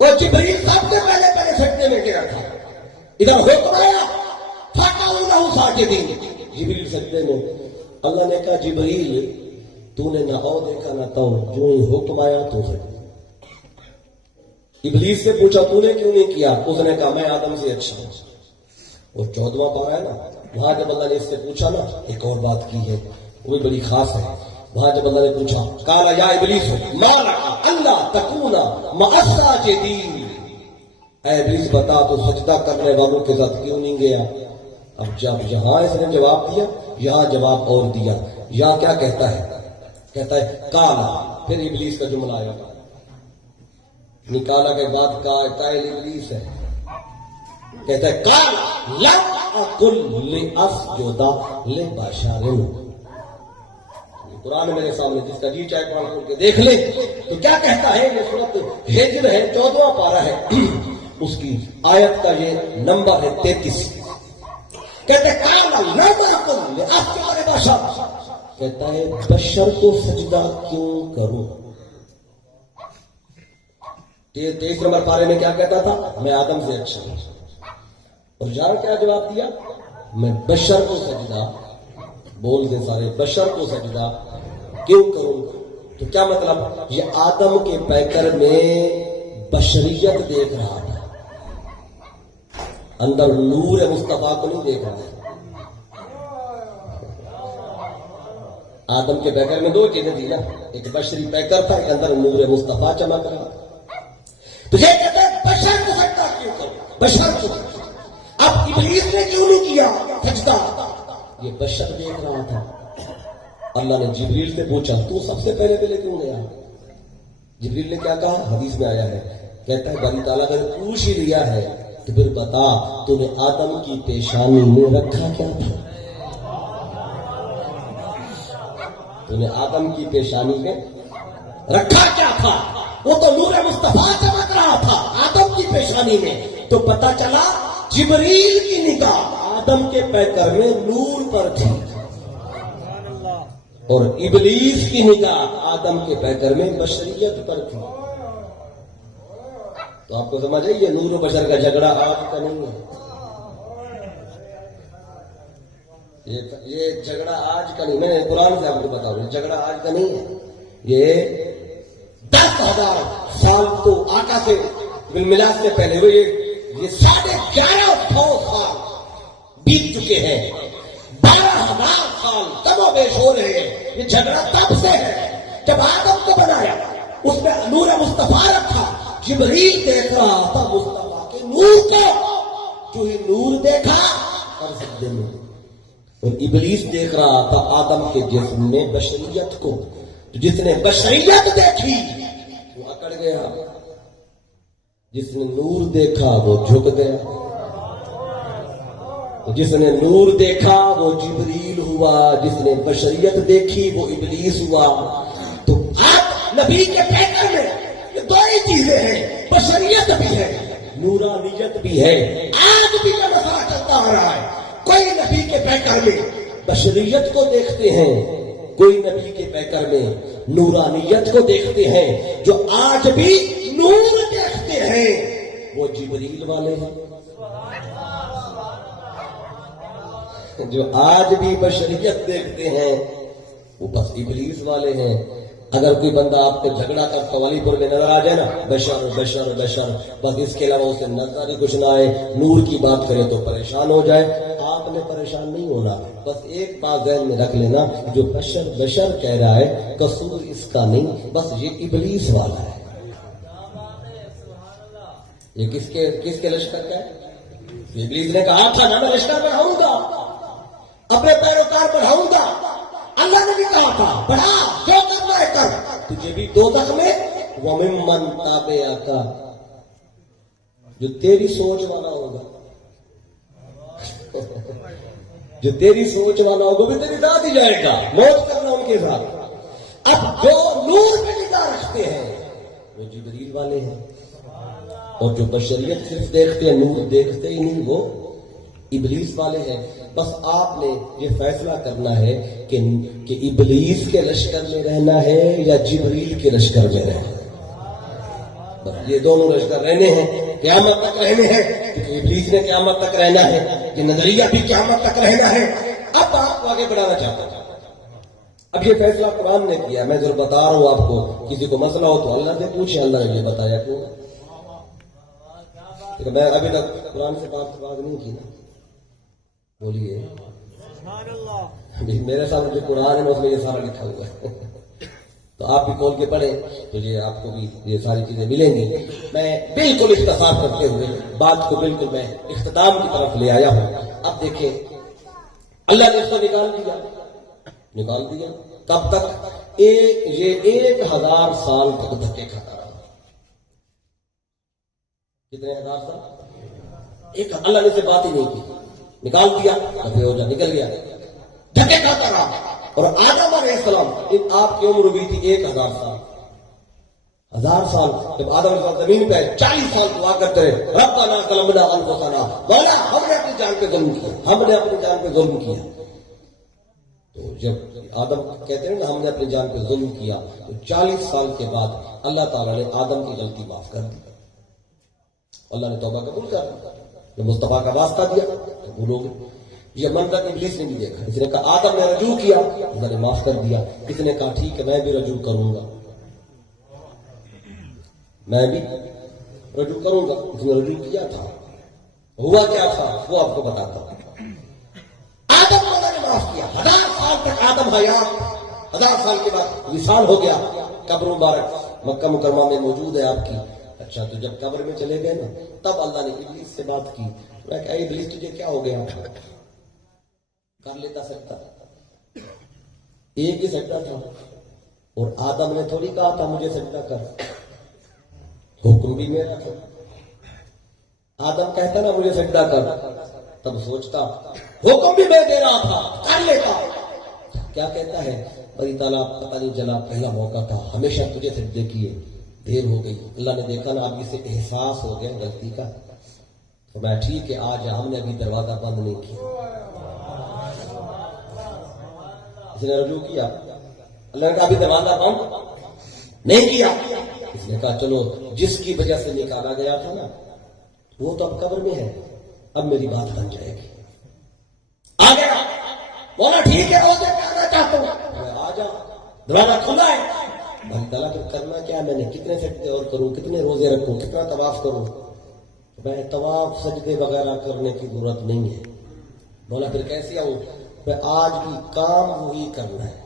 وہ جبریل سب سے پہلے سجدے میں گیا تھا, ادھر حکم آیا فَقَعُوا لَهُ سَاجِدِينَ, جبریل سجدے میں. اللہ نے کہا جبریل تو نے نہ او دیکھا نہ تو, جو ہی حکم آیا تو سجدے. ابلیس سے پوچھا تو نے کیوں نہیں کیا, اس نے کہا میں آدم سے اچھا ہوں. وہ 14واں پارہ ہے نا, وہاں جب اللہ نے اس سے پوچھا نا, ایک اور بات کی ہے وہ بھی بڑی خاص ہے. وہاں جب اللہ نے پوچھا قال یا ابلیس ما لک الا تکون مع الساجدین, اے ابلیس بتا تو سجدہ کرنے والوں کے ساتھ کیوں نہیں گیا. اب جب یہاں اس نے جواب دیا, یہاں جواب اور دیا. یہاں کیا کہتا ہے, کہتا ہے قال, پھر ابلیس کا جملہ آیا, نکالا کے بعد قائل ابلیس ہے, کہتا ہے قال لم اقل لاسجد لبشر. قرآن میرے سامنے, جس کا جی چاہے قرآن کھول کے دیکھ لیں تو کیا کہتا ہے. یہ سورۃ ہجر ہے, 14واں پارہ ہے, اس کی آیت کا یہ نمبر ہے 33. کہتے ہیں قال لم اقل لاسجد لبشر, کہتا ہے بشر کو سجدہ کیوں کروں. 23 نمبر پارے میں کیا کہتا تھا, میں آدم سے اچھا ہوں. اور یار کیا جواب دیا, میں بشر کو سجدہ, بول دے سارے, بشر کو سجدہ کیوں کروں. تو کیا مطلب, یہ آدم کے پیکر میں بشریت دیکھ رہا تھا, اندر نور مصطفیٰ کو نہیں دیکھ رہا تھا. آدم کے پیکر میں 2 چیزیں تھی نا, ایک بشری پیکر تھا, ایک اندر نور مصطفیٰ چمک رہا تھا. تو یہ کہتے ہیں بشر کو سجدہ کیوں کرو, بشر کو. اب ابلیس نے کیوں نہیں کیا سجدہ, یہ بشر دیکھ رہا تھا. اللہ نے جبریل سے پوچھا تو سب سے پہلے کیوں گیا. جبریل نے کیا کہا, حدیث میں آیا ہے, کہتا ہے باری تعالیٰ اگر پوچھ ہی لیا ہے تو پھر بتا تو نے آدم کی پیشانی میں رکھا کیا تھا. تو نے آدم کی پیشانی میں رکھا کیا تھا. وہ تو نور مصطفیٰ چمک رہا تھا آدم کی پیشانی میں. تو پتا چلا جبریل کی نگاہ آدم کے پیکر میں نور پر تھی, اور ابلیس کی نگاہ آدم کے پیکر میں بشریت پر تھی. تو آپ کو سمجھ آئی, یہ نور و بشر کا جھگڑا آج کا نہیں ہے. یہ جھگڑا آج کا نہیں, میں نے قرآن سے آپ کو بتا رہا ہوں, جھگڑا آج کا نہیں ہے. یہ 10,000 سال تو آقا سے ملاد سے پہلے ہوئے, یہ 11,500 سال بیت چکے ہیں. سال کم و بیش ہو رہے ہیں. یہ جھگڑا تب سے ہے جب آدم کو بنایا, اس میں نور مصطفیٰ رکھا. جبریل دیکھ رہا تھا مصطفیٰ کے نور کو, جو ہی نور دیکھا کر سکتے ہیں. اور ابلیس دیکھ رہا تھا آدم کے جسم میں بشریت کو. جس نے بشریت دیکھی وہ اکڑ گیا, جس نے نور دیکھا وہ جھک گیا. جس نے نور دیکھا وہ جبریل ہوا, جس نے بشریت دیکھی وہ ابلیس ہوا. تو آپ نبی کے پیکر میں یہ دو ہی چیزیں ہیں, بشریت بھی ہے, نورانیت بھی ہے. آج بھی یہ مسئلہ چلتا آ رہا ہے. کوئی نبی کے پیکر میں بشریت کو دیکھتے ہیں, کوئی نبی کے پیکر میں نورانیت کو دیکھتے ہیں. جو آج بھی نور دیکھتے ہیں وہ جبریل والے ہیں. جو آج بھی بشریت دیکھتے ہیں وہ بس ابلیس والے ہیں. اگر کوئی بندہ آپ کو جھگڑا کر قوالی پور میں نظر آ جائے نا, بشر بشر بشر, بس اس کے علاوہ اسے نظر ہی کچھ نہ آئے, نور کی بات کرے تو پریشان ہو جائے. آپ نے پریشان نہیں ہونا. بس ایک بات ذہن میں رکھ لینا, جو بشر بشر کہہ رہا ہے قصور اس کا نہیں, بس یہ ابلیس والا ہے. یہ کس کے لشکر کا ہے؟ ابلیس نے کہا تھا نا میں لشکر بڑھاؤں گا, اپنے پیروکار بڑھاؤں گا. اللہ نے بھی کہا تھا بڑھا, جو کرنا ہے کر. تجھے بھی دوزخ میں وَمِمَّن تَابَعَكَ, جو تیری سوچ والا ہوگا, جو تیری سوچ والا ہوگا بھی تیری ساتھ ہی جائے گا. موت کرنا ان کے ساتھ. اب جو نور پہ نگاہ رکھتے ہیں وہ جبریل والے ہیں, اور جو بشریت صرف دیکھتے ہیں, نور دیکھتے ہی نہیں, وہ ابلیس والے ہیں. بس آپ نے یہ فیصلہ کرنا ہے کہ ابلیس کے لشکر میں رہنا ہے یا جبریل کے لشکر میں رہنا ہے. یہ دونوں لشکر رہنے ہیں, قیامت تک رہنے ہیں. ابلیس نے قیامت تک رہنا ہے, یہ نظریہ بھی قیامت تک رہنا ہے. اب بات کو آگے بڑھانا چاہتا ہوں. اب یہ فیصلہ قرآن نے کیا, میں ضرور بتا رہا ہوں آپ کو. کسی کو مسئلہ ہو تو اللہ سے پوچھے, اللہ نے یہ بتایا کیوں. میں ابھی تک قرآن سے بات نہیں کی نا, بولیے. میرے سامنے جو قرآن ہے اس میں یہ سارا لکھا ہوا ہے, تو آپ بھی کھول کے پڑھیں تو یہ آپ کو بھی یہ ساری چیزیں ملیں گی. میں بالکل اختصار کرتے ہوئے بات کو بالکل میں اختتام کی طرف لے آیا ہوں. اب دیکھیں, اللہ نے اس کو نکال دیا. کب تک؟ یہ 1000 سال تک دھکے کھاتا رہا. کتنے 1000 سال؟ اللہ نے سے بات ہی نہیں کی, نکال دیا, ہو جا نکل گیا, دھکے کھاتا رہا. اور آدم علیہ السلام, آپ کی عمر ہوئی تھی 1000 سال. 1000 سال جب آدم علیہ السلام زمین پہ 40 سال دعا کرتے رہے, ربنا ظلمنا انفسنا, مولا ہم نے اپنی جان پہ ظلم کیا, ہم نے اپنی جان پہ ظلم کیا. تو جب آدم کہتے ہیں نا ہم نے اپنی جان پہ ظلم کیا, تو 40 سال کے بعد اللہ تعالیٰ نے آدم کی غلطی معاف کر دی. اللہ نے توبہ قبول کر دی, نے مصطفیٰ کا واسطہ دیا, قبول ہو گئی. یہ منظر ابلیس نے بھی دیکھا. اس نے کہا آدم نے رجوع کیا, اللہ نے معاف کر دیا. اس نے کہا ٹھیک ہے میں بھی رجوع کروں گا, میں بھی رجوع کروں گا. اس نے رجوع کیا تھا, ہوا کیا تھا وہ آپ کو بتاتا ہوں. آدم کو اللہ نے معاف کیا. 1000 سال تک آدم حیات, 1000 سال کے بعد وصال ہو گیا. قبر مبارک مکہ مکرمہ میں موجود ہے آپ کی. اچھا, تو جب قبر میں چلے گئے نا, تب اللہ نے ابلیس سے بات کی. میں کہا ابلیس تجھے کیا ہو گیا, کر لیتا سکتا, ایک ہی سجدہ تھا, اور آدم نے تھوڑی کہا تھا مجھے سجدہ کر, حکم بھی میرا تھا. آدم کہتا نا مجھے سجدہ کر, تب سوچتا حکم بھی میں دے رہا تھا, کر لیتا. کیا کہتا ہے بری تعالیٰ, پتہ نہیں چلا, پہلا موقع تھا, ہمیشہ تجھے سجدے کیے, دیر ہو گئی. اللہ نے دیکھا نا اب اسے احساس ہو گیا غلطی کا, تو میں ٹھیک ہے آج ہم نے ابھی دروازہ بند نہیں کیا. اس نے رجوع کیا, اللہ نے کہا ابھی دروازہ بند نہیں کیا. اس نے کہا چلو جس کی وجہ سے نکالا گیا تھا نا وہ تو اب قبر میں ہے, اب میری بات بن جائے گی. آ گیا, بولا ٹھیک ہے روزے پہ آنا چاہتا ہوں, آ جا, دروازہ کھلا ہے. اللہ تعالیٰ پھر کرنا کیا, میں نے کتنے سجدے اور کروں, کتنے روزے رکھوں, کتنا طواف کروں. میں طواف سجدے وغیرہ کرنے کی ضرورت نہیں ہے. بولا پھر کیسے آؤں, میں آج بھی کام وہی کرنا ہے،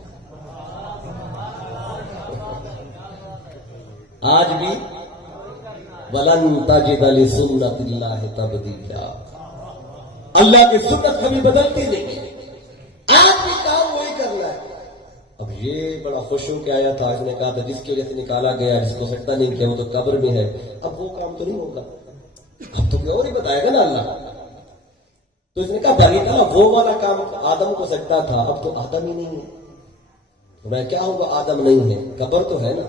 آج بھی وَلَن تَجِدَ لِسُنَّتِ اللَّهِ تَبْدِيلًا، اللہ کی سنت کبھی بدلتی نہیں، آج بھی کام وہی کرنا ہے۔ اب یہ بڑا خوش ہو کے آیا تھا، اس نے کہا تھا جس کی وجہ سے نکالا گیا، جس کو سجدہ نہیں کیا وہ تو قبر میں ہے، اب وہ کام تو نہیں ہوگا، اب تو کوئی اور ہی بتائے گا نا اللہ۔ تو اس نے کہا بھائی تعالیٰ وہ والا کام آدم کو سجدہ تھا، اب تو آدم ہی نہیں ہے، تو میں کیا ہوگا، آدم نہیں ہے، قبر تو ہے نا۔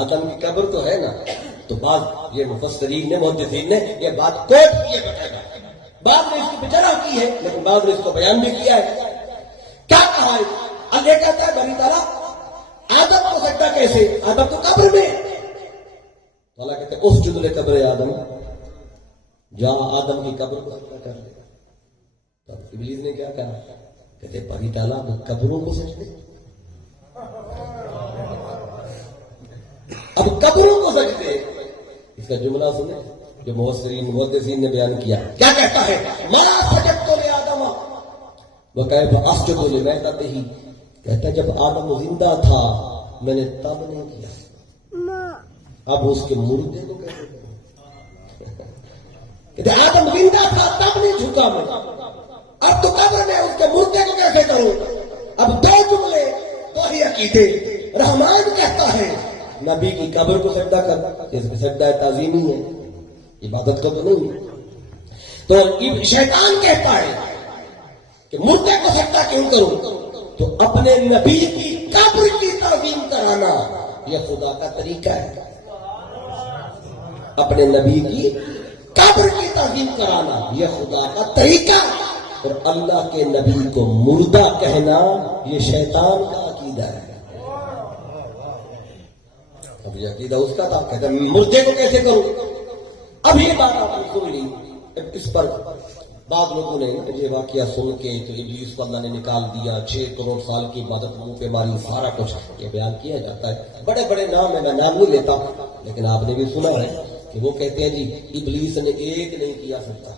آدم کی قبر تو ہے نا، تو بعض یہ مفسرین نے محدثین نے یہ بات کوٹ کی ہے، بعض نے اس کی بچرا کی ہے، لیکن بعض نے اس کو بیان بھی کیا ہے۔ کیا کہا ہے اللہ کہتا ہے بھائی تعالیٰ آدم کو سجدہ کیسے، آدم تو قبر میں، تو اللہ کہتے ہیں اس جدل قبر آدم، جہاں آدم کی قبر کو سجدہ کر دے۔ تو ابلیس نے کیا کہا، کہتے بھائی تعالیٰ قبروں کو سجدے، اب قبروں کو سجدے، اس کا جملہ سنیں جو محدثین نے بیان کیا، کیا کہتا ہے، مَا سَجَدْتُ لِآدَمَ وَكَيْفَ أَسْجُدُ لِمَيْتَتِهِ، کہتا ہے جب آدم زندہ تھا میں نے تب نہیں کیا، اب اس کے مردے کو کیسے کروں، کہتے ہیں آدم زندہ تھا تب نہیں جھکا میں، اب تو قبر میں اس کے مردے کو کیسے کروں۔ اب دو جملے دو ہی عقیدے، رحمان کہتا ہے نبی کی قبر کو سجدہ کر، اس میں سجدہ تعظیمی ہے، عبادت کو تو نہیں ہے۔ تو شیطان کہتا ہے کہ مردے کو سجدہ کیوں کروں، تو اپنے نبی کی قبر کی تعظیم کرانا یہ خدا کا طریقہ ہے، اپنے نبی کی قبر کی تعظیم کرانا یہ خدا کا طریقہ ہے، اور اللہ کے نبی کو مردہ کہنا یہ شیطان کا عقیدہ ہے۔ اب یہ عقیدہ اس کا تھا، کہتا ہے مردے کو کیسے کروں۔ اب یہ بات آپ نے سن لی، اس پر بعض لوگوں نے یہ واقعہ سن کے تو ابلیس کو اللہ نے نکال دیا، 6 کروڑ سال کی عبادت منہ پہ ماری، سارا کچھ یہ بیان کیا جاتا ہے، بڑے بڑے نام ہے، میں نام نہیں لیتا، لیکن آپ نے بھی سنا ہے کہ وہ کہتے ہیں جی ابلیس نے ایک نہیں کیا سکتا،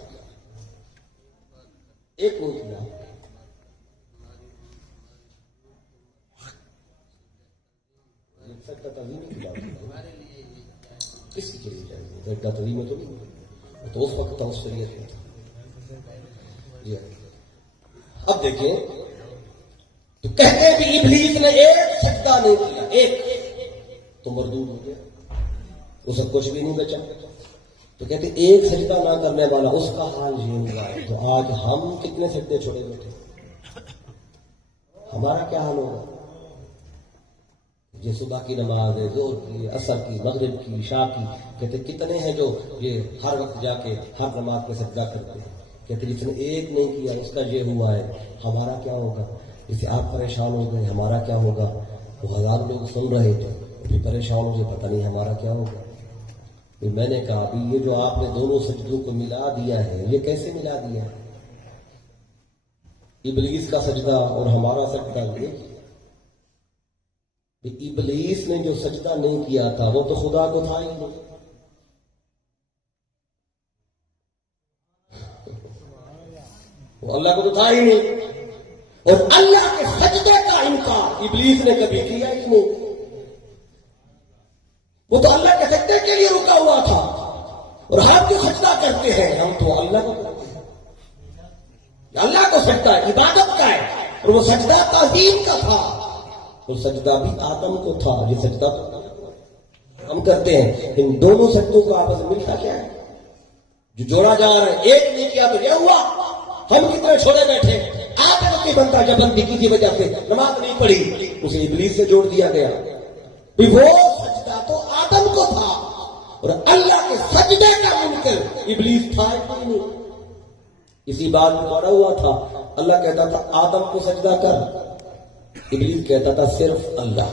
ایک نہیں کیا، کسی کے لیے چاہیے سجدہ تعظیم تو نہیں، تو اس وقت تھا، اس شریعت میں تھا۔ اب دیکھیں تو کہتے ہیں کہ ابلیس نے ایک سجدہ نہیں کیا، ایک تو مردود ہو گیا، اسے کچھ بھی نہیں بچا، تو کہتے ہیں ایک سجدہ نہ کرنے والا اس کا حال یہ ہوا ہے، تو آج ہم کتنے سجدے چھوڑے بیٹھے، ہمارا کیا حال ہوگا؟ یہ صبح کی نماز ہے، ظہر کی، عصر کی، مغرب کی، عشاء کی، کہتے کتنے ہیں جو یہ ہر وقت جا کے ہر نماز پہ سجدہ کرتے ہیں، کہتے جس نے ایک نہیں کیا اس کا یہ ہوا ہے، ہمارا کیا ہوگا؟ جسے آپ پریشان ہو گئے ہمارا کیا ہوگا؟ وہ 1000 لوگ سن رہے تھے پھر پریشان ہو گئے، پتہ نہیں ہمارا کیا ہوگا۔ تو میں نے کہا ابھی یہ جو آپ نے دونوں سجدوں کو ملا دیا ہے، یہ کیسے ملا دیا ہے؟ ابلیس کا سجدہ اور ہمارا سجدہ، ابلیس نے جو سجدہ نہیں کیا تھا وہ تو خدا کو تھا ہی نہیں، وہ اللہ کو تو تھا ہی نہیں، اور اللہ کے سجدے کا انکار ابلیس نے کبھی کیا ہی نہیں، وہ تو اللہ کے سجدے کے لیے رکا ہوا تھا، اور ہم جو سجدہ کرتے ہیں ہم تو اللہ کو کرتے ہیں، اللہ کو سجدہ ہے، عبادت کا ہے، اور وہ سجدہ تعظیم کا تھا، اور سجدہ بھی آدم کو تھا، یہ سجدہ تو ہم کرتے ہیں۔ ان دونوں سجدوں کو آپس میں ملتا کیا ہے؟ جو جوڑا جا رہا ہے، ایک نہیں کیا تو یہ ہوا، ہم کتنے چھوڑے بیٹھے، آدم کی بنتا جب بندی کی وجہ سے نماز نہیں پڑھی، اسے ابلیس سے جوڑ دیا گیا، وہ سجدہ تو آدم کو تھا، اور اللہ کے سجدے کا منکر ابلیس تھا ہی نہیں۔ اسی بات میں پڑا ہوا تھا، اللہ کہتا تھا آدم کو سجدہ کر، ابلیس کہتا تھا صرف اللہ،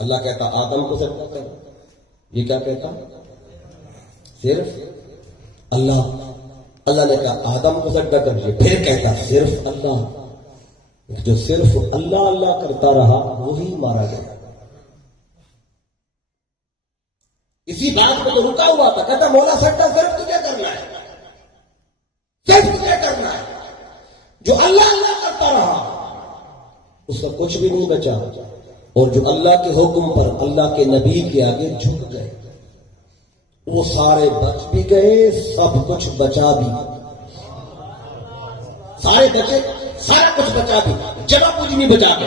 اللہ کہتا آدم کو سجدہ کر، یہ کیا کہتا صرف اللہ، اللہ نے کہا آدم کو سجدہ کر، یہ پھر کہتا صرف اللہ، جو صرف اللہ اللہ کرتا رہا وہی مارا گیا۔ اسی بات پہ تو رکا ہوا تھا، کہتا مولا سجدہ صرف تجھے کرنا ہے، صرف تجھے کرنا ہے۔ جو اللہ اللہ کرتا رہا اس کا کچھ بھی نہیں بچا، اور جو اللہ کے حکم پر اللہ کے نبی کے آگے جھک گئے وہ سارے بچ بھی گئے، سب کچھ بچا بھی، سارے بچے، سارا کچھ بچا بھی، جگہ کچھ نہیں بچا کے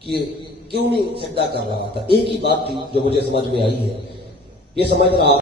کہ کیوں نہیں سجدہ کر رہا تھا۔ ایک ہی بات تھی جو مجھے سمجھ میں آئی ہے، یہ سمجھ رہا